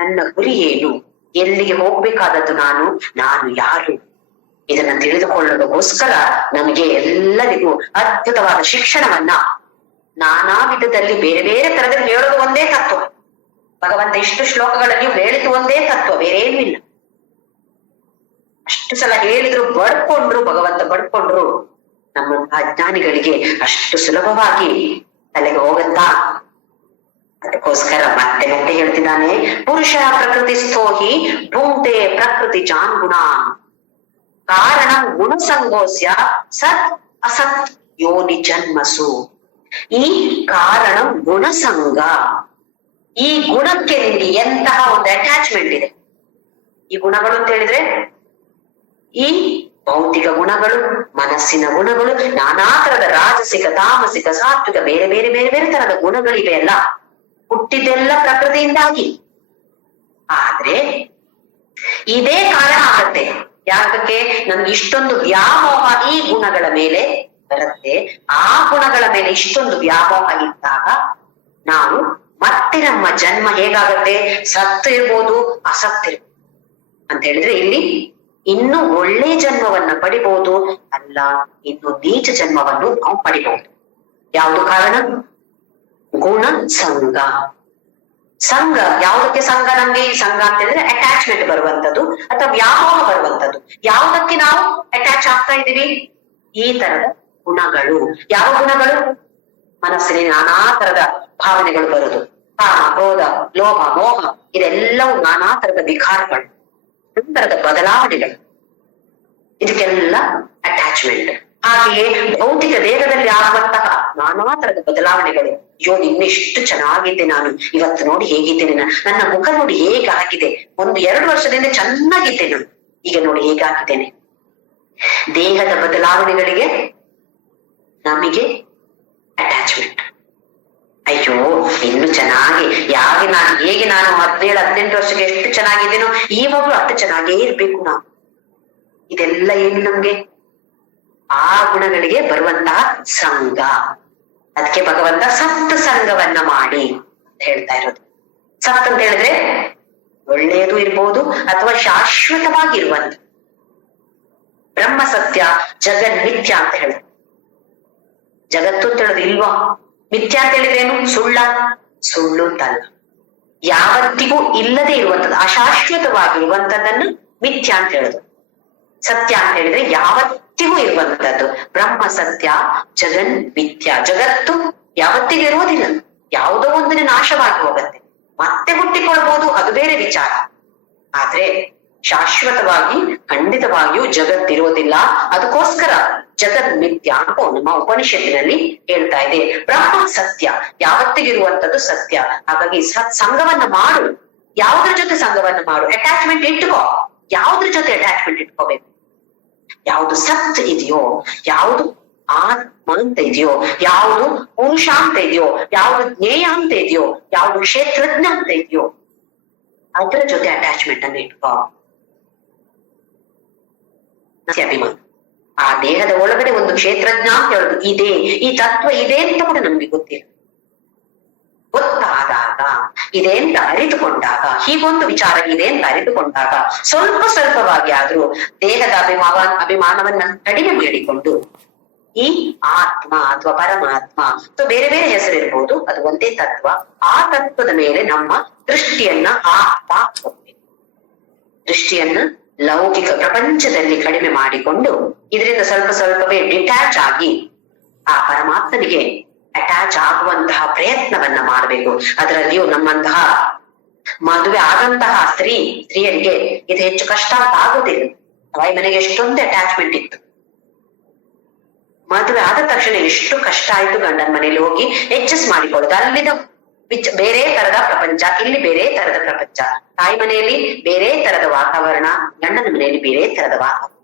ನನ್ನ ಗುರಿ ಏನು, ಎಲ್ಲಿಗೆ ಹೋಗ್ಬೇಕಾದದ್ದು ನಾನು ಯಾರು, ಇದನ್ನ ತಿಳಿದುಕೊಳ್ಳೋದಕ್ಕೋಸ್ಕರ ನಮಗೆ ಎಲ್ಲರಿಗೂ ಅದ್ಭುತವಾದ ಶಿಕ್ಷಣವನ್ನ ನಾನಾ ವಿಧದಲ್ಲಿ ಬೇರೆ ಬೇರೆ ತರದಲ್ಲಿ ಹೇಳೋದು ಒಂದೇ ತತ್ವ. ಭಗವಂತ ಇಷ್ಟು ಶ್ಲೋಕಗಳಲ್ಲಿ ಹೇಳಿದ್ದು ಒಂದೇ ತತ್ವ, ಬೇರೇನೂ ಇಲ್ಲ. ಅಷ್ಟು ಸಲ ಹೇಳಿದ್ರು ಭಗವಂತ ಬಡ್ಕೊಂಡ್ರು ನಮ್ಮ ಅಜ್ಞಾನಿಗಳಿಗೆ ಅಷ್ಟು ಸುಲಭವಾಗಿ ತಲೆಗೆ ಹೋಗತ್ತಾ? ಅದಕ್ಕೋಸ್ಕರ ಮತ್ತೆ ಮತ್ತೆ ಹೇಳ್ತಿದ್ದಾನೆ, ಪುರುಷ ಪ್ರಕೃತಿ ಸ್ಥೋಹಿ ಭೂಂತೆ ಪ್ರಕೃತಿ ಜಾನ್ಗುಣ ಕಾರಣ ಗುಣಸಂಗೋಸ್ಯ ಸತ್ ಅಸತ್ ಯೋನಿ ಜನ್ಮಸು. ಈ ಕಾರಣ ಗುಣಸಂಗ, ಈ ಗುಣಕ್ಕೆ ನಿಮಗೆ ಎಂತಹ ಒಂದು ಅಟ್ಯಾಚ್ಮೆಂಟ್ ಇದೆ. ಈ ಗುಣಗಳು ಅಂತ ಹೇಳಿದ್ರೆ ಈ ಭೌತಿಕ ಗುಣಗಳು, ಮನಸ್ಸಿನ ಗುಣಗಳು, ನಾನಾ ತರದ ರಾಜಸಿಕ, ತಾಮಸಿಕ, ಸಾತ್ವಿಕ, ಬೇರೆ ಬೇರೆ ಬೇರೆ ಬೇರೆ ತರದ ಗುಣಗಳಿವೆ. ಎಲ್ಲ ಹುಟ್ಟಿದೆಲ್ಲ ಪ್ರಕೃತಿಯಿಂದಾಗಿ. ಆದ್ರೆ ಇದೇ ಕಾರಣ ಆಗತ್ತೆ ಯಾಕಕ್ಕೆ ನಮ್ಗೆ ಇಷ್ಟೊಂದು ವ್ಯಾಮೋಹ ಈ ಗುಣಗಳ ಮೇಲೆ ಬರುತ್ತೆ. ಆ ಗುಣಗಳ ಮೇಲೆ ಇಷ್ಟೊಂದು ವ್ಯಾಮೋಹ ಇದ್ದಾಗ ನಾವು ಮತ್ತೆ ನಮ್ಮ ಜನ್ಮ ಹೇಗಾಗತ್ತೆ? ಸತ್ತು ಇರ್ಬೋದು, ಅಸತ್ತು ಇರ್ಬೋದು ಅಂತ ಹೇಳಿದ್ರೆ ಇಲ್ಲಿ ಇನ್ನು ಒಳ್ಳೆ ಜನ್ಮವನ್ನ ಪಡಿಬಹುದು, ಅಲ್ಲ ಇನ್ನು ನೀಚ ಜನ್ಮವನ್ನು ನಾವು ಪಡಿಬಹುದು. ಯಾವುದು ಕಾರಣ? ಗುಣ ಸಂಘ. ಸಂಘ ಯಾವುದಕ್ಕೆ ಸಂಘ? ನಮ್ಗೆ ಈ ಸಂಘ ಅಂತ ಹೇಳಿದ್ರೆ ಅಟ್ಯಾಚ್ಮೆಂಟ್ ಬರುವಂತದ್ದು ಅಥವಾ ವ್ಯಾಮೋಹ ಬರುವಂತದ್ದು. ಯಾವುದಕ್ಕೆ ನಾವು ಅಟ್ಯಾಚ್ ಆಗ್ತಾ ಇದೀವಿ? ಈ ತರದ ಗುಣಗಳು. ಯಾವ ಗುಣಗಳು? ಮನಸ್ಸಿನ ನಾನಾ ತರದ ಭಾವನೆಗಳು ಬರುದು, ಕಾಮ, ಕ್ರೋಧ, ಲೋಭ, ಮೋಹ, ಇದೆಲ್ಲವೂ ನಾನಾ ತರದ ವಿಕಾರಗಳು, ತರದ ಬದಲಾವಣೆಗಳು. ಇದಕ್ಕೆಲ್ಲ ಅಟ್ಯಾಚ್ಮೆಂಟ್. ಹಾಗೆಯೇ ಭೌತಿಕ ದೇಹದಲ್ಲಿ ಆಗುವಂತಹ ನಾನಾ ತರದ ಬದಲಾವಣೆಗಳು. ಅಯ್ಯೋ ಇನ್ನೆಷ್ಟು ಚೆನ್ನಾಗಿದ್ದೆ ನಾನು, ಇವತ್ತು ನೋಡಿ ಹೇಗಿದ್ದೇನೆ, ನನ್ನ ಮುಖ ನೋಡಿ ಹೇಗಾಗಿದೆ, 1-2 ವರ್ಷದಿಂದ ಚೆನ್ನಾಗಿದ್ದೆ ನಾನು, ಈಗ ನೋಡಿ ಹೇಗಾಗಿದ್ದೇನೆ. ದೇಹದ ಬದಲಾವಣೆಗಳಿಗೆ ನಮಗೆ ಅಟ್ಯಾಚ್ಮೆಂಟ್. ಅಯ್ಯೋ ಇನ್ನು ಚೆನ್ನಾಗಿ ಹೇಗೆ ನಾನು 17-18 ವರ್ಷಕ್ಕೆ ಎಷ್ಟು ಚೆನ್ನಾಗಿದ್ದೇನೋ ಈವಾಗ್ಲೂ ಅಷ್ಟು ಚೆನ್ನಾಗೇ ಇರ್ಬೇಕು ನಾವು. ಇದೆಲ್ಲ ಏನು ನಮ್ಗೆ? ಆ ಗುಣಗಳಿಗೆ ಬರುವಂತಹ ಸಂಘ. ಅದಕ್ಕೆ ಭಗವಂತ ಸತ್ ಸಂಘವನ್ನ ಮಾಡಿ ಅಂತ ಹೇಳ್ತಾ ಇರೋದು. ಸತ್ ಅಂತ ಹೇಳಿದ್ರೆ ಒಳ್ಳೆಯದು ಇರ್ಬೋದು ಅಥವಾ ಶಾಶ್ವತವಾಗಿರುವಂತ. ಬ್ರಹ್ಮ ಸತ್ಯ, ಜಗನ್ ಮಿಥ್ಯ ಅಂತ ಹೇಳಿದ್ರು. ಜಗತ್ತು ಅಂತ ಹೇಳೋದು ಇಲ್ವಾ? ಮಿಥ್ಯ ಅಂತ ಹೇಳಿದ್ರೇನು? ಸುಳ್ಳು ಅಂತಲ್ಲ, ಯಾವತ್ತಿಗೂ ಇಲ್ಲದೆ ಇರುವಂತದ್ದು, ಅಶಾಶ್ವತವಾಗಿರುವಂತದ್ದನ್ನು ಮಿಥ್ಯ ಅಂತ ಹೇಳುದು. ಸತ್ಯ ಅಂತ ಹೇಳಿದ್ರೆ ಯಾವತ್ತಿಗೂ ಇರುವಂತದ್ದು. ಬ್ರಹ್ಮ ಸತ್ಯ, ಜಗನ್ ಮಿಥ್ಯ. ಜಗತ್ತು ಯಾವತ್ತಿಗೂ ಇರುವುದಿಲ್ಲ, ಯಾವುದೋ ಒಂದಿನ ನಾಶವಾಗಿ ಹೋಗುತ್ತೆ, ಮತ್ತೆ ಹುಟ್ಟಿಕೊಳ್ಬಹುದು, ಅದು ಬೇರೆ ವಿಚಾರ. ಆದ್ರೆ ಶಾಶ್ವತವಾಗಿ ಖಂಡಿತವಾಗಿಯೂ ಜಗತ್ತಿರೋದಿಲ್ಲ. ಅದಕ್ಕೋಸ್ಕರ ಜಗತ್ ಮಿಥ್ಯ ಅಂತ ನಮ್ಮ ಉಪನಿಷತ್ತಿನಲ್ಲಿ ಹೇಳ್ತಾ ಇದೆ. ಬ್ರಹ್ಮ ಸತ್ಯ, ಯಾವತ್ತಿಗಿರುವಂತದ್ದು ಸತ್ಯ. ಹಾಗಾಗಿ ಸಂಘವನ್ನ ಮಾಡು. ಯಾವುದ್ರ ಜೊತೆ ಸಂಘವನ್ನ ಮಾಡು? ಅಟ್ಯಾಚ್ಮೆಂಟ್ ಇಟ್ಕೋ. ಯಾವುದ್ರ ಜೊತೆ ಅಟ್ಯಾಚ್ಮೆಂಟ್ ಇಟ್ಕೋಬೇಕು? ಯಾವುದು ಸತ್ ಇದೆಯೋ, ಯಾವುದು ಆತ್ಮ ಅಂತ ಇದೆಯೋ, ಯಾವುದು ಪುರುಷ ಅಂತ ಇದೆಯೋ, ಯಾವುದು ಜ್ಞೇಯ ಅಂತ ಇದೆಯೋ, ಯಾವುದು ಕ್ಷೇತ್ರಜ್ಞ ಅಂತ ಇದೆಯೋ, ಅದರ ಜೊತೆ ಅಟ್ಯಾಚ್ಮೆಂಟ್ ಅನ್ನು ಇಟ್ಕೋ. ಅಭಿಮಾನ. ಆ ದೇಹದ ಒಳಗಡೆ ಒಂದು ಕ್ಷೇತ್ರಜ್ಞ ಅಂತ ಹೇಳುದು ಇದೆ, ಈ ತತ್ವ ಇದೆ ಅಂತ ಕೂಡ ನಮ್ಗೆ ಗೊತ್ತಿಲ್ಲ. ಗೊತ್ತಾದಾಗ, ಇದೆ ಅಂತ ಅರಿತುಕೊಂಡಾಗ, ಹೀಗೊಂದು ವಿಚಾರ ಇದೆ ಅಂತ ಅರಿತುಕೊಂಡಾಗ ಸ್ವಲ್ಪವಾಗಿ ಆದ್ರೂ ದೇಹದ ಅಭಿಮಾನವನ್ನ ಕಡಿಮೆ ಮಾಡಿಕೊಂಡು ಈ ಆತ್ಮ ಅಥವಾ ಪರಮಾತ್ಮ ಅಥವಾ ಬೇರೆ ಬೇರೆ ಹೆಸರಿರ್ಬೋದು, ಅದು ಒಂದೇ ತತ್ವ, ಆ ತತ್ವದ ಮೇಲೆ ನಮ್ಮ ದೃಷ್ಟಿಯನ್ನ ಹೋಗ್ಬೇಕು. ದೃಷ್ಟಿಯನ್ನ ಲೌಕಿಕ ಪ್ರಪಂಚದಲ್ಲಿ ಕಡಿಮೆ ಮಾಡಿಕೊಂಡು ಇದರಿಂದ ಸ್ವಲ್ಪವೇ ಡಿಟ್ಯಾಚ್ ಆಗಿ ಆ ಪರಮಾತ್ಮನಿಗೆ ಅಟ್ಯಾಚ್ ಆಗುವಂತಹ ಪ್ರಯತ್ನವನ್ನ ಮಾಡಬೇಕು. ಅದರಲ್ಲಿಯೂ ನಮ್ಮಂತಹ ಮದುವೆ ಆದಂತಹ ಸ್ತ್ರೀಯರಿಗೆ ಇದು ಹೆಚ್ಚು ಕಷ್ಟ ಅಂತ ಆಗೋದಿಲ್ಲ. ತಾಯಿ ಮನೆಗೆ ಎಷ್ಟೊಂದು ಅಟ್ಯಾಚ್ಮೆಂಟ್ ಇತ್ತು. ಮದುವೆ ಆದ ತಕ್ಷಣ ಎಷ್ಟು ಕಷ್ಟ ಆಯ್ತು ಗಂಡನ ಮನೇಲಿ ಹೋಗಿ ಅಡ್ಜಸ್ಟ್ ಮಾಡಿಕೊಳ್ಳೋದು. ಅಲ್ಲಿನ ಬೇರೆ ತರದ ಪ್ರಪಂಚ, ಇಲ್ಲಿ ಬೇರೆ ತರದ ಪ್ರಪಂಚ. ತಾಯಿ ಮನೆಯಲ್ಲಿ ಬೇರೆ ತರದ ವಾತಾವರಣ, ಗಂಡನ ಮನೆಯಲ್ಲಿ ಬೇರೆ ತರದ ವಾತಾವರಣ.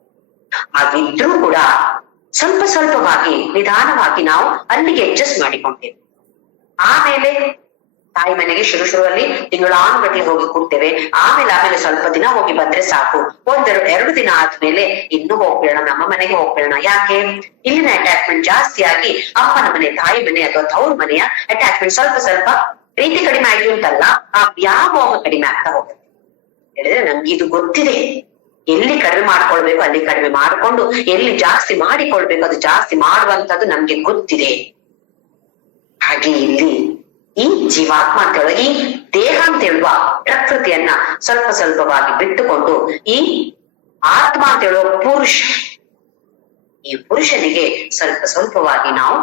ಹಾಗಿದ್ರೂ ಕೂಡ ಸ್ವಲ್ಪವಾಗಿ ನಿಧಾನವಾಗಿ ನಾವು ಅಲ್ಲಿಗೆ ಅಡ್ಜಸ್ಟ್ ಮಾಡಿಕೊಂಡೇವೆ. ಆಮೇಲೆ ತಾಯಿ ಮನೆಗೆ ಶುರುವಲ್ಲಿ ತಿಂಗಳಾನುಗಟ್ಲೆ ಹೋಗಿ ಕೂಡ್ತೇವೆ. ಆಮೇಲೆ ಸ್ವಲ್ಪ ದಿನ ಹೋಗಿ ಬಂದ್ರೆ ಸಾಕು. 1-2 ದಿನ ಆದ್ಮೇಲೆ ಇನ್ನು ಹೋಗ್ಬೇಡ, ನಮ್ಮ ಮನೆಗೆ ಹೋಗ್ಬೇಡ. ಯಾಕೆ? ಇಲ್ಲಿನ ಅಟ್ಯಾಚ್ಮೆಂಟ್ ಜಾಸ್ತಿ ಆಗಿ ಅಮ್ಮನ ಮನೆ, ತಾಯಿ ಮನೆ ಅಥವಾ ತವ್ರ ಮನೆಯ ಅಟ್ಯಾಚ್ಮೆಂಟ್ ಸ್ವಲ್ಪ ಪ್ರೀತಿ ಕಡಿಮೆ ಆಯ್ತು ಅಂತಲ್ಲ, ಆ ವ್ಯಾಮೋಹ ಕಡಿಮೆ ಆಗ್ತಾ ಹೋಗುತ್ತೆ. ಹೇಳಿದ್ರೆ ನಮ್ಗೆ ಇದು ಗೊತ್ತಿದೆ. ಎಲ್ಲಿ ಕಡಿಮೆ ಮಾಡ್ಕೊಳ್ಬೇಕು ಅಲ್ಲಿ ಕಡಿಮೆ ಮಾಡ್ಕೊಂಡು, ಎಲ್ಲಿ ಜಾಸ್ತಿ ಮಾಡಿಕೊಳ್ಬೇಕು ಅದು ಜಾಸ್ತಿ ಮಾಡುವಂತದ್ದು ನಮ್ಗೆ ಗೊತ್ತಿದೆ. ಹಾಗೆ ಇಲ್ಲಿ ಈ ಜೀವಾತ್ಮ ಅಂತ ಹೇಳುವ, ಈ ದೇಹ ಅಂತ ಹೇಳುವ ಪ್ರಕೃತಿಯನ್ನ ಸ್ವಲ್ಪವಾಗಿ ಬಿಟ್ಟುಕೊಂಡು ಈ ಆತ್ಮ ಅಂತ ಹೇಳುವ ಪುರುಷ, ಈ ಪುರುಷನಿಗೆ ಸ್ವಲ್ಪವಾಗಿ ನಾವು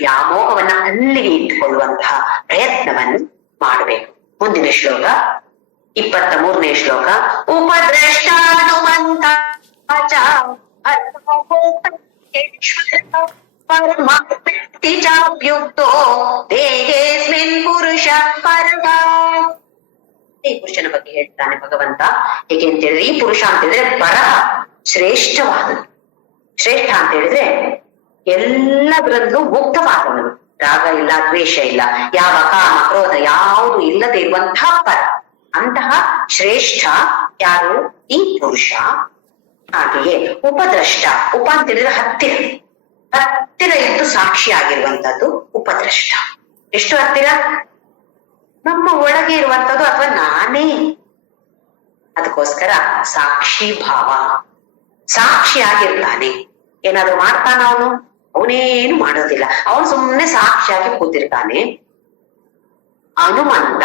ವ್ಯಾಮೋಹವನ್ನ ಅಲ್ಲಿಗೆ ಇಟ್ಟುಕೊಳ್ಳುವಂತಹ ಪ್ರಯತ್ನವನ್ನು ಮಾಡಬೇಕು. ಮುಂದಿನ ಶ್ಲೋಕ 23ನೇ ಶ್ಲೋಕ. ಉಪದ್ರಷ್ಟಾನುಮಂತ ಪರಮಾತ್ಮಯುಕ್ತೋ ದೇಹೇಸ್ಮಿನ್ ಪುರುಷ ಪರಮ. ಈ ಪುರುಷನ ಬಗ್ಗೆ ಹೇಳ್ತಾನೆ ಭಗವಂತ. ಹೇಗೆ ಅಂತ ಹೇಳಿದ್ರೆ, ಈ ಪುರುಷ ಅಂತ ಹೇಳಿದ್ರೆ ಪರ, ಶ್ರೇಷ್ಠವಾದದ್ದು. ಶ್ರೇಷ್ಠ ಅಂತ ಹೇಳಿದ್ರೆ ಎಲ್ಲದರಲ್ಲೂ ಮುಕ್ತವಾದವನು. ರಾಗ ಇಲ್ಲ, ದ್ವೇಷ ಇಲ್ಲ, ಯಾವ ಕಾಮ ಕ್ರೋಧ ಯಾವುದು ಇಲ್ಲದೆ ಇರುವಂತಹ ಪರ. ಅಂತಹ ಶ್ರೇಷ್ಠ ಯಾರು? ಈ ಪುರುಷ. ಹಾಗೆಯೇ ಉಪದ್ರಷ್ಟ. ಉಪ ಅಂತ ಹೇಳಿದ್ರೆ ಹತ್ತಿರ ಇದ್ದು ಸಾಕ್ಷಿ ಆಗಿರುವಂತದ್ದು ಉಪದ್ರಷ್ಟ. ಎಷ್ಟು ಹತ್ತಿರ? ನಮ್ಮ ಒಳಗೆ ಇರುವಂತದ್ದು ಅಥವಾ ನಾನೇ. ಅದಕ್ಕೋಸ್ಕರ ಸಾಕ್ಷಿ ಭಾವ. ಸಾಕ್ಷಿ ಆಗಿರ್ತಾನೆ. ಏನಾದ್ರು ಮಾಡ್ತಾನ ಅವನೇನು ಮಾಡೋದಿಲ್ಲ, ಅವನು ಸುಮ್ಮನೆ ಸಾಕ್ಷಿಯಾಗಿ ಕೂತಿರ್ತಾನೆ. ಹನುಮಂತ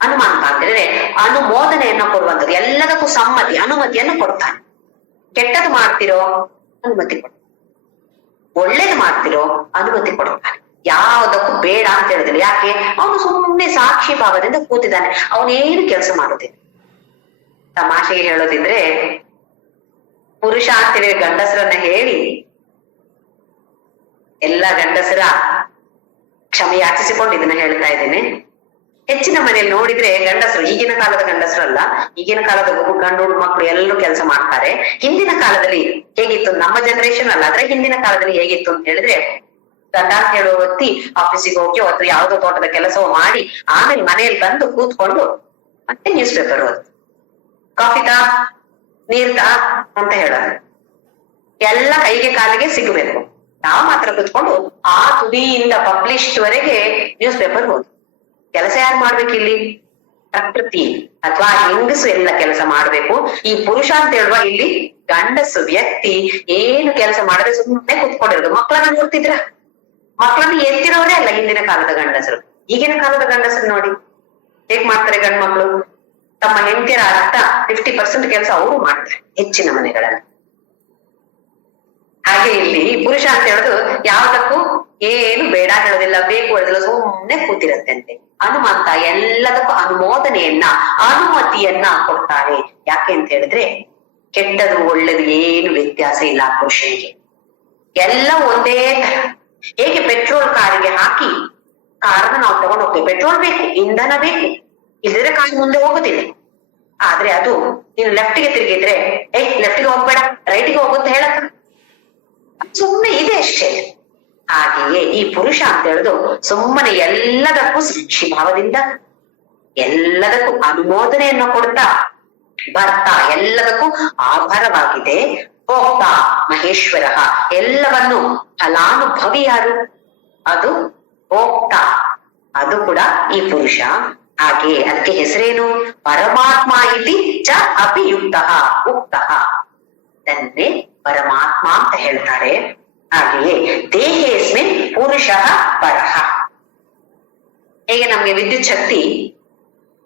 ಅಂದ್ರೆ ಅನುಮೋದನೆಯನ್ನ ಕೊಡುವಂಥದ್ದು, ಎಲ್ಲದಕ್ಕೂ ಸಮ್ಮತಿ, ಅನುಮತಿಯನ್ನು ಕೊಡ್ತಾನೆ. ಕೆಟ್ಟದ್ದು ಮಾಡ್ತಿರೋ ಅನುಮತಿ ಕೊಡ್ತಾನೆ, ಒಳ್ಳೇದು ಮಾಡ್ತಿರೋ ಅನುಮತಿ ಕೊಡ್ತಾನೆ. ಯಾವುದಕ್ಕೂ ಬೇಡ ಅಂತ ಹೇಳಿದಿಲ್ಲ. ಯಾಕೆ? ಅವನು ಸುಮ್ಮನೆ ಸಾಕ್ಷಿ ಭಾವದಿಂದ ಕೂತಿದ್ದಾನೆ, ಅವನೇನು ಕೆಲಸ ಮಾಡೋದಿಲ್ಲ. ತಮಾಷೆಗೆ ಹೇಳೋದಿದ್ರೆ, ಪುರುಷ ಅಂತೇಳಿ ಗಂಡಸರನ್ನ ಹೇಳಿ ಎಲ್ಲ ಗಂಡಸರ ಕ್ಷಮೆ ಯಾಚಿಸಿಕೊಂಡು ಇದನ್ನ ಹೇಳ್ತಾ ಇದ್ದೇನೆ. ಹೆಚ್ಚಿನ ಮನೆಯಲ್ಲಿ ನೋಡಿದ್ರೆ ಗಂಡಸರು, ಈಗಿನ ಕಾಲದ ಗಂಡಸರು ಅಲ್ಲ, ಈಗಿನ ಕಾಲದ ಗಂಡು ಮಕ್ಕಳು ಎಲ್ಲರೂ ಕೆಲಸ ಮಾಡ್ತಾರೆ. ಹಿಂದಿನ ಕಾಲದಲ್ಲಿ ಹೇಗಿತ್ತು, ನಮ್ಮ ಜನರೇಷನ್ ಅಲ್ಲ, ಆದ್ರೆ ಹಿಂದಿನ ಕಾಲದಲ್ಲಿ ಹೇಗಿತ್ತು ಅಂತ ಹೇಳಿದ್ರೆ, ಗಂಡ ಅಂತ ಹೇಳುವ ವ್ಯಕ್ತಿ ಆಫೀಸಿಗೆ ಹೋಗಿ ಅಥವಾ ಯಾವುದೋ ತೋಟದ ಕೆಲಸವೋ ಮಾಡಿ ಆಮೇಲೆ ಮನೆಯಲ್ಲಿ ಬಂದು ಕೂತ್ಕೊಂಡು ಮತ್ತೆ ನ್ಯೂಸ್ ಪೇಪರ್ ಓದು, ಕಾಫಿ ತಾ, ನೀರ್ ತಾ ಅಂತ ಹೇಳೋದು. ಎಲ್ಲ ಕೈಗೆ ಕಾಲಿಗೆ ಸಿಗಬೇಕು. ನಾವು ಮಾತ್ರ ಕೂತ್ಕೊಂಡು ಆ ತುದಿಯಿಂದ ಪಬ್ಲಿಷ್ಡ್ ವರೆಗೆ ನ್ಯೂಸ್ ಪೇಪರ್ ಓದು. ಕೆಲಸ ಯಾರು ಮಾಡ್ಬೇಕು ಇಲ್ಲಿ? ಪ್ರಕೃತಿ ಅಥವಾ ಹೆಂಗಸು ಎಲ್ಲ ಕೆಲಸ ಮಾಡ್ಬೇಕು. ಈ ಪುರುಷ ಅಂತ ಹೇಳುವ ಇಲ್ಲಿ ಗಂಡಸು ವ್ಯಕ್ತಿ ಏನು ಕೆಲಸ ಮಾಡಿದ್ರೆ ಸುಮ್ಮನೆ ಕೂತ್ಕೊಂಡಿರೋದು. ಮಕ್ಕಳನ್ನ ನೋಡ್ತಿದ್ರ? ಮಕ್ಕಳನ್ನ ಎತ್ತಿರೋರೇ ಅಲ್ಲ ಹಿಂದಿನ ಕಾಲದ ಗಂಡಸರು. ಈಗಿನ ಕಾಲದ ಗಂಡಸರು ನೋಡಿ ಹೇಗ್ ಮಾಡ್ತಾರೆ. ಗಂಡ್ ಮಕ್ಳು ತಮ್ಮ ಹೆಂಡತಿಯರ ಅರ್ಥ 50% ಕೆಲಸ ಅವರು ಮಾಡ್ತಾರೆ ಹೆಚ್ಚಿನ ಮನೆಗಳಲ್ಲಿ. ಹಾಗೆ ಇಲ್ಲಿ ಪುರುಷ ಅಂತ ಹೇಳುದು ಯಾವ್ದಕ್ಕೂ ಏನು ಬೇಡ ಹೇಳೋದಿಲ್ಲ, ಬೇಕು ಹೇಳೋದಿಲ್ಲ, ಸುಮ್ಮನೆ ಕೂತಿರತ್ತಂತೆ. ಹನುಮಂತ ಎಲ್ಲದಕ್ಕೂ ಅನುಮೋದನೆಯನ್ನ, ಅನುಮತಿಯನ್ನ ಕೊಡ್ತಾರೆ. ಯಾಕೆ ಅಂತ ಹೇಳಿದ್ರೆ ಕೆಟ್ಟದು ಒಳ್ಳೇದು ಏನು ವ್ಯತ್ಯಾಸ ಇಲ್ಲ ಪುರುಷನಿಗೆ, ಎಲ್ಲ ಒಂದೇ ತರ. ಹೇಗೆ ಪೆಟ್ರೋಲ್ ಕಾರಿಗೆ ಹಾಕಿ ಕಾರನ್ನ ನಾವು ತಗೊಂಡು ಹೋಗ್ತೇವೆ, ಪೆಟ್ರೋಲ್ ಬೇಕು, ಇಂಧನ ಬೇಕು, ಇಲ್ಲದ್ರೆ ಕಾರ್ ಮುಂದೆ ಹೋಗುದಿಲ್ಲ. ಆದ್ರೆ ಅದು ನೀನು ಲೆಫ್ಟ್ಗೆ ತಿರುಗಿದ್ರೆ ಲೆಫ್ಟ್ಗೆ ಹೋಗ್ಬೇಡ ರೈಟ್ಗೆ ಹೋಗುತ್ತೆ ಹೇಳಕ್ಕ, ಸುಮ್ಮನೆ ಇದೆ ಅಷ್ಟೇ. ಹಾಗೆಯೇ ಈ ಪುರುಷ ಅಂತ ಹೇಳುದು ಸುಮ್ಮನೆ ಎಲ್ಲದಕ್ಕೂ ಸಾಕ್ಷಿ ಭಾವದಿಂದ ಎಲ್ಲದಕ್ಕೂ ಅನುಮೋದನೆಯನ್ನು ಕೊಡ್ತಾ ಬರ್ತಾ ಎಲ್ಲದಕ್ಕೂ ಆಭಾರವಾಗಿದೆ. ಹೋಗ್ತಾ ಮಹೇಶ್ವರ, ಎಲ್ಲವನ್ನು ಫಲಾನುಭವಿ ಯಾರು? ಅದು ಹೋಗ್ತಾ, ಅದು ಕೂಡ ಈ ಪುರುಷ. ಹಾಗೆ ಅದಕ್ಕೆ ಹೆಸರೇನು? ಪರಮಾತ್ಮ ಇತಿ ಚ ಅಪಿಯುಕ್ತ ಉಕ್ತ, ತನ್ನೇ ಪರಮಾತ್ಮ ಅಂತ ಹೇಳ್ತಾರೆ. ಹಾಗೆಯೇ ದೇಹೇಸ್ಮಿನ್ ಪುರುಷ ಪರಃ. ಹೇಗೆ ನಮ್ಗೆ ವಿದ್ಯುತ್ ಶಕ್ತಿ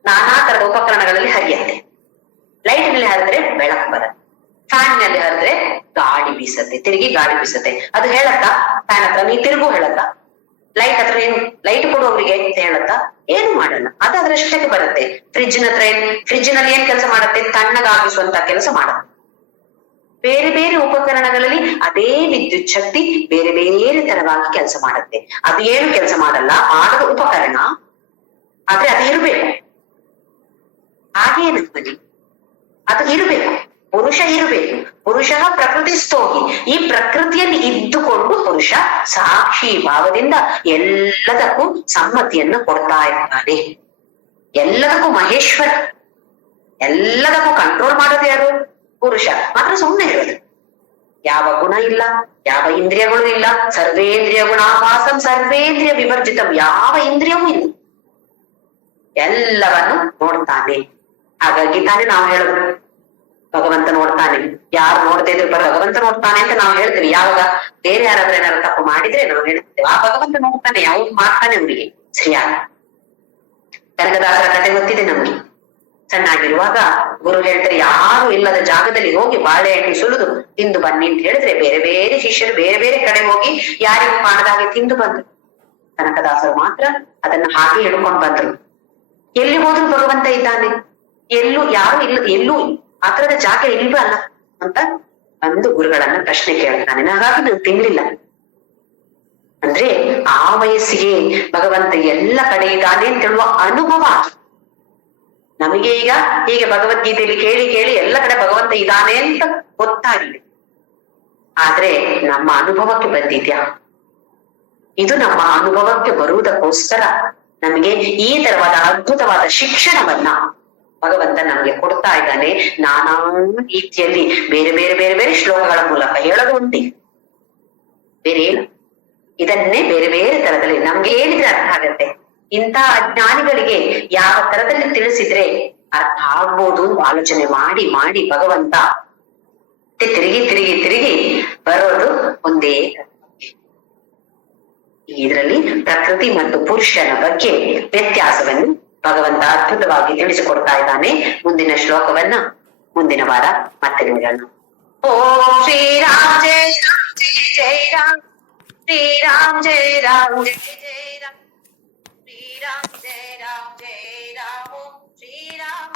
ನಾನಾ ತರದ ಉಪಕರಣಗಳಲ್ಲಿ ಹರಿಯತ್ತೆ. ಲೈಟ್ ನಲ್ಲಿ ಹರಿದ್ರೆ ಬೆಳಕು ಬರುತ್ತೆ, ಫ್ಯಾನ್ ನಲ್ಲಿ ಹರಿದ್ರೆ ಗಾಳಿ ಬೀಸತ್ತೆ, ತಿರುಗಿ ಗಾಳಿ ಬೀಸತ್ತೆ. ಅದು ಹೇಳತ್ತಾ? ಫ್ಯಾನ್ ಹತ್ರ ನೀ ತಿರುಗು ಹೇಳತ್ತಾ? ಲೈಟ್ ಹತ್ರ ಏನು ಲೈಟ್ ಕೊಡುವವರಿಗೆ ಅಂತ ಹೇಳತ್ತಾ? ಏನು ಮಾಡಲ್ಲ, ಅದು ಅದ್ರಷ್ಟಕ್ಕೆ ಬರುತ್ತೆ. ಫ್ರಿಡ್ಜ್ ಹತ್ರ ಫ್ರಿಡ್ಜ್ ನಲ್ಲಿ ಏನ್ ಕೆಲಸ ಮಾಡುತ್ತೆ? ತಣ್ಣಗಾಗಿಸುವಂತ ಕೆಲಸ ಮಾಡುತ್ತೆ. ಬೇರೆ ಬೇರೆ ಉಪಕರಣಗಳಲ್ಲಿ ಅದೇ ವಿದ್ಯುತ್ ಶಕ್ತಿ ಬೇರೆ ಬೇರೆ ತರವಾಗಿ ಕೆಲಸ ಮಾಡುತ್ತೆ. ಅದು ಏನು ಕೆಲಸ ಮಾಡಲ್ಲ, ಮಾಡದ ಉಪಕರಣ, ಆದ್ರೆ ಅದು ಇರಬೇಕು. ಹಾಗೆ ನಮ್ಮಲ್ಲಿ ಅದು ಇರಬೇಕು, ಪುರುಷ ಇರಬೇಕು. ಪುರುಷ ಪ್ರಕೃತಿ ಸ್ತೋಗಿ, ಈ ಪ್ರಕೃತಿಯಲ್ಲಿ ಇದ್ದುಕೊಂಡು ಪುರುಷ ಸಾಕ್ಷಿ ಭಾವದಿಂದ ಎಲ್ಲದಕ್ಕೂ ಸಮ್ಮತಿಯನ್ನು ಕೊಡ್ತಾ ಇರ್ತಾನೆ. ಎಲ್ಲದಕ್ಕೂ ಮಹೇಶ್ವರ, ಎಲ್ಲದಕ್ಕೂ ಕಂಟ್ರೋಲ್ ಮಾಡೋದು ಯಾರು? ಪುರುಷ. ಮಾತ್ರ ಸುಮ್ಮನೆ ಇರೋದು, ಯಾವ ಗುಣ ಇಲ್ಲ, ಯಾವ ಇಂದ್ರಿಯಗಳು ಇಲ್ಲ. ಸರ್ವೇಂದ್ರಿಯ ಗುಣಾಭಾಸಂ ಸರ್ವೇಂದ್ರಿಯ ವಿವರ್ಜಿತಂ, ಯಾವ ಇಂದ್ರಿಯವೂ ಇಲ್ಲ, ಎಲ್ಲವನ್ನು ನೋಡ್ತಾನೆ. ಹಾಗಾಗಿ ತಾನೇ ನಾವು ಹೇಳುದು ಭಗವಂತ ನೋಡ್ತಾನೆ. ಯಾರು ನೋಡ್ತಾ ಇದ್ರು ಭಗವಂತ ನೋಡ್ತಾನೆ ಅಂತ ನಾವು ಹೇಳ್ತೀವಿ. ಯಾವಾಗ ಬೇರೆ ಯಾರಾದ್ರೂ ಏನಾದ್ರು ತಪ್ಪು ಮಾಡಿದ್ರೆ ನಾವು ಹೇಳ್ತೇವೆ ಆ ಭಗವಂತ ನೋಡ್ತಾನೆ, ಅವ್ರು ಮಾಡ್ತಾನೆ ಅವ್ರಿಗೆ ಸರಿಯಾಗಿ. ಕನಕದಾಸರ ಕಥೆ ಗೊತ್ತಿದೆ ನಮ್ಗೆ. ಸಣ್ಣಾಗಿರುವಾಗ ಗುರು ಹೇಳ್ತಾರೆ, ಯಾರು ಇಲ್ಲದ ಜಾಗದಲ್ಲಿ ಹೋಗಿ ಬಾಳೆಹಣ್ಣು ಸುಲಿದು ತಿಂದು ಬನ್ನಿ ಅಂತ ಹೇಳಿದ್ರೆ ಬೇರೆ ಬೇರೆ ಶಿಷ್ಯರು ಬೇರೆ ಬೇರೆ ಕಡೆ ಹೋಗಿ ಯಾರಿಗೂ ಮಾಡದ ಹಾಗೆ ತಿಂದು ಬಂದ್ರು. ಕನಕದಾಸರು ಮಾತ್ರ ಅದನ್ನ ಹಾಗೆ ಹಿಡ್ಕೊಂಡು ಬಂದ್ರು. ಎಲ್ಲಿ ಹೋದ್ರು ಭಗವಂತ ಇದ್ದಾನೆ, ಎಲ್ಲೂ ಯಾರು ಇಲ್ಲ, ಎಲ್ಲೂ ಆ ತರದ ಜಾಗ ಇಲ್ವಲ್ಲ ಅಂತ ಒಂದು ಗುರುಗಳನ್ನ ಪ್ರಶ್ನೆ ಕೇಳ್ತಾನೆ. ಹಾಗಾಗಿ ನಾನು ತಿನ್ಲಿಲ್ಲ ಅಂದ್ರೆ ಆ ವಯಸ್ಸಿಗೆ ಭಗವಂತ ಎಲ್ಲ ಕಡೆ ಇದ್ದಾನೆ ಅಂತ ಹೇಳುವ ಅನುಭವ ನಮಗೆ. ಈಗ ಹೀಗೆ ಭಗವದ್ಗೀತೆಯಲ್ಲಿ ಕೇಳಿ ಕೇಳಿ ಎಲ್ಲ ಕಡೆ ಭಗವಂತ ಇದ್ದಾನೆ ಅಂತ ಗೊತ್ತಾಗಿದೆ, ಆದ್ರೆ ನಮ್ಮ ಅನುಭವಕ್ಕೆ ಬಂದಿದ್ಯಾ? ಇದು ನಮ್ಮ ಅನುಭವಕ್ಕೆ ಬರುವುದಕ್ಕೋಸ್ಕರ ನಮಗೆ ಈ ತರವಾದ ಅದ್ಭುತವಾದ ಶಿಕ್ಷಣವನ್ನ ಭಗವಂತ ನಮ್ಗೆ ಕೊಡ್ತಾ ಇದ್ದಾನೆ. ನಾನಾ ರೀತಿಯಲ್ಲಿ ಬೇರೆ ಬೇರೆ ಬೇರೆ ಬೇರೆ ಶ್ಲೋಕಗಳ ಮೂಲಕ ಹೇಳೋದು ಉಂಟೆ, ಬೇರೆ ಏನು, ಇದನ್ನೇ ಬೇರೆ ಬೇರೆ ತರದಲ್ಲಿ ನಮ್ಗೆ ಹೇಳಿದ್ರೆ ಅರ್ಥ ಆಗತ್ತೆ. ಇಂಥ ಅಜ್ಞಾನಿಗಳಿಗೆ ಯಾವ ತರದಲ್ಲಿ ತಿಳಿಸಿದ್ರೆ ಅರ್ಥ ಆಗ್ಬೋದು ಆಲೋಚನೆ ಮಾಡಿ ಮಾಡಿ ಭಗವಂತ ತಿರುಗಿ ತಿರುಗಿ ತಿರುಗಿ ಬರೋದು ಒಂದೇ. ಇದರಲ್ಲಿ ಪ್ರಕೃತಿ ಮತ್ತು ಪುರುಷನ ಬಗ್ಗೆ ವ್ಯತ್ಯಾಸವನ್ನು ಭಗವಂತ ಅದ್ಭುತವಾಗಿ ತಿಳಿಸಿಕೊಡ್ತಾ ಇದ್ದಾನೆ. ಮುಂದಿನ ಶ್ಲೋಕವನ್ನ ಮುಂದಿನ ವಾರ ಮತ್ತೆ ನೋಡೋಣ. ಓಂ ಶ್ರೀರಾಮ್ ಜಯ ರಾಮ್ ಜಯ ಜಯ ರಾಮ್, ಶ್ರೀರಾಮ್ ಜಯ ರಾಮ್ ಜಯ ಜಯ ರಾಮ್, ಶ್ರೀರಾಮ್ ಜಯ ರಾಮ್ ಜಯ ರಾಮ್, ಶ್ರೀರಾಮ್